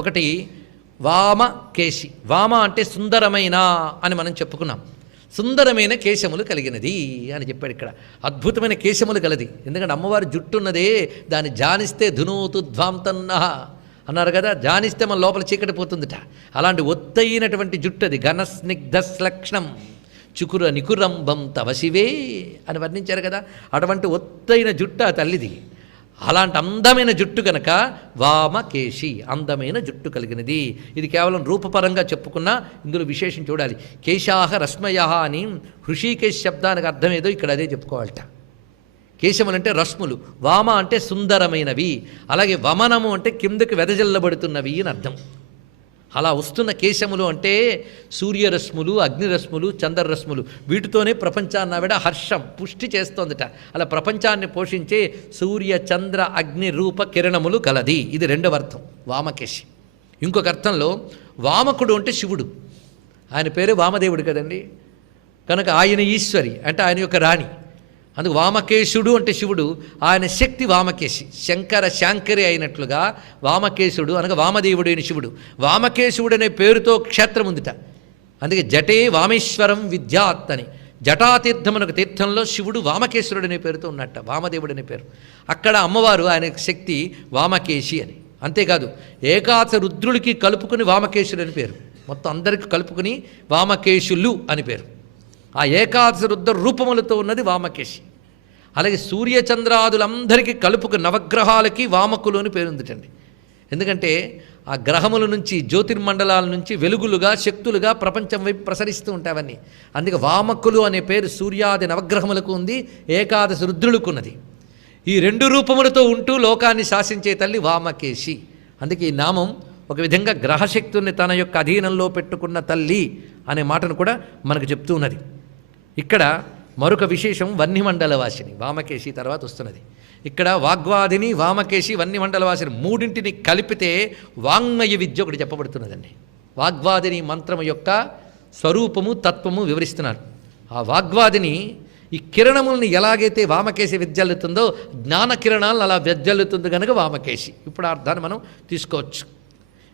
ఒకటి వామకేశి, వామ అంటే సుందరమైన అని మనం చెప్పుకున్నాం. సుందరమైన కేశములు కలిగినది అని చెప్పాడు. ఇక్కడ అద్భుతమైన కేశములు కలది. ఎందుకంటే అమ్మవారి జుట్టు ఉన్నదే, దాన్ని జానిస్తే ధునోతు ధ్వాంతన్న అన్నారు కదా, జానిస్తే మన లోపల చీకటి పోతుందిట. అలాంటి ఒత్తైనటువంటి జుట్టు అది. ఘనస్నిగ్ధశ్లక్ష్ణం చుకుర నికురంబం తవ శివే అని వర్ణించారు కదా. అటువంటి ఒత్తైన జుట్టు ఆ తల్లిది. అలాంటి అందమైన జుట్టు కనుక వామకేశి, అందమైన జుట్టు కలిగినది. ఇది కేవలం రూపపరంగా చెప్పుకున్నా ఇందులో విశేషం చూడాలి. కేశాహ రశ్మయః అని హృషీకేశ్ శబ్దానికి అర్థం ఏదో ఇక్కడ అదే చెప్పుకోవాలట. కేశములంటే రశ్ములు, వామ అంటే సుందరమైనవి, అలాగే వమనము అంటే కిందకి వెదజల్లబడుతున్నవి అని అర్థం. అలా వస్తున్న కేశములు అంటే సూర్యరశ్ములు, అగ్నిరశ్ములు, చంద్రరశ్ములు, వీటితోనే ప్రపంచాన్ని ఆవిడ హర్షం పుష్టి చేస్తోందట. అలా ప్రపంచాన్ని పోషించే సూర్య చంద్ర అగ్ని రూప కిరణములు కలది. ఇది రెండవ అర్థం వామకేశి. ఇంకొక అర్థంలో వామకుడు అంటే శివుడు, ఆయన పేరు వామదేవుడు కదండి. కనుక ఆయన ఈశ్వరి అంటే ఆయన యొక్క రాణి. అందుకు వామకేశుడు అంటే శివుడు, ఆయన శక్తి వామకేశి. శాంకరి అయినట్లుగా వామకేశుడు అనగా వామదేవుడు అయిన శివుడు. వామకేశుడు అనే పేరుతో క్షేత్రం ఉందిట. అందుకే జటే వామేశ్వరం విద్యాత్ అని జటాతీర్థమునకు తీర్థంలో శివుడు వామకేశ్వరుడు అనే పేరుతో ఉన్నట్ట, వామదేవుడు అనే పేరు. అక్కడ అమ్మవారు ఆయన శక్తి వామకేశి అని. అంతేకాదు ఏకాదశ రుద్రుడికి కలుపుకుని వామకేశుడు అని పేరు. మొత్తం అందరికీ కలుపుకుని వామకేశులు అని పేరు. ఆ ఏకాదశ రుద్ర రూపములతో ఉన్నది వామకేశి. అలాగే సూర్యచంద్రాదులందరికీ కలుపుకు నవగ్రహాలకి వామకులు అని పేరుందిటండి. ఎందుకంటే ఆ గ్రహముల నుంచి జ్యోతిర్మండలాల నుంచి వెలుగులుగా శక్తులుగా ప్రపంచం వైపు ప్రసరిస్తూ ఉంటావన్నీ. అందుకే వామకులు అనే పేరు సూర్యాది నవగ్రహములకు ఉంది, ఏకాదశ రుద్రులకు ఉన్నది. ఈ రెండు రూపములతో ఉంటూ లోకాన్ని శాసించే తల్లి వామకేశి. అందుకే ఈ నామం ఒక విధంగా గ్రహశక్తుల్ని తన యొక్క అధీనంలో పెట్టుకున్న తల్లి అనే మాటను కూడా మనకు చెప్తూ ఉన్నది. ఇక్కడ మరొక విశేషం వన్యమండలవాసిని, వామకేశి తర్వాత వస్తున్నది. ఇక్కడ వాగ్వాదిని, వామకేశి, వన్యమండలవాసిని మూడింటిని కలిపితే వాంగ్మయ విద్య ఒకటి చెప్పబడుతున్నదండి. వాగ్వాదిని మంత్రము యొక్క స్వరూపము తత్వము వివరిస్తున్నారు. ఆ వాగ్వాదిని ఈ కిరణముల్ని ఎలాగైతే వామకేశి విద్యల్లుతుందో జ్ఞాన కిరణాలను అలా విద్యల్లుతుంది కనుక వామకేశి. ఇప్పుడు ఆ అర్థాన్ని మనం తీసుకోవచ్చు.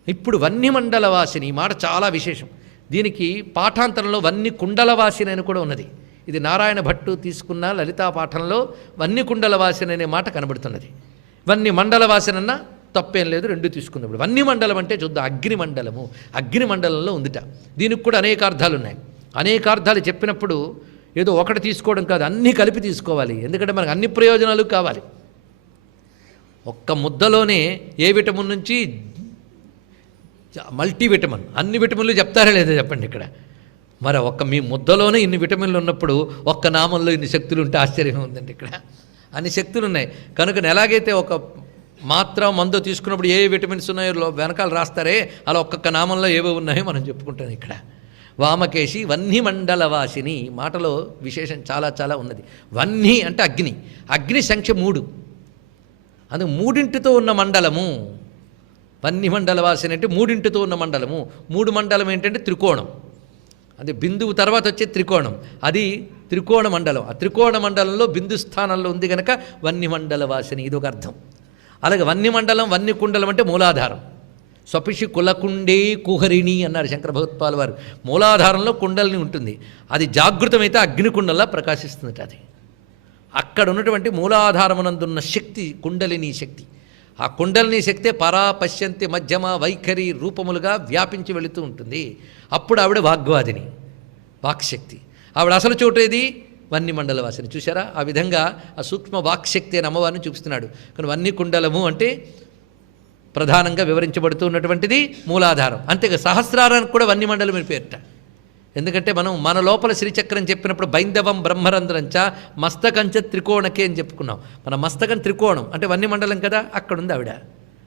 ఇప్పుడు వన్యమండలవాసిని ఈ మాట చాలా విశేషం. దీనికి పాఠాంతరంలో వన్ని కుండలవాసిని అని కూడా ఉన్నది. ఇది నారాయణ భట్టు తీసుకున్న లలితా పాఠంలో వన్ని కుండలవాసిని అనే మాట కనబడుతున్నది. వన్ని మండలవాసినన్న తప్పేం లేదు, రెండు తీసుకుందాం. ఇప్పుడు వన్ని మండలం అంటే చూద్దాం, అగ్నిమండలము. అగ్నిమండలంలో ఉందిట. దీనికి కూడా అనేక అర్థాలు ఉన్నాయి. అనేక అర్థాలు చెప్పినప్పుడు ఏదో ఒకటి తీసుకోవడం కాదు, అన్నీ కలిపి తీసుకోవాలి. ఎందుకంటే మనకు అన్ని ప్రయోజనాలు కావాలి. ఒక్క ముద్దలోనే ఏ విటమిన్ నుంచి మల్టీవిటమిన్, అన్ని విటమిన్లు చెప్తారా లేదా చెప్పండి ఇక్కడ. మరి మీ ముద్దలోనే ఇన్ని విటమిన్లు ఉన్నప్పుడు ఒక్క నామంలో ఇన్ని శక్తులు ఉంటే ఆశ్చర్యం ఉందండి. ఇక్కడ అన్ని శక్తులు ఉన్నాయి. కనుక ఎలాగైతే ఒక మాత్రం మందు తీసుకున్నప్పుడు ఏ విటమిన్స్ ఉన్నాయో వెనకాల రాస్తారే, అలా ఒక్కొక్క నామంలో ఏవో ఉన్నాయో మనం చెప్పుకుంటాం. ఇక్కడ వామకేశి వహ్ని మండలవాసిని మాటలో విశేషం చాలా చాలా ఉన్నది. వహ్ని అంటే అగ్ని, అగ్ని సంఖ్య 3, అందుకు 3తో ఉన్న మండలము. వహ్ని మండలవాసిని అంటే 3తో ఉన్న మండలము. 3 మండలం ఏంటంటే త్రికోణం, అది బిందువు తర్వాత వచ్చే త్రికోణం, అది త్రికోణ మండలం. ఆ త్రికోణ మండలంలో బిందు స్థానంలో ఉంది కనుక వహ్ని మండలవాసిని, ఇది ఒక అర్థం. అలాగే వహ్ని మండలం, వహ్ని కుండలం అంటే మూలాధారం. స్వపిషి కులకుండే కుహరిణి అన్నారు శంకర భగవత్పాల్ వారు. మూలాధారంలో కుండలిని ఉంటుంది, అది జాగృతమైతే అగ్నికుండలా ప్రకాశిస్తుంది. అది అక్కడ ఉన్నటువంటి మూలాధారమునందున్న శక్తి కుండలిని శక్తి. ఆ కుండలిని శక్తే పరా పశ్యంతి మధ్యమ వైఖరి రూపములుగా వ్యాపించి వెళుతూ ఉంటుంది. అప్పుడు ఆవిడ వాగ్వాదిని, వాక్శక్తి. ఆవిడ అసలు చోటేది వహ్ని మండలవాసిని. చూసారా, ఆ విధంగా ఆ సూక్ష్మ వాక్శక్తి అని అమ్మవారిని చూపిస్తున్నాడు. కానీ వహ్ని కుండలము అంటే ప్రధానంగా వివరించబడుతూ ఉన్నటువంటిది మూలాధారం. అంతేగా సహస్రారానికి కూడా వహ్ని మండలం అని పేరుట. ఎందుకంటే మనం మన లోపల శ్రీచక్రం చెప్పినప్పుడు బైందవం బ్రహ్మరంధ్రంచ మస్తకంచ త్రికోణకే అని చెప్పుకున్నాం. మన మస్తకం త్రికోణం అంటే వహ్ని మండలం కదా, అక్కడ ఉంది ఆవిడ.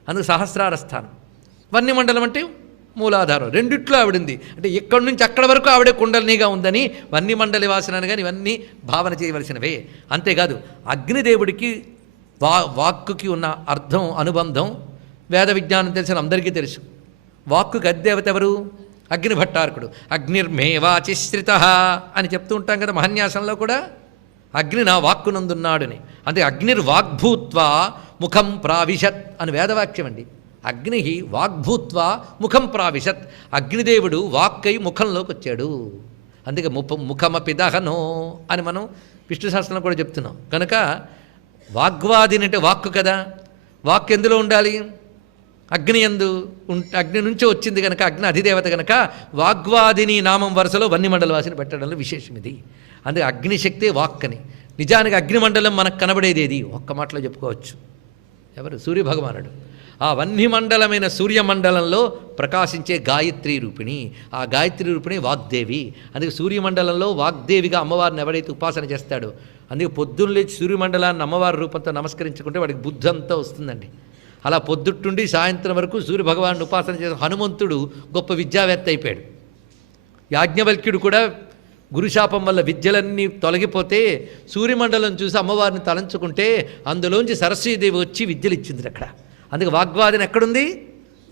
అందుకు సహస్రార స్థానం. వహ్ని మండలం అంటే మూలాధారం, రెండిట్లో ఆవిడింది. అంటే ఇక్కడి నుంచి అక్కడ వరకు ఆవిడే కుండలినిగా ఉందని వహ్ని మండలి వాసన కానీ ఇవన్నీ భావన చేయవలసినవే. అంతేకాదు అగ్నిదేవుడికి వాక్కుకి ఉన్న అర్థం అనుబంధం వేద విజ్ఞానం తెలిసిన అందరికీ తెలుసు. వాక్కుకి అధిదేవత ఎవరు? అగ్నిభట్టారకుడు. అగ్నిర్మేవాచిశ్రిత అని చెప్తూ ఉంటాం కదా మహన్యాసంలో కూడా, అగ్ని నా వాక్కునందున్నాడుని. అంటే అగ్నిర్వాగ్భూత్వా ముఖం ప్రావిశత్ అని వేదవాక్యం అండి. అగ్ని వాగ్భూత్వా ముఖం ప్రావిశత్, అగ్నిదేవుడు వాక్కై ముఖంలోకి వచ్చాడు. అందుకే ముఖమపి దహనో అని మనం విష్ణు సహస్రంలో కూడా చెప్తున్నాం. కనుక వాగ్వాదిని అంటే వాక్కు కదా, వాక్కు ఎందులో ఉండాలి? అగ్ని యందు. అగ్ని నుంచే వచ్చింది కనుక అగ్ని అధిదేవత కనుక వాగ్వాదిని నామం వరుసలో వహ్ని మండలవాసిని పెట్టడంలో విశేషం ఇది. అందుకే అగ్నిశక్తే వాక్కని. నిజానికి అగ్నిమండలం మనకు కనబడేది ఏది? ఒక్క మాటలో చెప్పుకోవచ్చు, ఎవరు? సూర్యభగవానుడు. ఆ వహ్ని మండలమైన సూర్యమండలంలో ప్రకాశించే గాయత్రీ రూపిణి. ఆ గాయత్రీ రూపిణి వాగ్దేవి. అందుకే సూర్యమండలంలో వాగ్దేవిగా అమ్మవారిని ఎవరైతే ఉపాసన చేస్తాడో, అందుకే పొద్దున్న లేచి సూర్యమండలాన్ని అమ్మవారి రూపంతో నమస్కరించుకుంటే వాడికి బుద్ధి అంతా వస్తుందండి. అలా పొద్దుట్టుండి సాయంత్రం వరకు సూర్యభగవాన్ని ఉపాసన చేసిన హనుమంతుడు గొప్ప విద్యావేత్త అయిపోయాడు. యాజ్ఞవల్క్యుడు కూడా గురుశాపం వల్ల విద్యలన్నీ తొలగిపోతే సూర్యమండలం చూసి అమ్మవారిని తలంచుకుంటే అందులోంచి సరస్వతీదేవి వచ్చి విద్యలు ఇచ్చింది అక్కడ. అందుకే వాగ్వాదిని ఎక్కడుంది?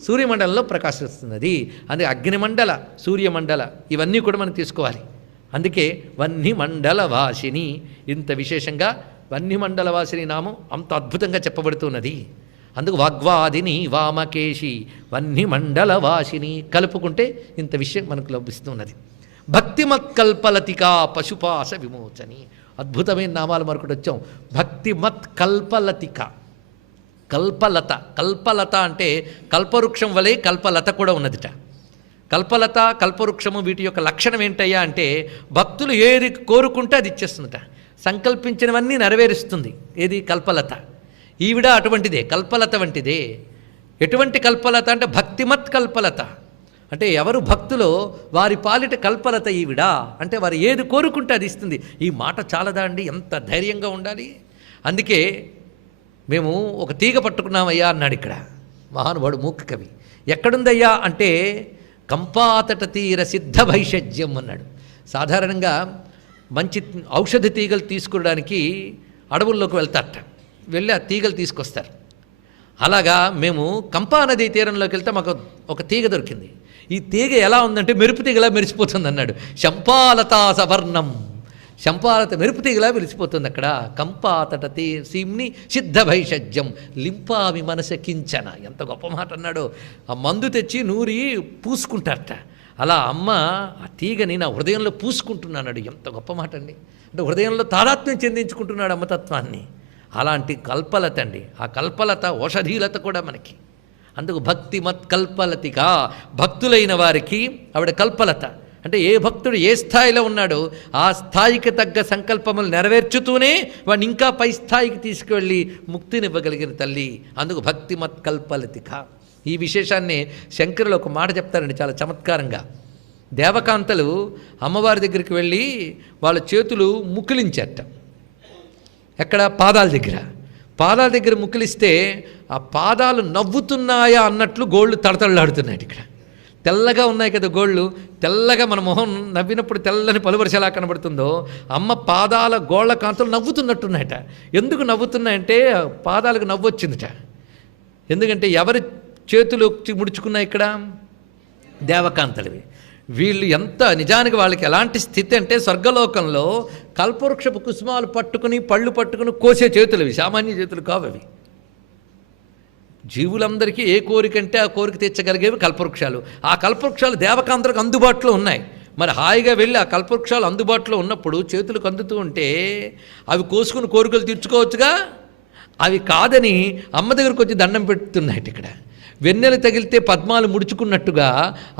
సూర్యమండలంలో ప్రకాశిస్తున్నది. అందుకే అగ్నిమండల, సూర్యమండల ఇవన్నీ కూడా మనం తీసుకోవాలి. అందుకే వహ్ని మండల వాసిని ఇంత విశేషంగా వహ్ని మండల వాసిని నామం అంత అద్భుతంగా చెప్పబడుతున్నది. అందుకు వాగ్వాదిని వామకేశి వహ్ని మండల వాసిని కలుపుకుంటే ఇంత విషయం మనకు లభిస్తున్నది. భక్తిమత్కల్పలతికా పశుపాస విమోచని అద్భుతమైన నామాలు మరొకటి వచ్చాం. భక్తిమత్కల్పలతిక, కల్పలత. కల్పలత అంటే కల్పవృక్షం వలె కల్పలత కూడా ఉన్నదిట. కల్పలత కల్పవృక్షము వీటి యొక్క లక్షణం ఏంటయ్యా అంటే భక్తులు ఏది కోరుకుంటే అది ఇచ్చేస్తుందట. సంకల్పించినవన్నీ నెరవేరుస్తుంది. ఏది? కల్పలత. ఈవిడ అటువంటిదే, కల్పలత వంటిదే. ఎటువంటి కల్పలత అంటే భక్తిమత్ కల్పలత. అంటే ఎవరు భక్తులో వారి పాలిట కల్పలత ఈవిడ. అంటే వారు ఏది కోరుకుంటే అది ఇస్తుంది. ఈ మాట చాలదా అండి? ఎంత ధైర్యంగా ఉండాలి. అందుకే మేము ఒక తీగ పట్టుకున్నామయ్యా అన్నాడు ఇక్కడ మహానుభావుడు మూక కవి. ఎక్కడుందయ్యా అంటే కంపాతట తీర సిద్ధ భైషజ్యం అన్నాడు. సాధారణంగా మంచి ఔషధ తీగలు తీసుకురావడానికి అడవుల్లోకి వెళ్తారట. వెళ్ళి ఆ తీగలు తీసుకొస్తారు. అలాగా మేము కంపా నదీ తీరంలోకి వెళ్తే మాకు ఒక తీగ దొరికింది. ఈ తీగ ఎలా ఉందంటే మెరుపు తీగలా మెరిసిపోతుంది అన్నాడు. శంపాలతా సవర్ణం, శంపాలత మెరుపు తీగలా మెరిసిపోతుంది అక్కడ. కంపాతట సీమ్ని సిద్ధ భైషజ్యం లింపామి మనస కించన. ఎంత గొప్ప మాట అన్నాడో. ఆ మందు తెచ్చి నూరి పూసుకుంటారట. అలా అమ్మ ఆ తీగని నా హృదయంలో పూసుకుంటున్నాడు. ఎంత గొప్ప మాట అండి. అంటే హృదయంలో తాదాత్మ్యం చెందించుకుంటున్నాడు అమ్మతత్వాన్ని. అలాంటి కల్పలత అండి. ఆ కల్పలత ఔషధీలత కూడా మనకి. అందుకు భక్తిమత్ కల్పలతిగా భక్తులైన వారికి ఆవిడ కల్పలత. అంటే ఏ భక్తుడు ఏ స్థాయిలో ఉన్నాడో ఆ స్థాయికి తగ్గ సంకల్పములు నెరవేర్చుతూనే వాడిని ఇంకా పై స్థాయికి తీసుకువెళ్ళి ముక్తినివ్వగలిగిన తల్లి. అందుకు భక్తి మత్కల్పలతిక. ఈ విశేషాన్ని శంకరులు ఒక మాట చెప్తారండి చాలా చమత్కారంగా. దేవకాంతలు అమ్మవారి దగ్గరికి వెళ్ళి వాళ్ళ చేతులు ముకులించారట. ఎక్కడ? పాదాల దగ్గర. పాదాల దగ్గర ముకులిస్తే ఆ పాదాలు నవ్వుతున్నాయా అన్నట్లు గోళ్ళు తడతళ్ళాడుతున్నాయి. ఇక్కడ తెల్లగా ఉన్నాయి కదా గోళ్ళు, తెల్లగా మన మొహం నవ్వినప్పుడు తెల్లని పలువరస ఎలా కనబడుతుందో అమ్మ పాదాల గోళ్ల కాంతలు నవ్వుతున్నట్టున్నాయట. ఎందుకు నవ్వుతున్నాయంటే పాదాలకు నవ్వు వచ్చిందిట. ఎందుకంటే ఎవరి చేతులు ముడుచుకున్నాయి ఇక్కడ? దేవకాంతలవి. వీళ్ళు ఎంత నిజానికి వాళ్ళకి ఎలాంటి స్థితి అంటే స్వర్గలోకంలో కల్పవృక్షపు కుసుమాలు పట్టుకుని పళ్ళు పట్టుకుని కోసే చేతులు అవి, సామాన్య చేతులు కావు అవి. జీవులందరికీ ఏ కోరిక అంటే ఆ కోరిక తీర్చగలిగేవి కల్పవృక్షాలు. ఆ కల్పవృక్షాలు దేవకాంతలకు అందుబాటులో ఉన్నాయి. మరి హాయిగా వెళ్ళి ఆ కల్పవృక్షాలు అందుబాటులో ఉన్నప్పుడు చేతులకు అందుతూ ఉంటే అవి కోసుకుని కోరికలు తీర్చుకోవచ్చుగా. అవి కాదని అమ్మ దగ్గరకు వచ్చి దండం పెడుతున్నాయి. ఇక్కడ వెన్నెలు తగిలితే పద్మాలు ముడుచుకున్నట్టుగా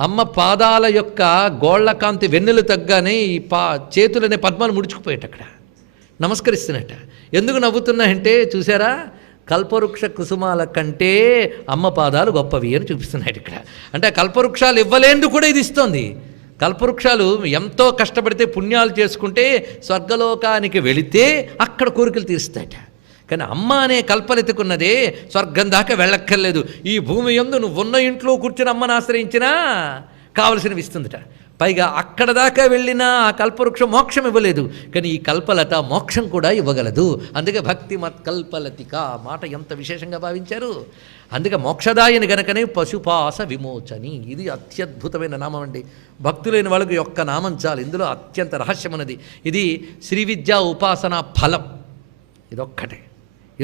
అమ్మ పాదాల యొక్క గోళ్లకాంతి వెన్నెలు తగ్గానే ఈ చేతులనే పద్మాలు ముడుచుకుపోయేట అక్కడ నమస్కరిస్తున్నట్ట. ఎందుకు నవ్వుతున్నాయంటే చూసారా, కల్పవృక్ష కుసుమాల కంటే అమ్మ పాదాలు గొప్పవి అని చూపిస్తున్నాయి ఇక్కడ. అంటే కల్పవృక్షాలు ఇవ్వలేందుకు కూడా ఇది ఇస్తోంది. కల్పవృక్షాలు ఎంతో కష్టపడితే పుణ్యాలు చేసుకుంటే స్వర్గలోకానికి వెళితే అక్కడ కోరికలు తీరుస్తాయట. కానీ అమ్మ అనే కల్పనెత్తుకున్నదే స్వర్గం దాకా వెళ్ళక్కర్లేదు. ఈ భూమి యందు నువ్వు ఉన్న ఇంట్లో కూర్చుని అమ్మను ఆశ్రయించినా కావలసినవి ఇస్తుందట. పైగా అక్కడ దాకా వెళ్ళినా ఆ కల్పవృక్షం మోక్షం ఇవ్వలేదు, కానీ ఈ కల్పలత మోక్షం కూడా ఇవ్వగలదు. అందుకే భక్తి మత్కల్పలతిక మాట ఎంత విశేషంగా భావించారు. అందుకే మోక్షదాయని గనకనే పశుపాస విమోచని. ఇది అత్యద్భుతమైన నామం అండి. భక్తులైన వాళ్ళకి యొక్క నామం చాలు. ఇందులో అత్యంత రహస్యమన్నది ఇది. శ్రీ విద్యా ఉపాసన ఫలం ఇదొక్కటే.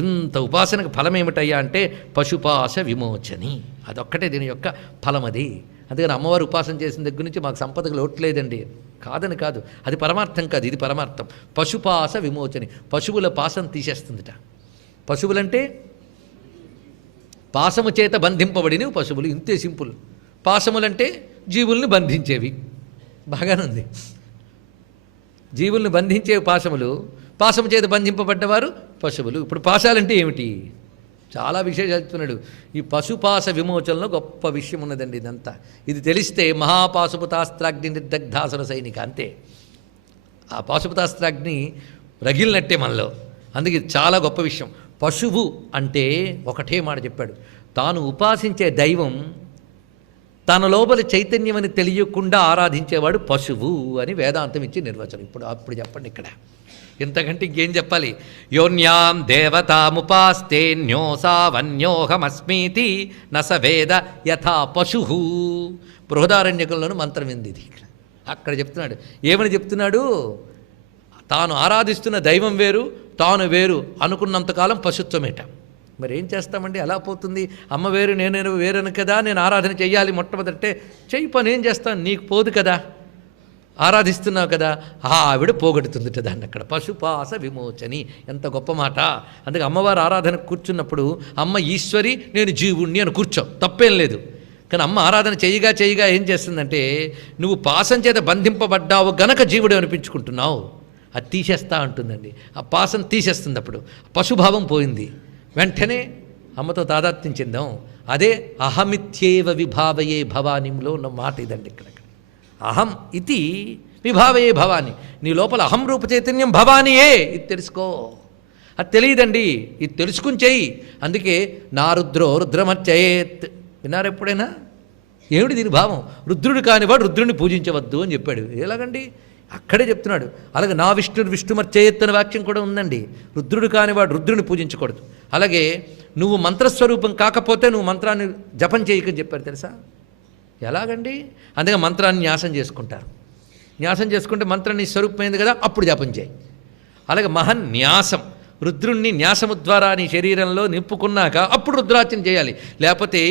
ఇంత ఉపాసనకు ఫలం ఏమిటయ్యా అంటే పశుపాస విమోచని. అదొక్కటే దీని యొక్క ఫలం అది. అందుకని అమ్మవారు ఉపాసన చేసిన దగ్గర నుంచి మాకు సంపదకు లోట్లేదండి, కాదని కాదు, అది పరమార్థం కాదు, ఇది పరమార్థం. పశుపాస విమోచని, పశువుల పాసం తీసేస్తుందిట. పశువులంటే పాసము చేత బంధింపబడినవి పశువులు, ఇంతే సింపుల్. పాసములంటే జీవుల్ని బంధించేవి. బాగానుంది. జీవుల్ని బంధించేవి పాశములు, పాశము చేత బంధింపబడ్డవారు పశువులు. ఇప్పుడు పాశాలంటే ఏమిటి? చాలా విశేషాలు చెప్తున్నాడు. ఈ పశుపాస విమోచనలో గొప్ప విషయం ఉన్నదండి ఇదంతా. ఇది తెలిస్తే మహాపాశుపతాస్త్రాగ్ని నిర్దగ్ధాసుర సైనిక, అంతే. ఆ పాశుపతాస్త్రాగ్ని రగిలినట్టే మనలో. అందుకే ఇది చాలా గొప్ప విషయం. పశువు అంటే ఒకటే మాట చెప్పాడు, తాను ఉపాసించే దైవం తన లోపల చైతన్యమని తెలియకుండా ఆరాధించేవాడు పశువు అని వేదాంతం ఇచ్చి నిర్వచనం. అప్పుడు చెప్పండి ఇక్కడ ఇంతకంటే ఇంకేం చెప్పాలి? యోన్యాం దేవతాముపాస్తేన్యోసావన్యోహమస్మీతి నస వేద యథా పశు. బృహదారణ్యకంలోని మంత్రం ఏంది ఇది. అక్కడ చెప్తున్నాడు. ఏమని చెప్తున్నాడు? తాను ఆరాధిస్తున్న దైవం వేరు, తాను వేరు అనుకున్నంతకాలం పశుత్వమేట. మరి ఏం చేస్తామండి? అలా పోతుంది. అమ్మ వేరు నేను వేరను కదా, నేను ఆరాధన చెయ్యాలి మొట్టమొదటే. చెయ్యి, పని ఏం చేస్తాను, నీకు పోదు కదా, ఆరాధిస్తున్నావు కదా. ఆవిడ పోగొడుతుందిట దాన్ని అక్కడ. పశుపాస విమోచని, ఎంత గొప్ప మాట. అందుకే అమ్మవారు ఆరాధన కూర్చున్నప్పుడు అమ్మ ఈశ్వరి, నేను జీవుణ్ణి అని కూర్చో, తప్పేం లేదు. కానీ అమ్మ ఆరాధన చేయగా ఏం చేస్తుందంటే, నువ్వు పాసం చేత బంధింపబడ్డావు గనక జీవుడు అనిపించుకుంటున్నావు, అది తీసేస్తా ఉంటుందండి. ఆ పాసం తీసేస్తుంది. అప్పుడు పశుభావం పోయింది. వెంటనే అమ్మతో తాదాత్మ్యం చెందాం. అదే అహమిత్యేవ విభావయే భవానిలో ఉన్న మాట ఇదండి. ఇక్కడ అహం ఇది విభావయే భవాని, నీ లోపల అహం రూప చైతన్యం భవానియే, ఇది తెలుసుకో. అది తెలియదండి, ఇది తెలుసుకుని చెయ్యి. అందుకే నా రుద్రో రుద్రమర్చయేత్, విన్నారు ఎప్పుడైనా? ఏమిటి దీని భావం? రుద్రుడు కానివాడు రుద్రుడిని పూజించవద్దు అని చెప్పాడు. ఎలాగండి? అక్కడే చెప్తున్నాడు. అలాగే నా విష్ణుమర్చయేత్ అనే వాక్యం కూడా ఉందండి. రుద్రుడు కానివాడు రుద్రుని పూజించకూడదు. అలాగే నువ్వు మంత్రస్వరూపం కాకపోతే నువ్వు మంత్రాన్ని జపం చేయకని చెప్పారు, తెలుసా? ఎలాగండి? అందుకే మంత్రాన్ని న్యాసం చేసుకుంటారు. న్యాసం చేసుకుంటే మంత్రం నీ స్వరూపమైంది కదా, అప్పుడు జపం చేయి. అలాగే మహన్యాసం, రుద్రుణ్ణి న్యాసము ద్వారా నీ శరీరంలో నింపుకున్నాక అప్పుడు రుద్రార్చన చేయాలి. లేకపోతే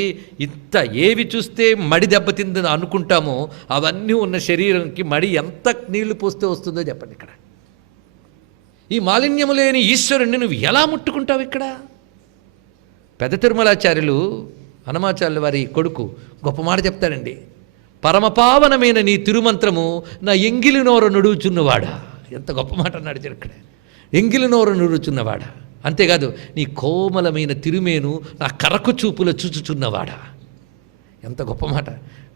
ఇంత ఏవి చూస్తే మడి దెబ్బతిందని అనుకుంటామో అవన్నీ ఉన్న శరీరంకి మడి ఎంత నీళ్లు పోస్తే వస్తుందో చెప్పండి. ఇక్కడ ఈ మాలిన్యము లేని ఈశ్వరుణ్ణి నువ్వు ఎలా ముట్టుకుంటావు? ఇక్కడ పెద్ద తిరుమలాచార్యులు, హనుమాచార్యుల వారి కొడుకు, గొప్ప మాట చెప్తాడండి. పరమపావనమైన నీ తిరుమంత్రము నా ఎంగిలి నోర నుడుచున్నవాడా. ఎంత గొప్ప మాట అన్నాడు ఇక్కడ. ఎంగిలి నోర నుడుచున్నవాడా. అంతేకాదు నీ కోమలమైన తిరుమేను నా కరకు చూపుల చూచుచున్నవాడా. ఎంత గొప్ప మాట.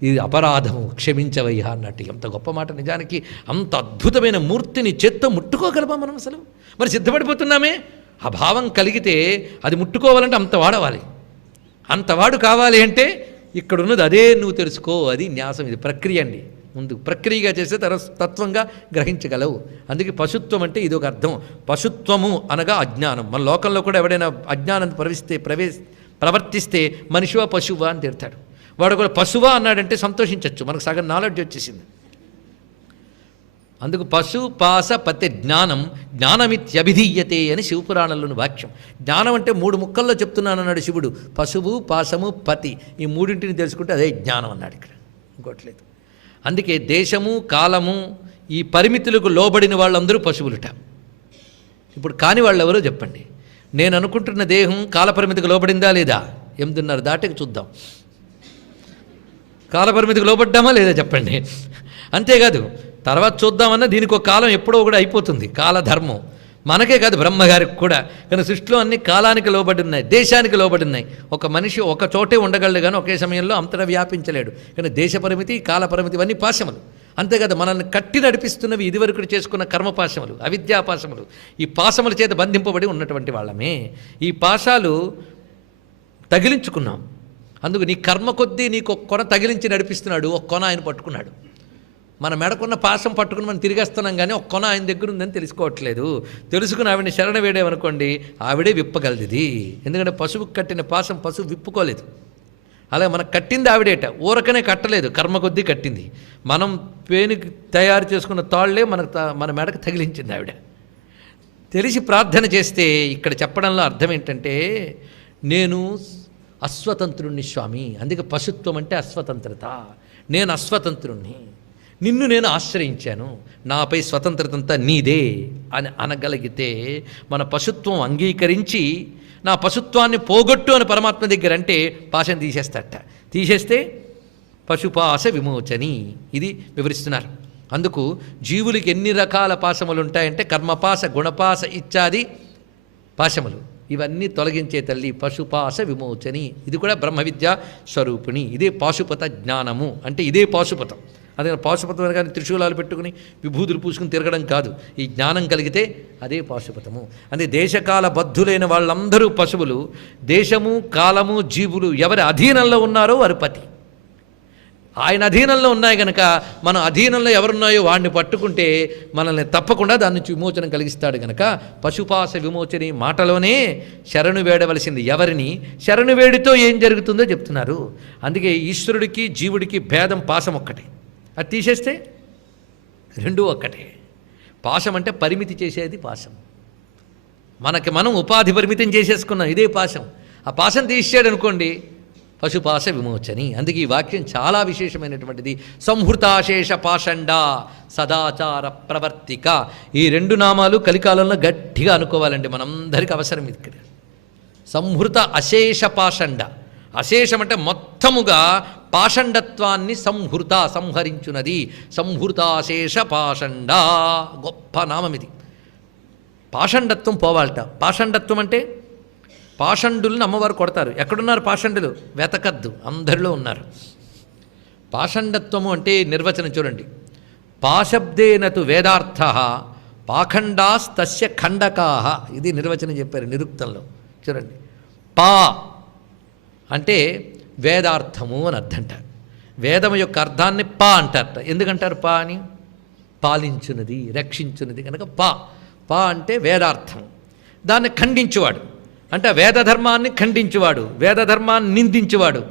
ఇది అపరాధము క్షమించవయ్యా అన్నట్టు ఎంత గొప్ప మాట. నిజానికి అంత అద్భుతమైన మూర్తిని చేత్తో ముట్టుకోగలమా మనం అసలు? మరి సిద్ధపడిపోతున్నామే. ఆ భావం కలిగితే అది ముట్టుకోవాలంటే అంత వాడవాలి. అంతవాడు కావాలి అంటే ఇక్కడున్నది అదే నువ్వు తెలుసుకో. అది న్యాసం. ఇది ప్రక్రియ అండి. ముందు ప్రక్రియగా చేస్తే తత్వంగా గ్రహించగలవు. అందుకే పశుత్వం అంటే ఇది ఒక అర్థం. పశుత్వము అనగా అజ్ఞానం. మన లోకంలో కూడా ఎవడైనా అజ్ఞానం ప్రవర్తిస్తే మనిషివా పశువా అని తిడతాడు. వాడు కూడా పశువా అన్నాడంటే సంతోషించవచ్చు, మనకు సగం నాలెడ్జ్ వచ్చేసింది. అందుకు పశు పాస పతి జ్ఞానం జ్ఞానమిత్యభిధీయతే అని శివపురాణంలోని వాక్యం. జ్ఞానం అంటే 3 ముక్కల్లో చెప్తున్నాను అన్నాడు శివుడు. పశువు, పాసము, పతి, ఈ మూడింటిని తెలుసుకుంటే అదే జ్ఞానం అన్నాడు ఇక్కడ, ఇంకోట్లేదు. అందుకే దేశము, కాలము, ఈ పరిమితులకు లోబడిన వాళ్ళందరూ పశువులుట. ఇప్పుడు కాని వాళ్ళు ఎవరో చెప్పండి. నేను అనుకుంటున్న దేహం కాలపరిమితికి లోబడిందా లేదా? 8:30 దాటికి చూద్దాం. కాలపరిమితికి లోబడ్డామా లేదా చెప్పండి. అంతేకాదు తర్వాత చూద్దామన్నా దీనికి ఒక కాలం ఎప్పుడో కూడా అయిపోతుంది. కాలధర్మం మనకే కాదు బ్రహ్మగారికి కూడా. కానీ సృష్టిలో అన్ని కాలానికి లోబడి ఉన్నాయి, దేశానికి లోబడి ఉన్నాయి. ఒక మనిషి ఒక చోటే ఉండగలడు కానీ ఒకే సమయంలో అంతటా వ్యాపించలేడు. కానీ దేశ పరిమితి, కాల పరిమితి ఇవన్నీ పాశములు. అంతేకాదు మనల్ని కట్టి నడిపిస్తున్నవి ఇదివరకు చేసుకున్న కర్మపాశములు, అవిద్యాపాశములు. ఈ పాశముల చేత బంధింపబడి ఉన్నటువంటి వాళ్ళమే. ఈ పాశాలు తగిలించుకున్నాం. అందుకు నీ కర్మ కొద్దీ నీకు ఒక కొన తగిలించి నడిపిస్తున్నాడు, ఒక కొన ఆయన పట్టుకున్నాడు. మన మెడకున్న పాశం పట్టుకుని మనం తిరిగేస్తున్నాం కానీ ఒక కొన ఆయన దగ్గర ఉందని తెలుసుకోవట్లేదు. తెలుసుకుని ఆవిడని శరణ వేడేమనుకోండి, ఆవిడే విప్పగలది. ఎందుకంటే పశువుకు కట్టిన పాశం పశువు విప్పుకోలేదు. అలాగే మనకు కట్టింది ఆవిడేట, ఊరకనే కట్టలేదు, కర్మ కొద్దీ కట్టింది. మనం పేనుకి తయారు చేసుకున్న తాళ్లే మన మెడకు తగిలించింది ఆవిడ. తెలిసి ప్రార్థన చేస్తే ఇక్కడ చెప్పడంలో అర్థం ఏంటంటే, నేను అస్వతంత్రుణ్ణి స్వామి. అందుకే పశుత్వం అంటే అస్వతంత్రత. నేను అస్వతంత్రుణ్ణి, నిన్ను నేను ఆశ్రయించాను, నాపై స్వతంత్రతంతా నీదే అని అనగలిగితే మన పశుత్వం అంగీకరించి నా పశుత్వాన్ని పోగొట్టు అని పరమాత్మ దగ్గర అంటే పాశం తీసేస్తట. తీసేస్తే పశుపాశ విమోచని ఇది వివరిస్తున్నారు. అందుకు జీవులకి ఎన్ని రకాల పాశములు ఉంటాయంటే కర్మపాశ, గుణపాశ ఇత్యాది పాశములు. ఇవన్నీ తొలగించే తల్లి పశుపాశ విమోచని. ఇది కూడా బ్రహ్మ విద్యా స్వరూపిణి. ఇదే పాశుపత జ్ఞానము అంటే ఇదే పాశుపతం. అదే పాశుపతం కానీ త్రిశూలాలు పెట్టుకుని విభూతులు పూసుకుని తిరగడం కాదు. ఈ జ్ఞానం కలిగితే అదే పాశుపతము. అంటే దేశకాల బద్ధులైన వాళ్ళందరూ పశువులు. దేశము, కాలము, జీవులు ఎవరి అధీనంలో ఉన్నారో వారి పతి. ఆయన అధీనంలో ఉన్నాయి కనుక మన అధీనంలో ఎవరున్నాయో వాడిని పట్టుకుంటే మనల్ని తప్పకుండా దాని నుంచి విమోచనం కలిగిస్తాడు. కనుక పశుపాశ విమోచని మాటలోనే శరణు వేడవలసింది ఎవరిని, శరణు వేడితో ఏం జరుగుతుందో చెప్తున్నారు. అందుకే ఈశ్వరుడికి జీవుడికి భేదం పాశం ఒక్కటే, అది తీసేస్తే రెండూ ఒక్కటే. పాశం అంటే పరిమితి చేసేది పాశం. మనకి మనం ఉపాధి పరిమితం చేసేసుకున్నాం, ఇదే పాశం. ఆ పాశం తీసేసాడు అనుకోండి పశుపాశ విమోచని. అందుకే ఈ వాక్యం చాలా విశేషమైనటువంటిది. సంహృతాశేష పాషండ సదాచార ప్రవర్తిక. ఈ 2 నామాలు కలికాలంలో గట్టిగా అనుకోవాలండి, మనందరికీ అవసరం ఇది. ఇక్కడ సంహృత అశేష పాషండ. అశేషం అంటే మొత్తముగా పాషండత్వాన్ని సంహృత సంహరించున్నది. సంహృతాశేష పాషండ గొప్ప నామం ఇది. పాషండత్వం పోవాలట. పాషండత్వం అంటే పాషండుల్ని అమ్మవారు కొడతారు. ఎక్కడున్నారు పాషండులు? వెతకద్దు, అందరిలో ఉన్నారు. పాషండత్వము అంటే నిర్వచనం చూడండి. పాశబ్దేనతు వేదార్థ పాఖండాస్తస్య ఖండకాహ. ఇది నిర్వచనం చెప్పారు నిరుక్తంలో. చూడండి, పా అంటే వేదార్థము అని అర్థంటారు. వేదము యొక్క అర్థాన్ని పా అంటారట. ఎందుకంటారు పా అని? పాలించున్నది, రక్షించున్నది కనుక పా. పా అంటే వేదార్థం. దాన్ని ఖండించువాడు అంటే వేదధర్మాన్ని ఖండించువాడు, వేదధర్మాన్ని నిందించువాడు,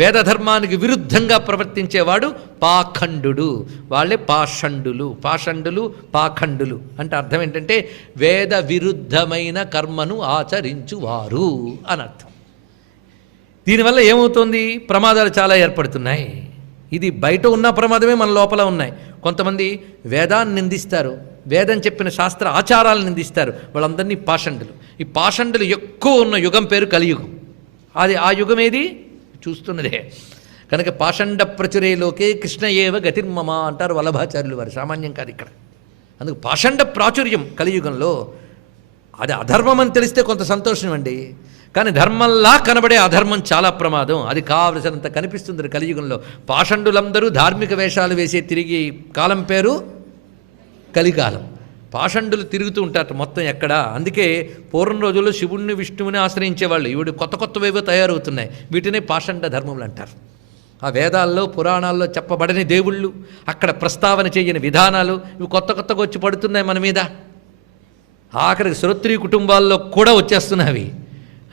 వేదధర్మానికి విరుద్ధంగా ప్రవర్తించేవాడు పాఖండు. వాళ్ళే పాషండులు. పాషండులు, పాఖండులు అంటే అర్థం ఏంటంటే వేద విరుద్ధమైన కర్మను ఆచరించువారు అని అర్థం. దీనివల్ల ఏమవుతుంది? ప్రమాదాలు చాలా ఏర్పడుతున్నాయి. ఇది బయట ఉన్న ప్రమాదమే మన లోపల ఉన్నాయి. కొంతమంది వేదాన్ని నిందిస్తారు, వేదం చెప్పిన శాస్త్ర ఆచారాలను నిందిస్తారు. వాళ్ళందరినీ పాషండులు. ఈ పాషండులు ఎక్కువ ఉన్న యుగం పేరు కలియుగం. అది ఆ యుగం ఏది చూస్తున్నదే. కనుక పాషండ ప్రచురే లోకే కృష్ణ ఏవ గతిర్మమ అంటారు వల్లభాచార్యులు వారు. సామాన్యం కాదు ఇక్కడ. అందుకు పాషండ ప్రాచుర్యం కలియుగంలో. అది అధర్మం అని తెలిస్తే కొంత సంతోషం అండి, కానీ ధర్మంలా కనబడే అధర్మం చాలా ప్రమాదం. అది కావలసినంత కనిపిస్తుంది కలియుగంలో. పాషండులందరూ ధార్మిక వేషాలు వేసే తిరిగి కాలం పేరు కలికాలం. పాషండులు తిరుగుతూ ఉంటారు మొత్తం ఎక్కడ. అందుకే పూర్వం రోజుల్లో శివుణ్ణి విష్ణువుని ఆశ్రయించేవాళ్ళు. ఇవి కొత్త కొత్తవేవో తయారవుతున్నాయి. వీటినే పాషండ ధర్మములు అంటారు. ఆ వేదాల్లో పురాణాల్లో చెప్పబడని దేవుళ్ళు, అక్కడ ప్రస్తావన చేయని విధానాలు ఇవి కొత్త కొత్తగా వచ్చి పడుతున్నాయి మన మీద. ఆఖరికి శ్రోత్రియ కుటుంబాల్లో కూడా వచ్చేస్తున్నాయి.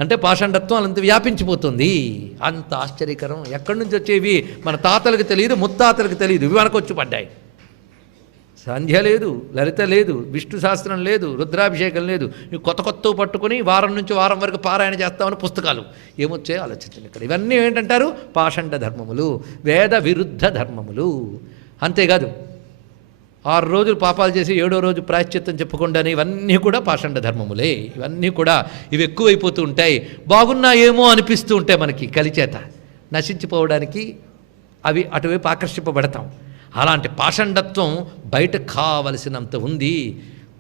అంటే పాషండత్వం అంత వ్యాపించిపోతుంది. అంత ఆశ్చర్యకరం. ఎక్కడి నుంచి వచ్చేవి మన తాతలకు తెలియదు, ముత్తాతలకు తెలియదు. ఇవి మనకు వచ్చి పడ్డాయి. సంధ్య లేదు, లలిత లేదు, విష్ణు శాస్త్రం లేదు, రుద్రాభిషేకం లేదు. ఇవి కొత్త కొత్త పట్టుకొని వారం నుంచి వారం వరకు పారాయణ చేస్తామని పుస్తకాలు ఏమొచ్చాయో ఆలోచించండి. ఇక్కడ ఇవన్నీ ఏంటంటారు? పాషండ ధర్మములు, వేద విరుద్ధ ధర్మములు. అంతేకాదు 6 రోజులు పాపాలు చేసి 7వ రోజు ప్రాయశ్చిత్తం చెప్పుకుండానే ఇవన్నీ కూడా పాషండ ధర్మములే. ఇవన్నీ కూడా ఇవి ఎక్కువైపోతూ ఉంటాయి. బాగున్నా ఏమో అనిపిస్తూ ఉంటాయి మనకి కలిచేత. నశించిపోవడానికి అవి అటువైపు ఆకర్షింపబడతాం. అలాంటి పాషండత్వం బయట కావలసినంత ఉంది.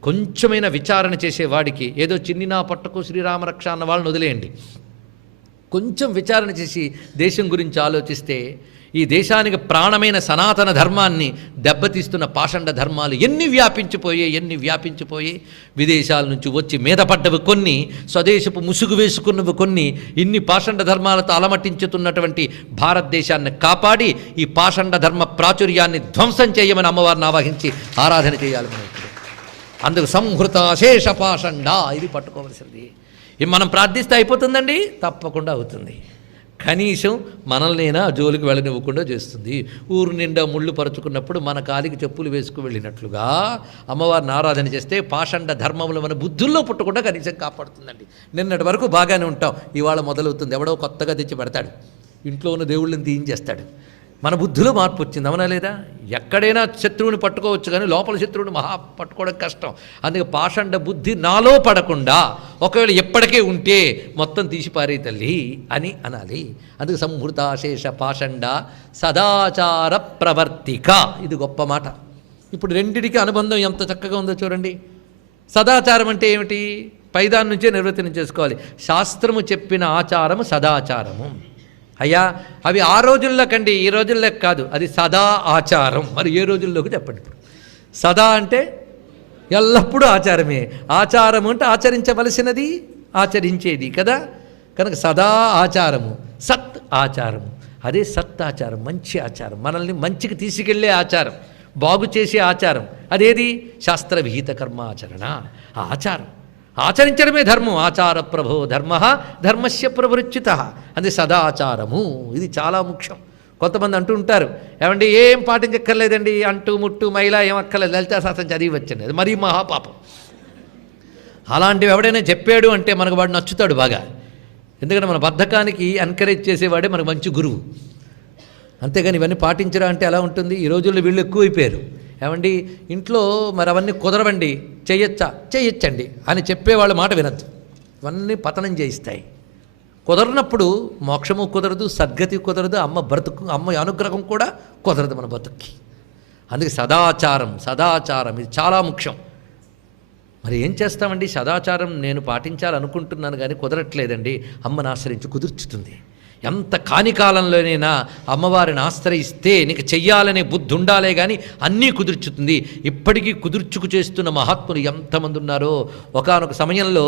కొంచెమైన విచారణ చేసేవాడికి ఏదో చిన్నినా పట్టకు శ్రీరామరక్ష అన్న వాళ్ళని వదిలేయండి. కొంచెం విచారణ చేసి దేశం గురించి ఆలోచిస్తే ఈ దేశానికి ప్రాణమైన సనాతన ధర్మాన్ని దెబ్బతీస్తున్న పాషండ ధర్మాలు ఎన్ని వ్యాపించిపోయి విదేశాల నుంచి వచ్చి మీద పడ్డవి కొన్ని, స్వదేశపు ముసుగు వేసుకున్నవి కొన్ని. ఇన్ని పాషండ ధర్మాలతో అలమటించుతున్నటువంటి భారతదేశాన్ని కాపాడి ఈ పాషండ ధర్మ ప్రాచుర్యాన్ని ధ్వంసం చేయమని అమ్మవారిని ఆవాహించి ఆరాధన చేయాలి మనం. అందుకు సంహృత శేష పాషండ ఇది పట్టుకోవలసింది. ఇది మనం ప్రార్థిస్తే అయిపోతుందండి? తప్పకుండా అవుతుంది. కనీసం మనల్నైనా జోలికి వెళ్ళనివ్వకుండా చేస్తుంది. ఊరు నిండా ముళ్ళు పరుచుకున్నప్పుడు మన కాలికి చెప్పులు వేసుకు వెళ్ళినట్లుగా అమ్మవారిని ఆరాధన చేస్తే పాషండ ధర్మములు మన బుద్ధుల్లో పుట్టకుండా కనీసం కాపాడుతుందండి. నిన్నటి వరకు బాగానే ఉంటాం, ఇవాళ మొదలవుతుంది. ఎవడో కొత్తగా తెచ్చి పెడతాడు, ఇంట్లో ఉన్న దేవుళ్ళని తీయించేస్తాడు. మన బుద్ధిలో మార్పు వచ్చింది, అవునా లేదా? ఎక్కడైనా శత్రువుని పట్టుకోవచ్చు, కానీ లోపల శత్రువుని పట్టుకోవడం కష్టం. అందుకే పాషండ బుద్ధి నాలో పడకుండా ఒకవేళ ఎప్పటికే ఉంటే మొత్తం తీసి పారే తల్లి అని అనాలి. అందుకే సంహృతాశేష పాషండ సదాచార ప్రవర్తిక. ఇది గొప్ప మాట. ఇప్పుడు రెండిటికి అనుబంధం ఎంత చక్కగా ఉందో చూడండి. సదాచారం అంటే ఏమిటి? పైదాని నుంచే నిర్వర్తనం చేసుకోవాలి. శాస్త్రము చెప్పిన ఆచారము సదాచారము. అయ్యా అవి ఆ రోజుల్లో కండి, ఈ రోజుల్లో కాదు. అది సదా ఆచారం. మరి ఏ రోజుల్లోకి చెప్పండి. ఇప్పుడు సదా అంటే ఎల్లప్పుడూ ఆచారమే. ఆచారము అంటే ఆచరించవలసినది, ఆచరించేది కదా. కనుక సదా ఆచారము, సత్ ఆచారము. అదే సత్ ఆచారం, మంచి ఆచారం, మనల్ని మంచికి తీసుకెళ్లే ఆచారం, బాగు చేసే ఆచారం. అదేది? శాస్త్రవిహిత కర్మాచరణ. ఆ ఆచారం ఆచరించడమే ధర్మం. ఆచార ప్రభో ధర్మ ధర్మస్య ప్రవృచ్చిత. అది సదాచారము. ఇది చాలా ముఖ్యం. కొంతమంది అంటూ ఉంటారు, ఏమండి ఏం పాటించక్కర్లేదండి, అంటూ ముట్టు మైలా ఏం అక్కర్లేదు, లలితా శాస్త్రం చదివి వచ్చింది, అది మరీ మహాపాపం. అలాంటివి ఎవడైనా చెప్పాడు అంటే మనకు వాడు నచ్చుతాడు బాగా. ఎందుకంటే మన బద్ధకానికి ఎంకరేజ్ చేసేవాడే మనకు మంచి గురువు. అంతేగాని ఇవన్నీ పాటించరా అంటే ఎలా ఉంటుంది? ఈ రోజుల్లో వీళ్ళు ఎక్కువైపోయారు. ఏమండి ఇంట్లో మరి అవన్నీ కుదరవండి, చేయొచ్చండి అని చెప్పేవాళ్ళ మాట వినద్దు. ఇవన్నీ పతనం చేయిస్తాయి. కుదరనప్పుడు మోక్షము కుదరదు, సద్గతి కుదరదు, అమ్మ అనుగ్రహం కూడా కుదరదు మన బతుక్కి. అందుకే సదాచారం ఇది చాలా ముఖ్యం. మరి ఏం చేస్తామండి? సదాచారం నేను పాటించాలనుకుంటున్నాను కానీ కుదరట్లేదండి. అమ్మని ఆశ్రయించి కుదుర్చుతుంది. ఎంత కాని కాలంలోనైనా అమ్మవారిని ఆశ్రయిస్తే నీకు చెయ్యాలనే బుద్ధి ఉండాలే కానీ అన్నీ కుదుర్చుతుంది. ఇప్పటికీ కుదుర్చుకు చేస్తున్న మహాత్ములు ఎంతమంది ఉన్నారో. ఒకానొక సమయంలో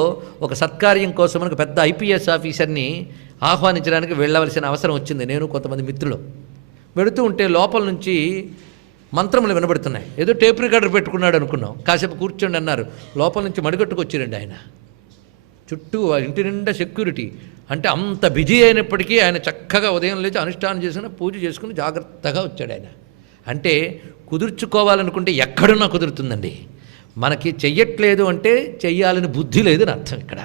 ఒక సత్కార్యం కోసం మనకు పెద్ద ఐపీఎస్ ఆఫీసర్ని ఆహ్వానించడానికి వెళ్ళవలసిన అవసరం వచ్చింది. నేను కొంతమంది మిత్రులు వెళుతూ ఉంటే లోపల నుంచి మంత్రములు వినబడుతున్నాయి. ఏదో టేప్ రికార్డర్ పెట్టుకున్నాడు అనుకున్నాం. కాసేపు కూర్చోండి అన్నారు. లోపల నుంచి మడిగట్టుకు వచ్చిరండి ఆయన. చుట్టూ ఇంటి నిండా సెక్యూరిటీ. అంటే అంత బిజీ అయినప్పటికీ ఆయన చక్కగా ఉదయం లేచి అనుష్ఠానం చేసుకుని పూజ చేసుకుని జాగ్రత్తగా వచ్చాడు ఆయన. అంటే కుదుర్చుకోవాలనుకుంటే ఎక్కడున్నా కుదురుతుందండి. మనకి చెయ్యట్లేదు అంటే చెయ్యాలని బుద్ధి లేదని అర్థం. ఇక్కడ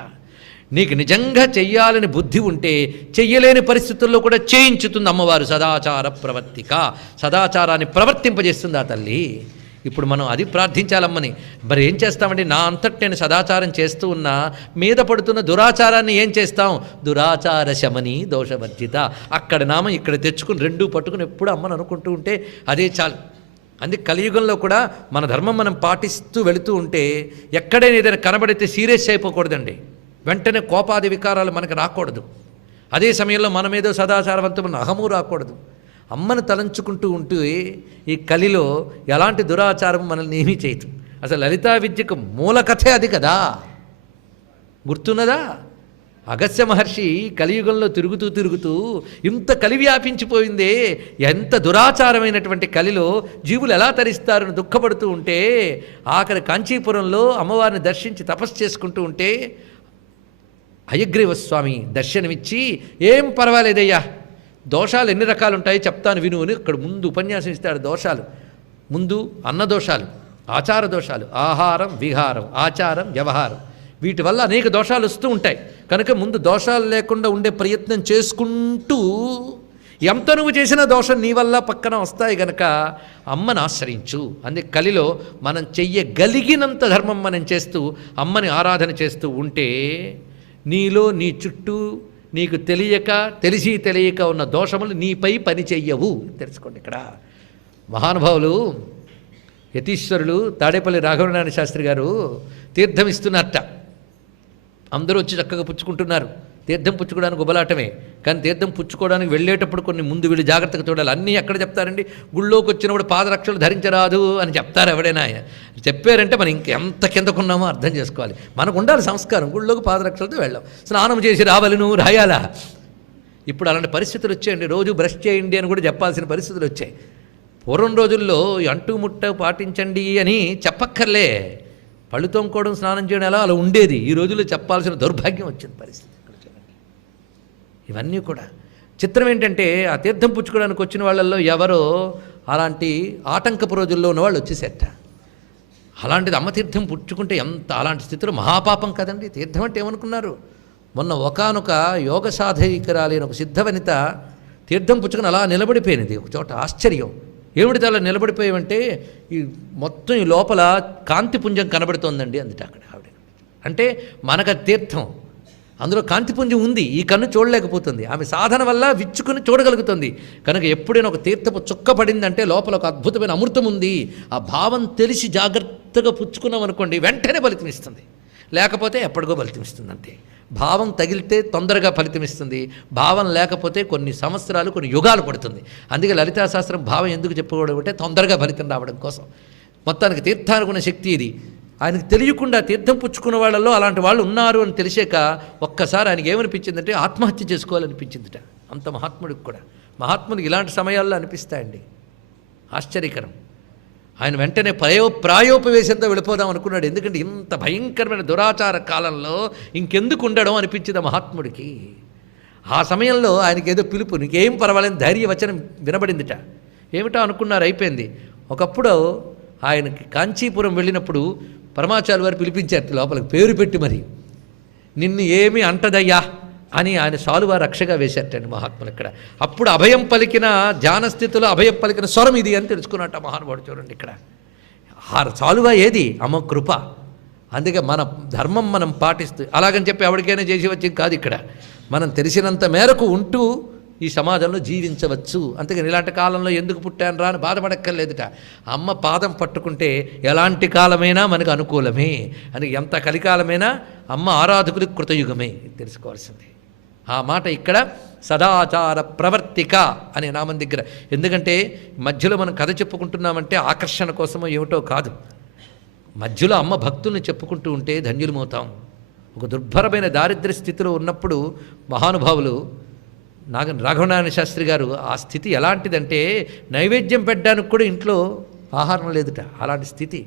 నీకు నిజంగా చెయ్యాలని బుద్ధి ఉంటే చెయ్యలేని పరిస్థితుల్లో కూడా చేయించుతుంది అమ్మవారు. సదాచార ప్రవర్తిక. సదాచారాన్ని ప్రవర్తింపజేస్తుంది ఆ తల్లి. ఇప్పుడు మనం అది ప్రార్థించాలమ్మని. మరి ఏం చేస్తామండి? నా అంతటి నేను సదాచారం చేస్తూ ఉన్నా మీద పడుతున్న దురాచారాన్ని ఏం చేస్తాం? దురాచార శమని దోషవర్జిత. అక్కడ నామం ఇక్కడ తెచ్చుకుని రెండూ పట్టుకుని ఎప్పుడు అమ్మని అనుకుంటూ ఉంటే అదే చాలు. అందుకే కలియుగంలో కూడా మన ధర్మం మనం పాటిస్తూ వెళుతూ ఉంటే ఎక్కడైనా ఏదైనా కనబడితే సీరియస్ అయిపోకూడదండి. వెంటనే కోపాది వికారాలు మనకు రాకూడదు. అదే సమయంలో మనమేదో సదాచారవంతమైన అహము రాకూడదు. అమ్మను తలంచుకుంటూ ఉంటూ ఈ కలిలో ఎలాంటి దురాచారం మనల్ని ఏమీ చేయదు. అసలు లలితా విద్యకు మూల కథే అది కదా. గుర్తున్నదా? అగస్త్య మహర్షి కలియుగంలో తిరుగుతూ ఇంత కలి వ్యాపించిపోయిందే, ఎంత దురాచారమైనటువంటి కలిలో జీవులు ఎలా తరిస్తారని దుఃఖపడుతూ ఉంటే ఆఖరి కాంచీపురంలో అమ్మవారిని దర్శించి తపస్సు చేసుకుంటూ ఉంటే హయగ్రీవస్వామి దర్శనమిచ్చి, ఏం పర్వాలేదయ్యా, దోషాలు ఎన్ని రకాలు ఉంటాయి చెప్తాను విను అని అక్కడ ముందు ఉపన్యాసం ఇస్తాడు. దోషాలు ముందు అన్న దోషాలు, ఆచార దోషాలు, ఆహారం విహారం, ఆచారం వ్యవహారం, వీటి వల్ల అనేక దోషాలు వస్తూ ఉంటాయి. కనుక ముందు దోషాలు లేకుండా ఉండే ప్రయత్నం చేసుకుంటూ ఎంత నువ్వు చేసిన దోషం నీ వల్ల పక్కన వస్తాయి గనక అమ్మను ఆశ్రయించు. అందుకే కలిలో మనం చెయ్యగలిగినంత ధర్మం మనం చేస్తూ అమ్మని ఆరాధన చేస్తూ ఉంటే నీలో నీ చుట్టూ నీకు తెలిసి తెలియక ఉన్న దోషములు నీపై పని చెయ్యవు. తెలుసుకోండి. ఇక్కడ మహానుభావులు యతీశ్వరులు తాడేపల్లి రాఘవనారాయణ శాస్త్రి గారు తీర్థం ఇస్తున్నారట. అందరూ వచ్చి చక్కగా పుచ్చుకుంటున్నారు. తీర్థం పుచ్చుకోవడానికి ఉబలాటమే, కానీ తీర్థం పుచ్చుకోవడానికి వెళ్ళేటప్పుడు కొన్ని ముందు వీళ్ళు జాగ్రత్తగా చూడాలి. అన్నీ ఎక్కడ చెప్తారండి? గుళ్ళోకి వచ్చినప్పుడు పాదరక్షలు ధరించరాదు అని చెప్తారు. ఎవడైనా చెప్పారంటే మనం ఇంకెంత కిందకున్నామో అర్థం చేసుకోవాలి. మనకు ఉండాలి సంస్కారం. గుళ్ళోకి పాదరక్షలతో వెళ్ళాం, స్నానం చేసి రావాలి, నువ్వు రాయాలా? ఇప్పుడు అలాంటి పరిస్థితులు వచ్చాయండి. రోజు బ్రష్ చేయండి అని కూడా చెప్పాల్సిన పరిస్థితులు వచ్చాయి. పూర్వం రోజుల్లో అంటూ ముట్ట పాటించండి అని చెప్పక్కర్లే, పళ్ళు తోముకోవడం స్నానం చేయడం అలా ఉండేది. ఈ రోజుల్లో చెప్పాల్సిన దౌర్భాగ్యం వచ్చింది పరిస్థితి. ఇవన్నీ కూడా చిత్రం ఏంటంటే ఆ తీర్థం పుచ్చుకోవడానికి వచ్చిన వాళ్ళల్లో ఎవరో అలాంటి ఆటంకపు రోజుల్లో ఉన్నవాళ్ళు వచ్చేసేట. అలాంటిది అమ్మ తీర్థం పుచ్చుకుంటే ఎంత అలాంటి స్థితిలో మహాపాపం కదండి. తీర్థం అంటే ఏమనుకున్నారు? మొన్న ఒకానొక యోగ సాధకురాలైన ఒక సిద్ధవనిత తీర్థం పుచ్చుకొని అలా నిలబడిపోయినది ఒక చోట. ఆశ్చర్యం, ఏమిటి అలా నిలబడిపోయామంటే ఈ మొత్తం ఈ లోపల కాంతిపుంజం కనబడుతోందండి అందుట అక్కడ ఆవిడ. అంటే మనకు తీర్థం అందులో కాంతిపుంజం ఉంది, ఈ కన్ను చూడలేకపోతుంది. ఆమె సాధన వల్ల విచ్చుకుని చూడగలుగుతుంది. కనుక ఎప్పుడైనా ఒక తీర్థపు చుక్క పడిందంటే లోపల ఒక అద్భుతమైన అమృతం ఉంది. ఆ భావం తెలిసి జాగ్రత్తగా పుచ్చుకున్నాం అనుకోండి, వెంటనే ఫలితమిస్తుంది. లేకపోతే ఎప్పటికో ఫలితమిస్తుంది. అంతే. భావం తగిలితే తొందరగా ఫలితమిస్తుంది, భావం లేకపోతే కొన్ని సంవత్సరాలు కొన్ని యుగాలు పడుతుంది. అందుకే లలితాశాస్త్రం భావం ఎందుకు చెప్పుకోవడం అంటే తొందరగా ఫలితం రావడం కోసం. మొత్తానికి తీర్థానికి ఉన్న శక్తి ఇది. ఆయనకు తెలియకుండా తీర్థం పుచ్చుకున్న వాళ్ళలో అలాంటి వాళ్ళు ఉన్నారు అని తెలిసాక ఒక్కసారి ఆయనకి ఏమనిపించిందంటే ఆత్మహత్య చేసుకోవాలనిపించిందిట. అంత మహాత్ముడికి కూడా. మహాత్ముడికి ఇలాంటి సమయాల్లో అనిపిస్తాయండి. ఆశ్చర్యకరం. ఆయన వెంటనే ప్రాయోపవేశంతో వెళ్ళిపోదాం అనుకున్నాడు. ఎందుకంటే ఇంత భయంకరమైన దురాచార కాలంలో ఇంకెందుకు ఉండడం అనిపించింది మహాత్ముడికి. ఆ సమయంలో ఆయనకి ఏదో పిలుపు, నీకేం పర్వాలేదు ధైర్యవచనం వినబడిందిట. ఏమిటో అనుకున్నారు, అయిపోయింది. ఒకప్పుడు ఆయనకి కాంచీపురం వెళ్ళినప్పుడు పరమాచార్య వారు పిలిపించారు లోపలికి, పేరు పెట్టి మరి, నిన్ను ఏమీ అంటదయ్యా అని ఆయన సాలువారు రక్షగా వేశారటండి మహాత్ములు ఇక్కడ. అప్పుడు అభయం పలికిన ధ్యానస్థితిలో అభయం పలికిన స్వరం ఇది అని తెలుసుకున్నట్ట మహానుభావుడు. చూడండి ఇక్కడ ఆ సాలువా ఏది? అమ్మ కృప. అందుకే మన ధర్మం మనం పాటిస్తూ, అలాగని చెప్పి ఎవరికైనా చేసి వచ్చి కాదు. ఇక్కడ మనం తెలిసినంత మేరకు ఉంటూ ఈ సమాజంలో జీవించవచ్చు. అంతేగాని ఇలాంటి కాలంలో ఎందుకు పుట్టాను రా అని బాధపడక్కర్లేదుట. అమ్మ పాదం పట్టుకుంటే ఎలాంటి కాలమైనా మనకు అనుకూలమే అని, ఎంత కలికాలమైనా అమ్మ ఆరాధకులకు కృతయుగమే తెలుసుకోవాల్సింది. ఆ మాట ఇక్కడ సదాచార ప్రవర్తిక అనే నామం దగ్గర. ఎందుకంటే మధ్యలో మనం కథ చెప్పుకుంటున్నామంటే ఆకర్షణ కోసమో ఏమిటో కాదు. మధ్యలో అమ్మ భక్తుల్ని చెప్పుకుంటూ ఉంటే ధన్యులమవుతాం. ఒక దుర్భరమైన దారిద్ర్య స్థితిలో ఉన్నప్పుడు మహానుభావులు రాఘవనారాయణ శాస్త్రి గారు ఆ స్థితి ఎలాంటిదంటే నైవేద్యం పెట్టడానికి కూడా ఇంట్లో ఆహారం లేదుట. అలాంటి స్థితి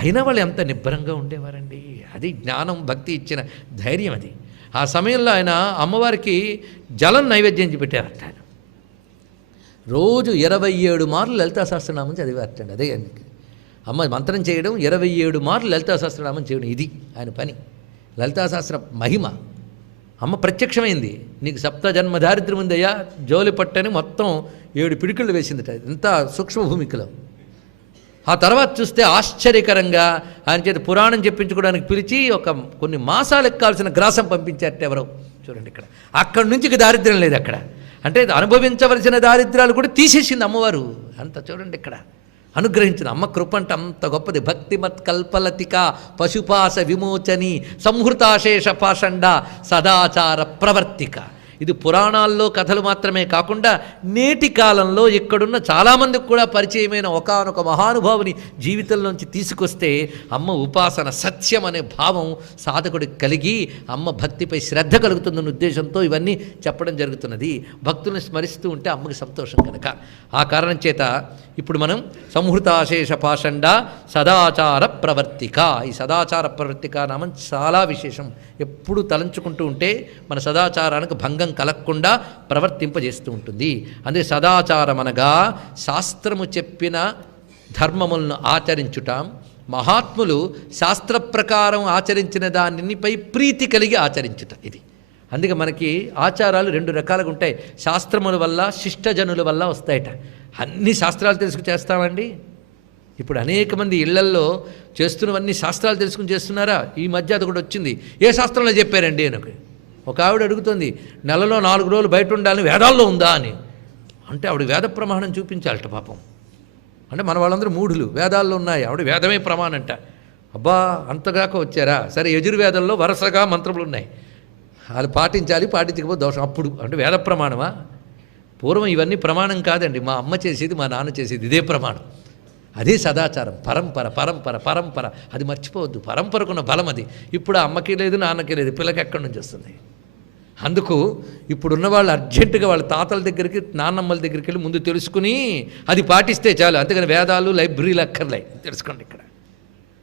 అయినా వాళ్ళు ఎంత నిబ్బరంగా ఉండేవారండి. అది జ్ఞానం భక్తి ఇచ్చిన ధైర్యం అది. ఆ సమయంలో ఆయన అమ్మవారికి జలం నైవేద్యం పెట్టారట. ఆయన రోజు 27 మార్లు లలితా సహస్రనామం చదివారటండి. అదే అమ్మ మంత్రం చేయడం, 27 మార్లు లలితా సహస్రనామం చేయడం, ఇది ఆయన పని. లలితా సహస్ర మహిమ. అమ్మ ప్రత్యక్షమైంది. నీకు సప్త జన్మ దారిద్ర్యం ఉందయ్యా, జోలి పట్టని మొత్తం 7 పిడికిళ్ళు వేసిందిట. ఎంత సూక్ష్మ భూమికలో. ఆ తర్వాత చూస్తే ఆశ్చర్యకరంగా ఆయన చేత పురాణం చెప్పించుకోవడానికి పిలిచి కొన్ని మాసాలు ఎక్కాల్సిన గ్రాసం పంపించారట ఎవరో. చూడండి ఇక్కడ, అక్కడి నుంచి ఇక దారిద్ర్యం లేదు అక్కడ. అంటే అనుభవించవలసిన దారిద్ర్యాలు కూడా తీసేసింది అమ్మవారు. అంత చూడండి ఇక్కడ అనుగ్రహించిన అమ్మ కృప అంటే అంత గొప్పది. భక్తిమత్ కల్పలతిక పశుపాస విమోచని సంహృతాశేష పాషండ సదాచార ప్రవర్తిక. ఇది పురాణాల్లో కథలు మాత్రమే కాకుండా నేటి కాలంలో ఇక్కడున్న చాలామందికి కూడా పరిచయమైన ఒకానొక మహానుభావుని జీవితంలోంచి తీసుకొస్తే అమ్మ ఉపాసన సత్యం అనే భావం సాధకుడికి కలిగి అమ్మ భక్తిపై శ్రద్ధ కలుగుతుందన్న ఉద్దేశంతో ఇవన్నీ చెప్పడం జరుగుతున్నది. భక్తులను స్మరిస్తూ ఉంటే అమ్మకి సంతోషం కనుక. ఆ కారణం చేత ఇప్పుడు మనం సంహృతాశేష పాషండ సదాచార ప్రవర్తిక, ఈ సదాచార ప్రవర్తిక నామం చాలా విశేషం. ఎప్పుడు తలంచుకుంటూ ఉంటే మన సదాచారానికి భంగం కలగకుండా ప్రవర్తింపజేస్తూ ఉంటుంది. అందుకే సదాచారం అనగా శాస్త్రము చెప్పిన ధర్మములను ఆచరించుట, మహాత్ములు శాస్త్ర ప్రకారం ఆచరించిన దానిపై ప్రీతి కలిగి ఆచరించుట. ఇది అందుకే మనకి ఆచారాలు రెండు రకాలుగా ఉంటాయి. శాస్త్రముల వల్ల శిష్టజనుల వల్ల వస్తాయట. అన్ని శాస్త్రాలు తెలుసుకు చేస్తామండి. ఇప్పుడు అనేక మంది ఇళ్లల్లో చేస్తున్నవన్నీ శాస్త్రాలు తెలుసుకుని చేస్తున్నారా? ఈ మధ్య అది కూడా వచ్చింది. ఏ శాస్త్రంలో చెప్పారండి అని ఒక ఆవిడ అడుగుతుంది. నెలలో 4 రోజులు బయట ఉండాలని వేదాల్లో ఉందా అని. అంటే ఆవిడ వేద ప్రమాణం చూపించాలట పాపం. అంటే మన వాళ్ళందరూ మూఢులు, వేదాల్లో ఉన్నాయి, ఆవిడ వేదమే ప్రమాణం అంట. అబ్బా అంతగాక వచ్చారా? సరే, యజుర్వేదంలో వరుసగా మంత్రములు ఉన్నాయి, వాళ్ళు పాటించాలి, పాటించకపోతే దోషం. అప్పుడు అంటే వేద ప్రమాణమా? పూర్వం ఇవన్నీ ప్రమాణం కాదండి. మా అమ్మ చేసేది, మా నాన్న చేసేది, ఇదే ప్రమాణం. అదే సదాచారం. పరంపర పరంపర పరంపర, అది మర్చిపోవద్దు. పరంపరకున్న బలం అది. ఇప్పుడు అమ్మకి లేదు, నాన్నకి లేదు, పిల్లకి ఎక్కడి నుంచి వస్తుంది? అందుకు ఇప్పుడున్న వాళ్ళు అర్జెంటుగా వాళ్ళ తాతల దగ్గరికి, నాన్నమ్మల దగ్గరికి వెళ్ళి ముందు తెలుసుకుని అది పాటిస్తే చాలు. అంతేగాని వేదాలు లైబ్రరీలు అక్కర్లే. తెలుసుకోండి, ఇక్కడ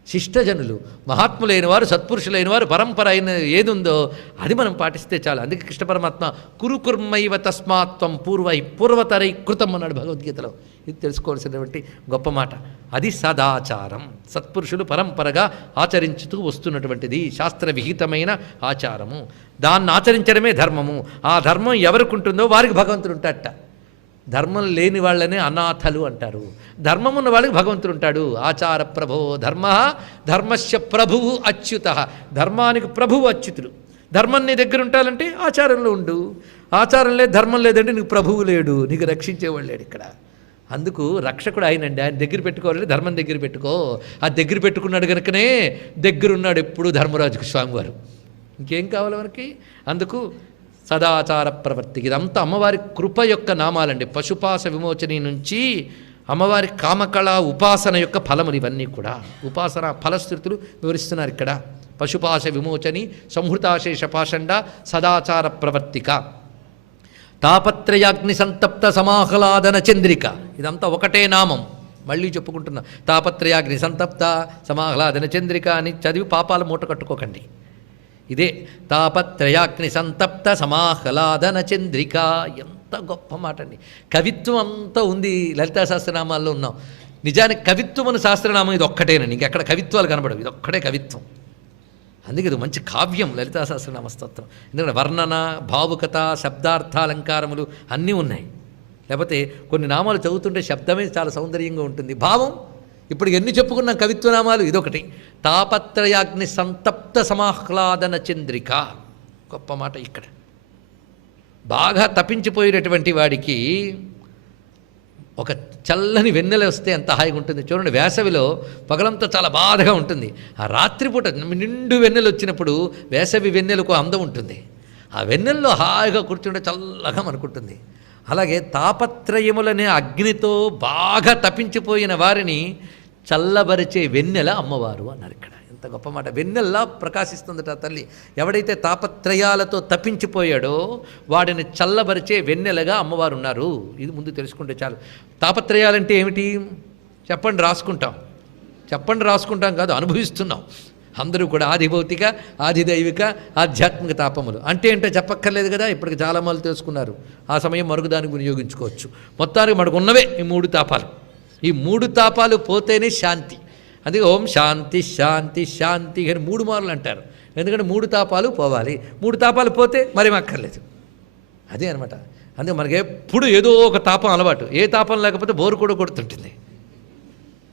శిష్టజనులు మహాత్ములైన వారు, సత్పురుషులైన వారు, పరంపర అయిన ఏది ఉందో అది మనం పాటిస్తే చాలు. అందుకే కృష్ణ పరమాత్మ కురుకుర్మైవ తస్మాత్వం పూర్వతరై కృతం అన్నాడు భగవద్గీతలో. ఇది తెలుసుకోవాల్సినటువంటి గొప్ప మాట. అది సదాచారం. సత్పురుషులు పరంపరగా ఆచరించుతూ వస్తున్నటువంటిది శాస్త్ర విహితమైన ఆచారము. దాన్ని ఆచరించడమే ధర్మము. ఆ ధర్మం ఎవరికి ఉంటుందో వారికి భగవంతుడు ఉంటాడట. ధర్మం లేని వాళ్ళనే అనాథలు అంటారు. ధర్మం ఉన్న వాళ్ళకి భగవంతుడు ఉంటాడు. ఆచార ప్రభో ధర్మ, ధర్మస్య ప్రభువు అచ్యుత. ధర్మానికి ప్రభువు అచ్యుతుడు. ధర్మం నీ దగ్గర ఉండాలంటే ఆచారంలో ఉండు. ఆచారం లేదు, ధర్మం లేదంటే నీకు ప్రభువు లేడు, నీకు రక్షించేవాడు లేడు. ఇక్కడ అందుకు రక్షకుడు ఆయనండి. ఆయన దగ్గర పెట్టుకోవాలంటే ధర్మం దగ్గర పెట్టుకో. ఆ దగ్గర పెట్టుకున్నాడు కనుకనే దగ్గరున్నాడు ఎప్పుడు ధర్మరాజుకు స్వామివారు. ఇంకేం కావాలి మనకి? అందుకు సదాచార ప్రవర్తికి. ఇదంతా అమ్మవారి కృప యొక్క నామాలండి. పశుపాస విమోచని నుంచి అమ్మవారి కామకళ ఉపాసన యొక్క ఫలములు ఇవన్నీ కూడా. ఉపాసన ఫలశ్రుతులు వివరిస్తున్నారు ఇక్కడ. పశుపాస విమోచని, సంహృతాశేష పాషండ, సదాచార ప్రవర్తిక, తాపత్రయాగ్ని సంతప్త సమాహ్లాదన చంద్రిక. ఇదంతా ఒకటే నామం. మళ్ళీ చెప్పుకుంటున్నా, తాపత్రయాగ్ని సంతప్త సమాహ్లాదన చంద్రిక అని చదివి పాపాల మూట కట్టుకోకండి. ఇదే తాపత్రయాగ్ని సంతప్త సమాహ్లాదన చంద్రిక. ఎంత గొప్ప మాట అండి. కవిత్వం అంతా ఉంది లలితా సహస్రనామాల్లో ఉన్నాం. నిజానికి కవిత్వం అనే సహస్రనామం ఇది ఒక్కటేనండి. ఇంకెక్కడ కవిత్వాలు కనబడవు. ఇది ఒక్కటే కవిత్వం. అందుకే ఇది మంచి కావ్యం లలితా సహస్రనామ స్తోత్రం. ఎందుకంటే వర్ణన, భావుకత, శబ్దార్థాలంకారములు అన్నీ ఉన్నాయి. లేకపోతే కొన్ని నామాలు చదువుతుంటే శబ్దమే చాలా సౌందర్యంగా ఉంటుంది. భావం ఇప్పుడు ఎన్ని చెప్పుకున్నాం కవిత్వనామాలు, ఇదొకటి. తాపత్రయాగ్ని సంతప్త సమాహ్లాదన చంద్రిక. గొప్ప మాట. ఇక్కడ బాగా తప్పించిపోయినటువంటి వాడికి ఒక చల్లని వెన్నెల వస్తే ఎంత హాయిగా ఉంటుంది. చూడండి, వేసవిలో పగలంతా చాలా బాధగా ఉంటుంది. ఆ రాత్రిపూట నిండు వెన్నెలు వచ్చినప్పుడు వేసవి వెన్నెలకు అందం ఉంటుంది. ఆ వెన్నెల్లో హాయిగా కూర్చుంటే చల్లగా అనుకుంటుంది. అలాగే తాపత్రయములనే అగ్నితో బాగా తప్పించిపోయిన వారిని చల్లబరిచే వెన్నెల అమ్మవారు అన్నారు ఇక్కడ. ఎంత గొప్ప మాట. వెన్నెల్లా ప్రకాశిస్తుందట తల్లి. ఎవడైతే తాపత్రయాలతో తప్పించిపోయాడో వాడిని చల్లబరిచే వెన్నెలగా అమ్మవారు ఉన్నారు. ఇది ముందు తెలుసుకుంటే చాలు. తాపత్రయాలంటే ఏమిటి చెప్పండి, రాసుకుంటాం. చెప్పండి, రాసుకుంటాం కాదు, అనుభవిస్తున్నాం అందరూ కూడా. ఆదిభౌతిక, ఆదిదైవిక, ఆధ్యాత్మిక తాపములు అంటే ఏంటో చెప్పక్కర్లేదు కదా. ఇప్పటికి చాలా మంది తెలుసుకున్నారు. ఆ సమయం మరుగుదానికి వినియోగించుకోవచ్చు. మొత్తానికి మనకు ఉన్నవే ఈ 3 తాపాలు. ఈ 3 తాపాలు పోతేనే శాంతి. అది ఓం శాంతి శాంతి శాంతి అని 3 మార్లు అంటారు. ఎందుకంటే 3 తాపాలు పోవాలి. 3 తాపాలు పోతే మరేం అక్కర్లేదు. అదే అనమాట. అందుకే మనకి ఎప్పుడు ఏదో ఒక తాపం అలవాటు. ఏ తాపం లేకపోతే బోరు కూడా కొడుతుంటుంది.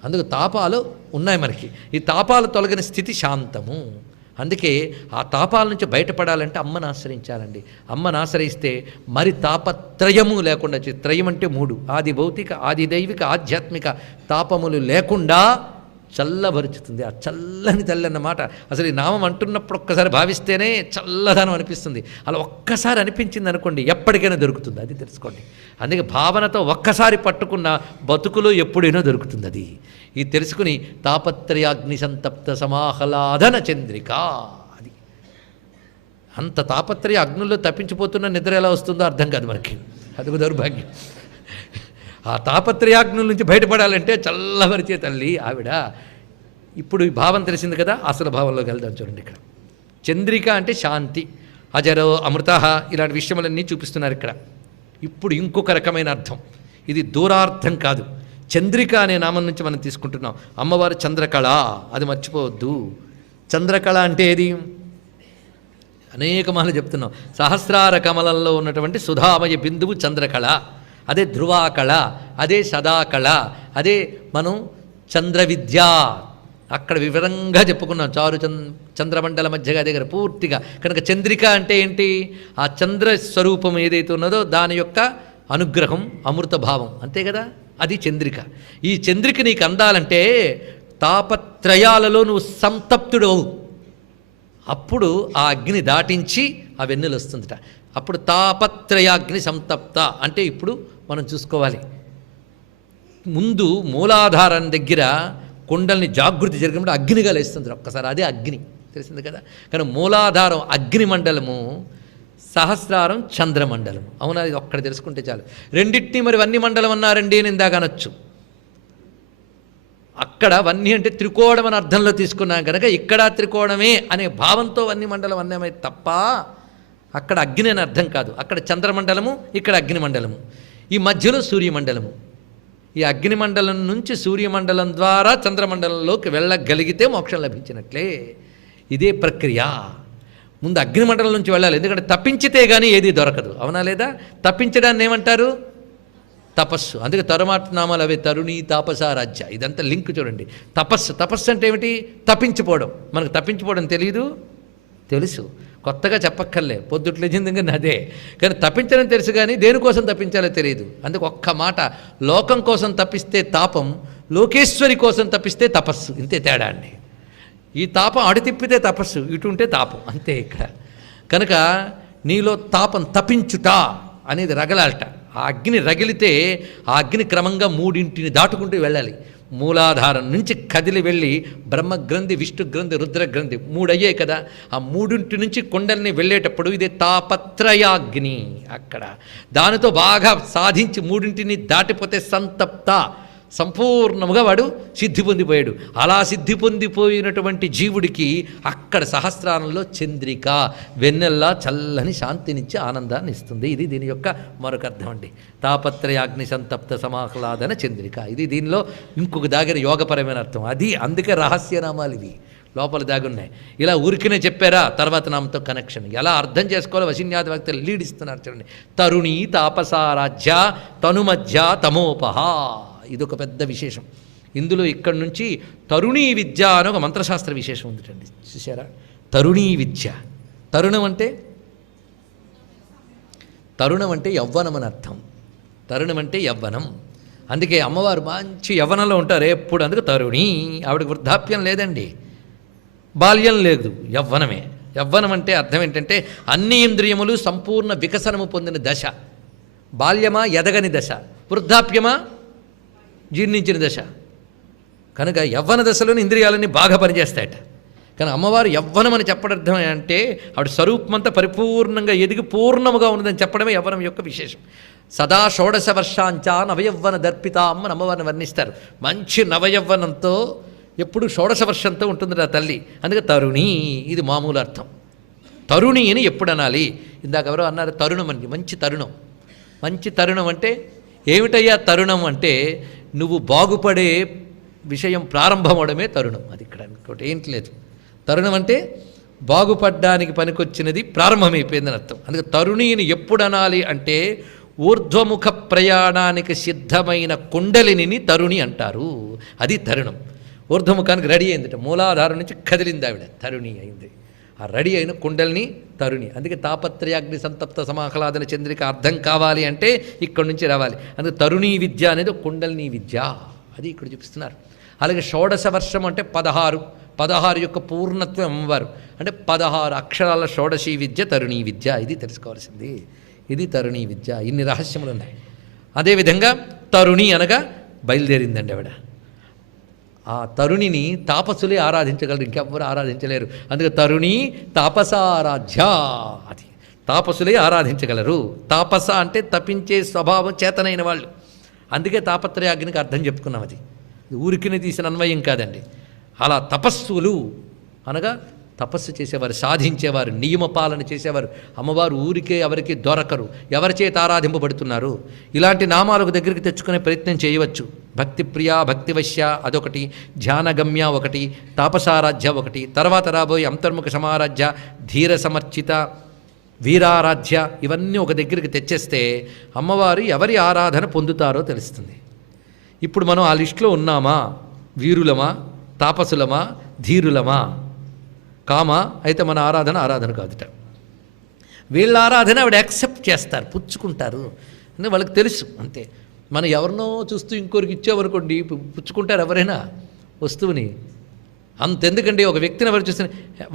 అందుకు తాపాలు ఉన్నాయి మనకి. ఈ తాపాలు తొలగిన స్థితి శాంతము. అందుకే ఆ తాపాల నుంచి బయటపడాలంటే అమ్మను ఆశ్రయించాలండి. అమ్మను ఆశ్రయిస్తే మరి తాపత్రయము లేకుండా, త్రయం అంటే 3, ఆది భౌతిక, ఆది దైవిక, ఆధ్యాత్మిక తాపములు లేకుండా చల్లబరుచుతుంది. ఆ చల్లని తల్లి అన్నమాట. అసలు ఈ నామం అంటున్నప్పుడు ఒక్కసారి భావిస్తేనే చల్లదనం అనిపిస్తుంది. అలా ఒక్కసారి అనిపించింది అనుకోండి, ఎప్పటికైనా దొరుకుతుంది. అది తెలుసుకోండి. అందుకే భావనతో ఒక్కసారి పట్టుకున్న బతుకులో ఎప్పుడైనా దొరుకుతుంది. అది ఇది తెలుసుకుని తాపత్రయాగ్ని సంతప్త సమాహ్లాదన చంద్రిక. అది అంత తాపత్రయ అగ్నుల్లో తప్పించిపోతున్న నిద్ర ఎలా వస్తుందో అర్థం కాదు మనకి. అదొక దౌర్భాగ్యం. ఆ తాపత్రయాగ్నుల నుంచి బయటపడాలంటే చల్లబరిచే తల్లి ఆవిడ. ఇప్పుడు ఈ భావం తెలిసింది కదా, అసలు భావంలోకి వెళ్దాం. చూడండి, ఇక్కడ చంద్రిక అంటే శాంతి, అజరో అమృత, ఇలాంటి విషయములన్నీ చూపిస్తున్నారు ఇక్కడ. ఇప్పుడు ఇంకొక రకమైన అర్థం, ఇది దూరార్థం కాదు. చంద్రిక అనే నామం నుంచి మనం తీసుకుంటున్నాం. అమ్మవారు చంద్రకళ, అది మర్చిపోవద్దు. చంద్రకళ అంటే ఏది? అనేక మార్లు చెప్తున్నాం. సహస్రార కమలంలో ఉన్నటువంటి సుధామయ బిందువు చంద్రకళ, అదే ధ్రువాకళ, అదే సదాకళ, అదే మనం చంద్ర విద్య. అక్కడ వివరంగా చెప్పుకున్నాం. చంద్రమండల మధ్యగా దగ్గర పూర్తిగా. కనుక చంద్రిక అంటే ఏంటి? ఆ చంద్ర స్వరూపం ఏదైతే ఉన్నదో దాని యొక్క అనుగ్రహం, అమృత భావం, అంతే కదా, అది చంద్రిక. ఈ చంద్రిక నీకు అందాలంటే తాపత్రయాలలో నువ్వు సంతప్తుడవు. అప్పుడు ఆ అగ్ని దాటించి ఆ వెన్నెలు వస్తుందట. అప్పుడు తాపత్రయాగ్ని సంతప్త అంటే ఇప్పుడు మనం చూసుకోవాలి. ముందు మూలాధారం దగ్గర కుండల్ని జాగృతి జరిగినప్పుడు అగ్నిగా లేస్తుంది ఒక్కసారి. అదే అగ్ని, తెలిసింది కదా. కానీ మూలాధారం అగ్ని మండలము, సహస్రారం చంద్రమండలము. అవునా? ఇది ఒక్కడ తెలుసుకుంటే చాలు. రెండింటినీ మరి వన్ని మండలం అన్నారండి అని ఇందాక అనొచ్చు. అక్కడ వన్ని అంటే త్రికోణం అని అర్థంలో తీసుకున్నాం కనుక ఇక్కడ త్రికోణమే అనే భావంతో వన్ని మండలం అన్నమే తప్ప అక్కడ అగ్ని అని అర్థం కాదు. అక్కడ చంద్రమండలము, ఇక్కడ అగ్నిమండలము, ఈ మధ్యలో సూర్యమండలము. ఈ అగ్నిమండలం నుంచి సూర్యమండలం ద్వారా చంద్రమండలంలోకి వెళ్ళగలిగితే మోక్షం లభించినట్లే. ఇదే ప్రక్రియ. ముందు అగ్నిమండలం నుంచి వెళ్ళాలి. ఎందుకంటే తప్పించితే కానీ ఏది దొరకదు. అవునా లేదా? తప్పించడాన్ని ఏమంటారు? తపస్సు. అందుకే తరుమాత్నామాలు అవే తరుణి తాపసారాజ్య. ఇదంతా లింక్ చూడండి. తపస్సు అంటే ఏమిటి? తప్పించిపోవడం. మనకు తప్పించిపోవడం తెలియదు, తెలుసు, కొత్తగా చెప్పక్కర్లే, పొద్దుట్లేచింది కానీ అదే. కానీ తప్పించడం తెలుసు కానీ దేనికోసం తప్పించాలో తెలియదు. అందుకు ఒక్క మాట, లోకం కోసం తప్పిస్తే తాపం, లోకేశ్వరి కోసం తప్పిస్తే తపస్సు. ఇంతే తేడా అండి. ఈ తాపం అటు తిప్పితే తపస్సు, ఇటు ఉంటే తాపం, అంతే ఇక్కడ. కనుక నీలో తాపం తప్పించుట అనేది రగలాలట. ఆ అగ్ని రగిలితే ఆ అగ్ని క్రమంగా 3 దాటుకుంటూ వెళ్ళాలి. మూలాధారం నుంచి కదిలి వెళ్ళి బ్రహ్మగ్రంథి, విష్ణుగ్రంథి, రుద్రగ్రంథి 3 అయ్యాయి కదా. ఆ 3 నుంచి కొండల్ని వెళ్ళేటప్పుడు ఇదే తాపత్రయాగ్ని. అక్కడ దానితో బాగా సాధించి 3 దాటిపోతే సంతప్త, సంపూర్ణముగా వాడు సిద్ధి పొందిపోయాడు. అలా సిద్ధి పొందిపోయినటువంటి జీవుడికి అక్కడ సహస్రారంలో చంద్రిక వెన్నెల్లా చల్లని శాంతినిచ్చి ఆనందాన్ని ఇస్తుంది. ఇది దీని యొక్క మరొక అర్థం అండి. తాపత్రయాగ్ని సంతప్త సమాహ్లాదన చంద్రిక. ఇది దీనిలో ఇంకొక దాగిన యోగపరమైన అర్థం. అది అందుకే రహస్యనామాలు ఇవి లోపల దాగున్నాయి. ఇలా ఊరికినే చెప్పారా, తర్వాత నామతో కనెక్షన్ ఎలా అర్థం చేసుకోవాలో వశిన్యాది వ్యక్తులు లీడ్ ఇస్తున్నారు చూడండి. తరుణి తాపసారాధ్య తనుమధ్య తమోపహ. ఇదొక పెద్ద విశేషం. ఇందులో ఇక్కడి నుంచి తరుణీ విద్య అని ఒక మంత్రశాస్త్ర విశేషం ఉందిటండి. చూసారా? తరుణీ విద్య. తరుణం అంటే యవ్వనం అని అర్థం. తరుణం అంటే యవ్వనం. అందుకే అమ్మవారు మంచి యవ్వనంలో ఉంటారు ఎప్పుడు. అందుకు తరుణి. ఆవిడకి వృద్ధాప్యం లేదండి, బాల్యం లేదు, యవ్వనమే. యవ్వనం అంటే అర్థం ఏంటంటే అన్ని ఇంద్రియములు సంపూర్ణ వికసనము పొందిన దశ. బాల్యమా ఎదగని దశ, వృద్ధాప్యమా జీర్ణించిన దశ. కనుక యవ్వన దశలోని ఇంద్రియాలన్నీ బాగా పనిచేస్తాయట. కానీ అమ్మవారు యవ్వనం అని చెప్పడం అంటే ఆవిడ స్వరూపమంతా పరిపూర్ణంగా ఎదిగి పూర్ణముగా ఉన్నదని చెప్పడమే యవ్వనం యొక్క విశేషం. సదా షోడశ వర్షాంచ నవయవ్వన దర్పిత అమ్మని అమ్మవారిని వర్ణిస్తారు. మంచి నవయవ్వనంతో ఎప్పుడు షోడశ వర్షంతో ఉంటుంది ఆ తల్లి. అందుకే తరుణి, ఇది మామూలు అర్థం. తరుణి అని ఎప్పుడు అనాలి? ఇందాక ఎవరో అన్నారు తరుణం అని. మంచి తరుణం. మంచి తరుణం అంటే ఏమిటయ్యా? తరుణం అంటే నువ్వు బాగుపడే విషయం ప్రారంభమవడమే తరుణం. అది ఇక్కడ ఇంకోటి ఏంటి లేదు. తరుణం అంటే బాగుపడ్డానికి పనికొచ్చినది ప్రారంభమైపోయిందని అర్థం. అందుకే తరుణిని ఎప్పుడు అనాలి అంటే ఊర్ధ్వముఖ ప్రయాణానికి సిద్ధమైన కుండలిని తరుణి అంటారు. అది తరుణం. ఊర్ధ్వముఖానికి రెడీ అయిందిట, మూలాధారం నుంచి కదిలింది ఆవిడ, తరుణి అయింది. ఆ రెడీ అయిన కుండలిని తరుణి. అందుకే తాపత్రయాగ్ని సంతప్త సమాహ్లాదన చంద్రిక అర్థం కావాలి అంటే ఇక్కడి నుంచి రావాలి. అందుకే తరుణీ విద్య అనేది కుండలిని విద్య, అది ఇక్కడ చూపిస్తున్నారు. అలాగే షోడశ వర్షం అంటే 16 యొక్క పూర్ణత్వం అమ్మవారు, అంటే 16 అక్షరాల షోడశీ విద్య తరుణీ విద్య. ఇది తెలుసుకోవాల్సింది, ఇది తరుణీ విద్య. ఇన్ని రహస్యములు ఉన్నాయి. అదేవిధంగా తరుణి అనగా బయలుదేరిందండి ఆవిడ. ఆ తరుణిని తాపసులే ఆరాధించగలరు, ఇంకెవ్వరు ఆరాధించలేరు. అందుకే తరుణి తాపసారాధ్య, అది తాపసులే ఆరాధించగలరు. తాపస అంటే తపించే స్వభావం చేతనైన వాళ్ళు. అందుకే తాపత్రయాగ్నికి అర్థం చెప్పుకున్నాం. అది ఊరికిని తీసిన అన్వయం కాదండి. అలా తపస్సులు అనగా తపస్సు చేసేవారు, సాధించేవారు, నియమపాలన చేసేవారు. అమ్మవారు ఊరికే ఎవరికి దొరకరు, ఎవరి చేత ఆరాధింపబడుతున్నారు. ఇలాంటి నామాలకు దగ్గరికి తెచ్చుకునే ప్రయత్నం చేయవచ్చు. భక్తిప్రియ, భక్తివశ్య అదొకటి, ధ్యానగమ్య ఒకటి, తాపసారాధ్య ఒకటి, తర్వాత రాబోయే అంతర్ముఖ సమారాధ్య, ధీర సమర్చిత, వీరారాధ్య, ఇవన్నీ ఒక దగ్గరికి తెచ్చేస్తే అమ్మవారు ఎవరి ఆరాధన పొందుతారో తెలుస్తుంది. ఇప్పుడు మనం ఆ లిస్టులో ఉన్నామా? వీరులమా, తాపసులమా, ధీరులమా? కామ అయితే మన ఆరాధన కాదుట. వీళ్ళ ఆరాధన ఆవిడ యాక్సెప్ట్ చేస్తారు, పుచ్చుకుంటారు. అంటే వాళ్ళకి తెలుసు అంతే. మనం ఎవరినో చూస్తూ ఇంకోరికి ఇచ్చేవనుకోండి, పుచ్చుకుంటారు ఎవరైనా వస్తువుని. అంతెందుకండి, ఒక వ్యక్తిని ఎవరు చూస్తే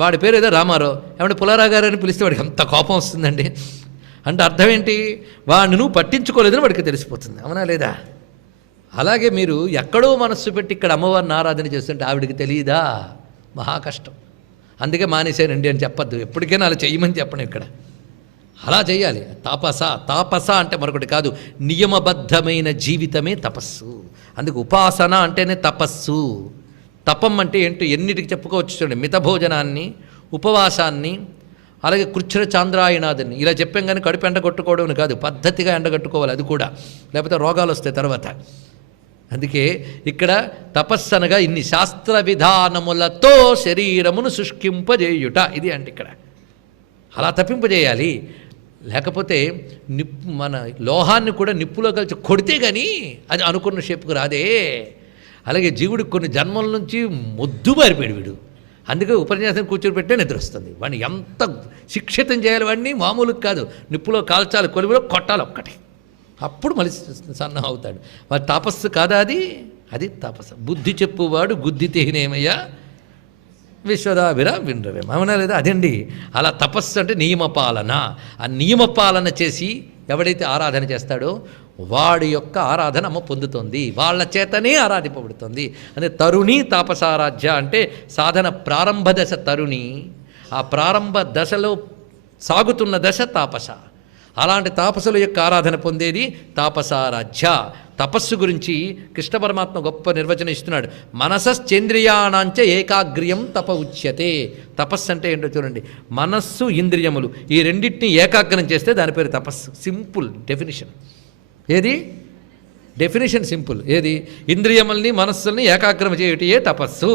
వాడి పేరు ఏదో రామారావు, ఏమంటే పులారా గారు అని పిలిస్తే వాడికి అంత కోపం వస్తుందండి. అంటే అర్థం ఏంటి? వాడిని నువ్వు పట్టించుకోలేదని వాడికి తెలిసిపోతుంది, అవునా లేదా? అలాగే మీరు ఎక్కడో మనస్సు పెట్టి ఇక్కడ అమ్మవారిని ఆరాధన చేస్తుంటే ఆవిడికి తెలియదా? మహా కష్టం. అందుకే మానేశానండి అని చెప్పద్దు, ఎప్పటికైనా అలా చెయ్యమని చెప్పండి. ఇక్కడ అలా చేయాలి. తాపస అంటే మరొకటి కాదు, నియమబద్ధమైన జీవితమే తపస్సు. అందుకు ఉపాసన అంటేనే తపస్సు. తపం అంటే ఏంటో ఎన్నిటికి చెప్పుకోవచ్చు చూడండి. మితభోజనాన్ని, ఉపవాసాన్ని, అలాగే కృచ్ఛ్ర చాంద్రాయణాదిని ఇలా చెప్పాం. కానీ కడుపు ఎండగొట్టుకోవడం కాదు, పద్ధతిగా ఎండగట్టుకోవాలి. అది కూడా, లేకపోతే రోగాలు వస్తాయి తర్వాత. అందుకే ఇక్కడ తపస్సు అనగా ఇన్ని శాస్త్ర విధానములతో శరీరమును శుష్కింపజేయుట, ఇది అంటే ఇక్కడ అలా తప్పింపజేయాలి. లేకపోతే మన లోహాన్ని కూడా నిప్పులో కలిసి కొడితే కానీ అది అనుకున్న షేపుకు రాదే. అలాగే జీవుడికి కొన్ని జన్మల నుంచి మొద్దుబారిపోయాడు వీడు. అందుకే ఉపన్యాసం కూర్చొని పెట్టే నిద్ర వస్తుంది. వాడిని ఎంత శిక్షితం చేయాలి, వాడిని మామూలుగా కాదు. నిప్పులో కాల్చాలి, కొలిమిలో కొట్టాలి ఒక్కటి, అప్పుడు మళ్ళీ సన్నం అవుతాడు. వారి తపస్సు కాదా అది? అది తపస్సు. బుద్ధి చెప్పువాడు గుద్ది తెహినేమయ్యా విశ్వదాభిరా విండ్రవేమ, అవునా లేదా? అదండి. అలా తపస్సు అంటే నియమపాలన. ఆ నియమపాలన చేసి ఎవడైతే ఆరాధన చేస్తాడో వాడి యొక్క ఆరాధన అమ్మ పొందుతుంది, వాళ్ళ చేతనే ఆరాధింపబడుతుంది. అంటే తరుణి తాపసారాధ్య అంటే సాధన ప్రారంభ దశ తరుణి, ఆ ప్రారంభ దశలో సాగుతున్న దశ తాపస. అలాంటి తాపసుల యొక్క ఆరాధన పొందేది తాపసారాధ్య. తపస్సు గురించి కృష్ణ పరమాత్మ గొప్ప నిర్వచనం ఇస్తున్నాడు. మనసశ్చేంద్రియాణాంచ ఏకాగ్ర్యం తప ఉచ్యతే. తపస్సు అంటే ఏంటో చూడండి. మనస్సు, ఇంద్రియములు ఈ రెండింటిని ఏకాగ్రం చేస్తే దాని పేరు తపస్సు. Simple definition. ఏది డెఫినేషన్? సింపుల్. ఏది? ఇంద్రియముల్ని, మనస్సుల్ని ఏకాగ్రం చేయుటయే తపస్సు.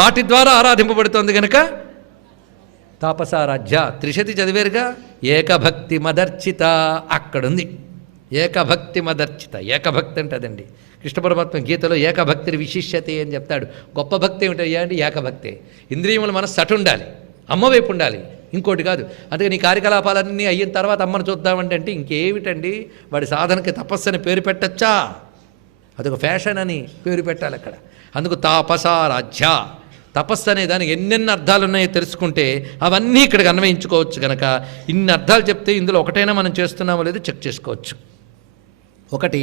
వాటి ద్వారా ఆరాధింపబడుతోంది కనుక తాపసారాధ్య. త్రిశతి చదివేరుగా. ఏకభక్తి మదర్చిత అక్కడుంది. ఏకభక్తి మదర్చిత. ఏకభక్తి అంటే అదండి. కృష్ణ పరమాత్మ గీతలో ఏకభక్తిని విశిష్యతే అని చెప్తాడు. గొప్ప భక్తి ఏమిటయ్యా అంటే ఏకభక్తే. ఇంద్రియముల మనస్సు అటు ఉండాలి, అమ్మ వైపు ఉండాలి, ఇంకోటి కాదు. అందుకే నీ కార్యకలాపాలన్నీ అయిన తర్వాత అమ్మను చూద్దామంటే అంటే ఇంకేమిటండి? వాడి సాధనకి తపస్సు అని పేరు పెట్టచ్చా? అదొక ఫ్యాషన్ అని పేరు పెట్టాలి అక్కడ. అందుకు తాపసారాధ్య. తపస్సు అనే దానికి ఎన్నెన్ని అర్థాలు ఉన్నాయో తెలుసుకుంటే అవన్నీ ఇక్కడికి అన్వయించుకోవచ్చు. కనుక ఇన్ని అర్థాలు చెప్తే ఇందులో ఒకటైనా మనం చేస్తున్నామో లేదో చెక్ చేసుకోవచ్చు. ఒకటి,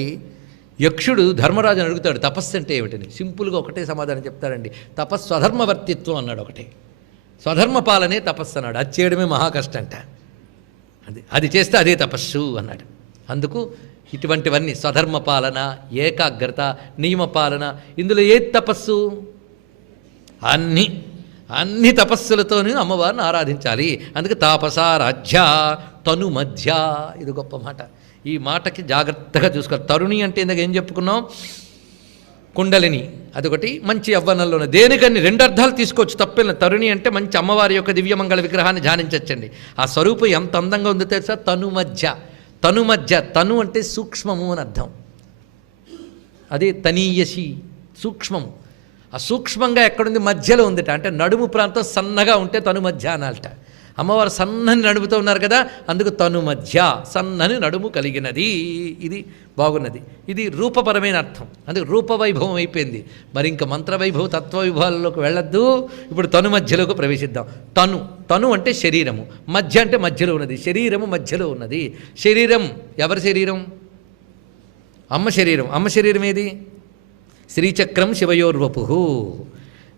యక్షుడు ధర్మరాజుని అడుగుతాడు తపస్సు అంటే ఏమిటని. సింపుల్గా ఒకటే సమాధానం చెప్తాడండి. తపస్సు స్వధర్మవర్తిత్వం అన్నాడు ఒకటే. స్వధర్మ పాలనే తపస్సు అన్నాడు. అది చేయడమే మహా కష్టంట. అది చేస్తే అదే తపస్సు అన్నాడు. అందుకు ఇటువంటివన్నీ స్వధర్మ పాలన, ఏకాగ్రత, నియమపాలన, ఇందులో ఏది తపస్సు? అన్ని తపస్సులతోనే అమ్మవారిని ఆరాధించాలి. అందుకే తాపసారాధ్య తను మధ్య. ఇది గొప్ప మాట. ఈ మాటకి జాగ్రత్తగా చూసుకోవాలి. తరుణి అంటే ఇందాక ఏం చెప్పుకున్నాం? కుండలిని అదొకటి. మంచి యవ్వనంలోనే దేనికని రెండు అర్థాలు తీసుకోవచ్చు, తప్పేళ్ళ. తరుణి అంటే మంచి అమ్మవారి యొక్క దివ్యమంగళ విగ్రహాన్ని ధ్యానించవచ్చండి. ఆ స్వరూపం ఎంత అందంగా ఉందో తెలుసా? తను మధ్య. తను మధ్య, తను అంటే సూక్ష్మము అని అర్థం. అదే తనీయసి, సూక్ష్మము. ఆ సూక్ష్మంగా ఎక్కడుంది? మధ్యలో ఉందిట. అంటే నడుము ప్రాంతం సన్నగా ఉంటే తను మధ్య అనాలట. అమ్మవారు సన్నని నడుముతో ఉన్నారు కదా, అందుకు తను మధ్య, సన్నని నడుము కలిగినది. ఇది బాగున్నది. ఇది రూపపరమైన అర్థం, అందుకు రూపవైభవం అయిపోయింది. మరి ఇంక మంత్రవైభవ తత్వవైభవాలలోకి వెళ్ళొద్దు. ఇప్పుడు తను మధ్యలోకి ప్రవేశిద్దాం. తను అంటే శరీరము, మధ్య అంటే మధ్యలో ఉన్నది, శరీరము మధ్యలో ఉన్నది. శరీరం ఎవరి శరీరం? అమ్మ శరీరం. అమ్మ శరీరం ఏది? శ్రీచక్రం శివయోర్వపుః.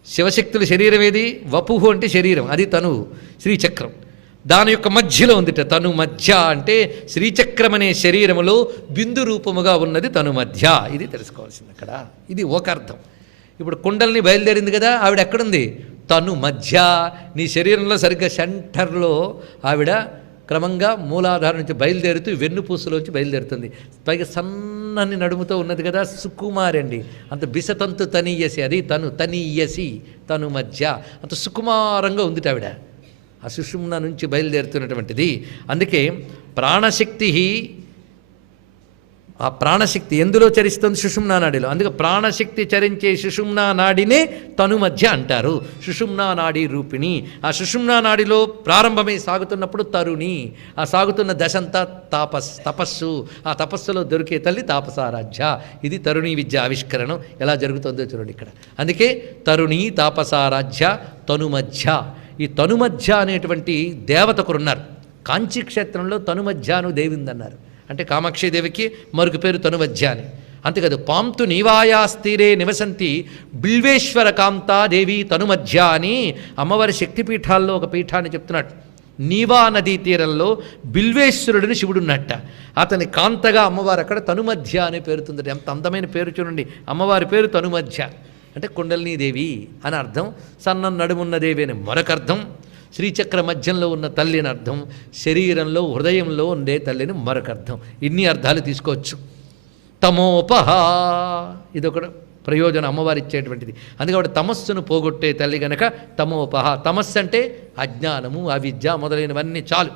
శివశక్తుల శరీరం ఏది? వపుః అంటే శరీరం, అది తనువు, శ్రీచక్రం. దాని యొక్క మధ్యలో ఉందిట తను మధ్య. అంటే శ్రీచక్రం అనే శరీరములో బిందు రూపముగా ఉన్నది తను మధ్య. ఇది తెలుసుకోవాల్సింది అక్కడ. ఇది ఒక అర్థం. ఇప్పుడు కుండల్ని బయలుదేరింది కదా, ఆవిడ ఎక్కడుంది? తను మధ్య. నీ శరీరంలో సరిగ్గా సెంటర్లో ఆవిడ క్రమంగా మూలాధారం నుంచి బయలుదేరుతూ వెన్నుపూసలోంచి బయలుదేరుతుంది. పైగా సన్నని నడుముతో ఉన్నది కదా, సుకుమారి అండి. అంత బిసతంతు తనీయసి, అది తను తనీయసి, తను మధ్య. అంత సుకుమారంగా ఉంది ఆవిడ, ఆ సుషుమ్న నుంచి బయలుదేరుతున్నటువంటిది. అందుకే ప్రాణశక్తి, ఆ ప్రాణశక్తి ఎందులో చరిస్తుంది? సుషుమ్నా నాడిలో. అందుకే ప్రాణశక్తి చరించే సుషుమ్నా నాడినే తను మధ్య అంటారు. సుషుమ్నా నాడి రూపిణి. ఆ సుషుమ్నా నాడిలో ప్రారంభమై సాగుతున్నప్పుడు తరుణి. ఆ సాగుతున్న దశంతా తపస్సు. ఆ తపస్సులో దొరికే తల్లి తాపసారాధ్య. ఇది తరుణి విద్య ఆవిష్కరణం ఎలా జరుగుతుందో చూడండి ఇక్కడ. అందుకే తరుణి తాపసారాధ్య తనుమధ్య. ఈ తనుమధ్య అనేటువంటి దేవతకురున్నారు. కాంచీ క్షేత్రంలో తనుమధ్యాను దేవి ఉందన్నారు. అంటే కామాక్షిదేవికి మరొక పేరు తనుమధ్య అని. అంతేకాదు, పాంతు నీవాయాస్తీరే నివసంతి బిల్వేశ్వర కాంతా దేవి తనుమధ్య అని అమ్మవారి శక్తిపీఠాల్లో ఒక పీఠాన్ని చెప్తున్నాడు. నీవా నదీ తీరంలో బిల్వేశ్వరుడిని శివుడున్నట్ట. అతని కాంతగా అమ్మవారు అక్కడ తనుమధ్య అనే పేరుతుంది. ఎంత అందమైన పేరు చూడండి. అమ్మవారి పేరు తనుమధ్య అంటే కుండలినీదేవి అని అర్థం. సన్నం నడుమున్న దేవి అని మరొక అర్థం. శ్రీచక్ర మధ్యంలో ఉన్న తల్లి అని అర్థం. శరీరంలో హృదయంలో ఉండే తల్లిని మరొక అర్థం. ఇన్ని అర్థాలు తీసుకోవచ్చు. తమోపహ ఇదొక ప్రయోజనం అమ్మవారు ఇచ్చేటువంటిది. అందుకే తమస్సును పోగొట్టే తల్లి గనక తమోపహ. తమస్సు అంటే అజ్ఞానము, అవిద్య మొదలైనవన్నీ చాలు.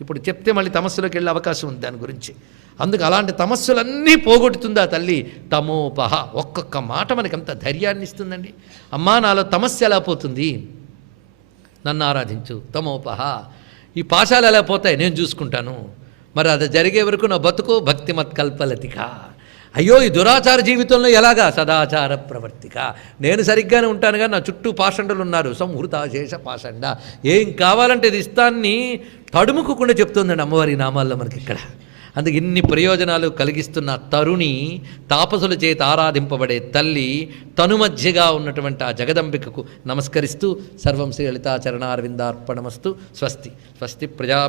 ఇప్పుడు చెప్తే మళ్ళీ తమస్సులోకి వెళ్ళే అవకాశం ఉంది దాని గురించి. అందుకు అలాంటి తమస్సులన్నీ పోగొట్టుతుంది ఆ తల్లి. తమోపహ. ఒక్కొక్క మాట మనకి అంత ధైర్యాన్ని ఇస్తుందండి. అమ్మా, నాలో తమస్సు ఎలా పోతుంది? నన్ను ఆరాధించు. తమోపహ. ఈ పాశాలు ఎలా పోతాయి? నేను చూసుకుంటాను. మరి అది జరిగే వరకు నా బతుకు భక్తిమత్ కల్పలతిక. అయ్యో, ఈ దురాచార జీవితంలో ఎలాగా? సదాచార ప్రవర్తిక. నేను సరిగ్గానే ఉంటాను కానీ నా చుట్టూ పాషండలు ఉన్నారు. సంహృతాశేష పాషండ. ఏం కావాలంటే ఇది ఇస్తాన్ని తడుముకుండా చెప్తుందండి అమ్మవారి నామాల్లో మనకి ఇక్కడ. అందుకు ఇన్ని ప్రయోజనాలు కలిగిస్తున్న తరుణి, తాపసుల చేత ఆరాధింపబడే తల్లి, తనుమధ్యగా ఉన్నటువంటి ఆ జగదంబికకు నమస్కరిస్తూ సర్వం శ్రీ లలితా చరణారవిందార్పణమస్తు. స్వస్తి. స్వస్తి ప్రజా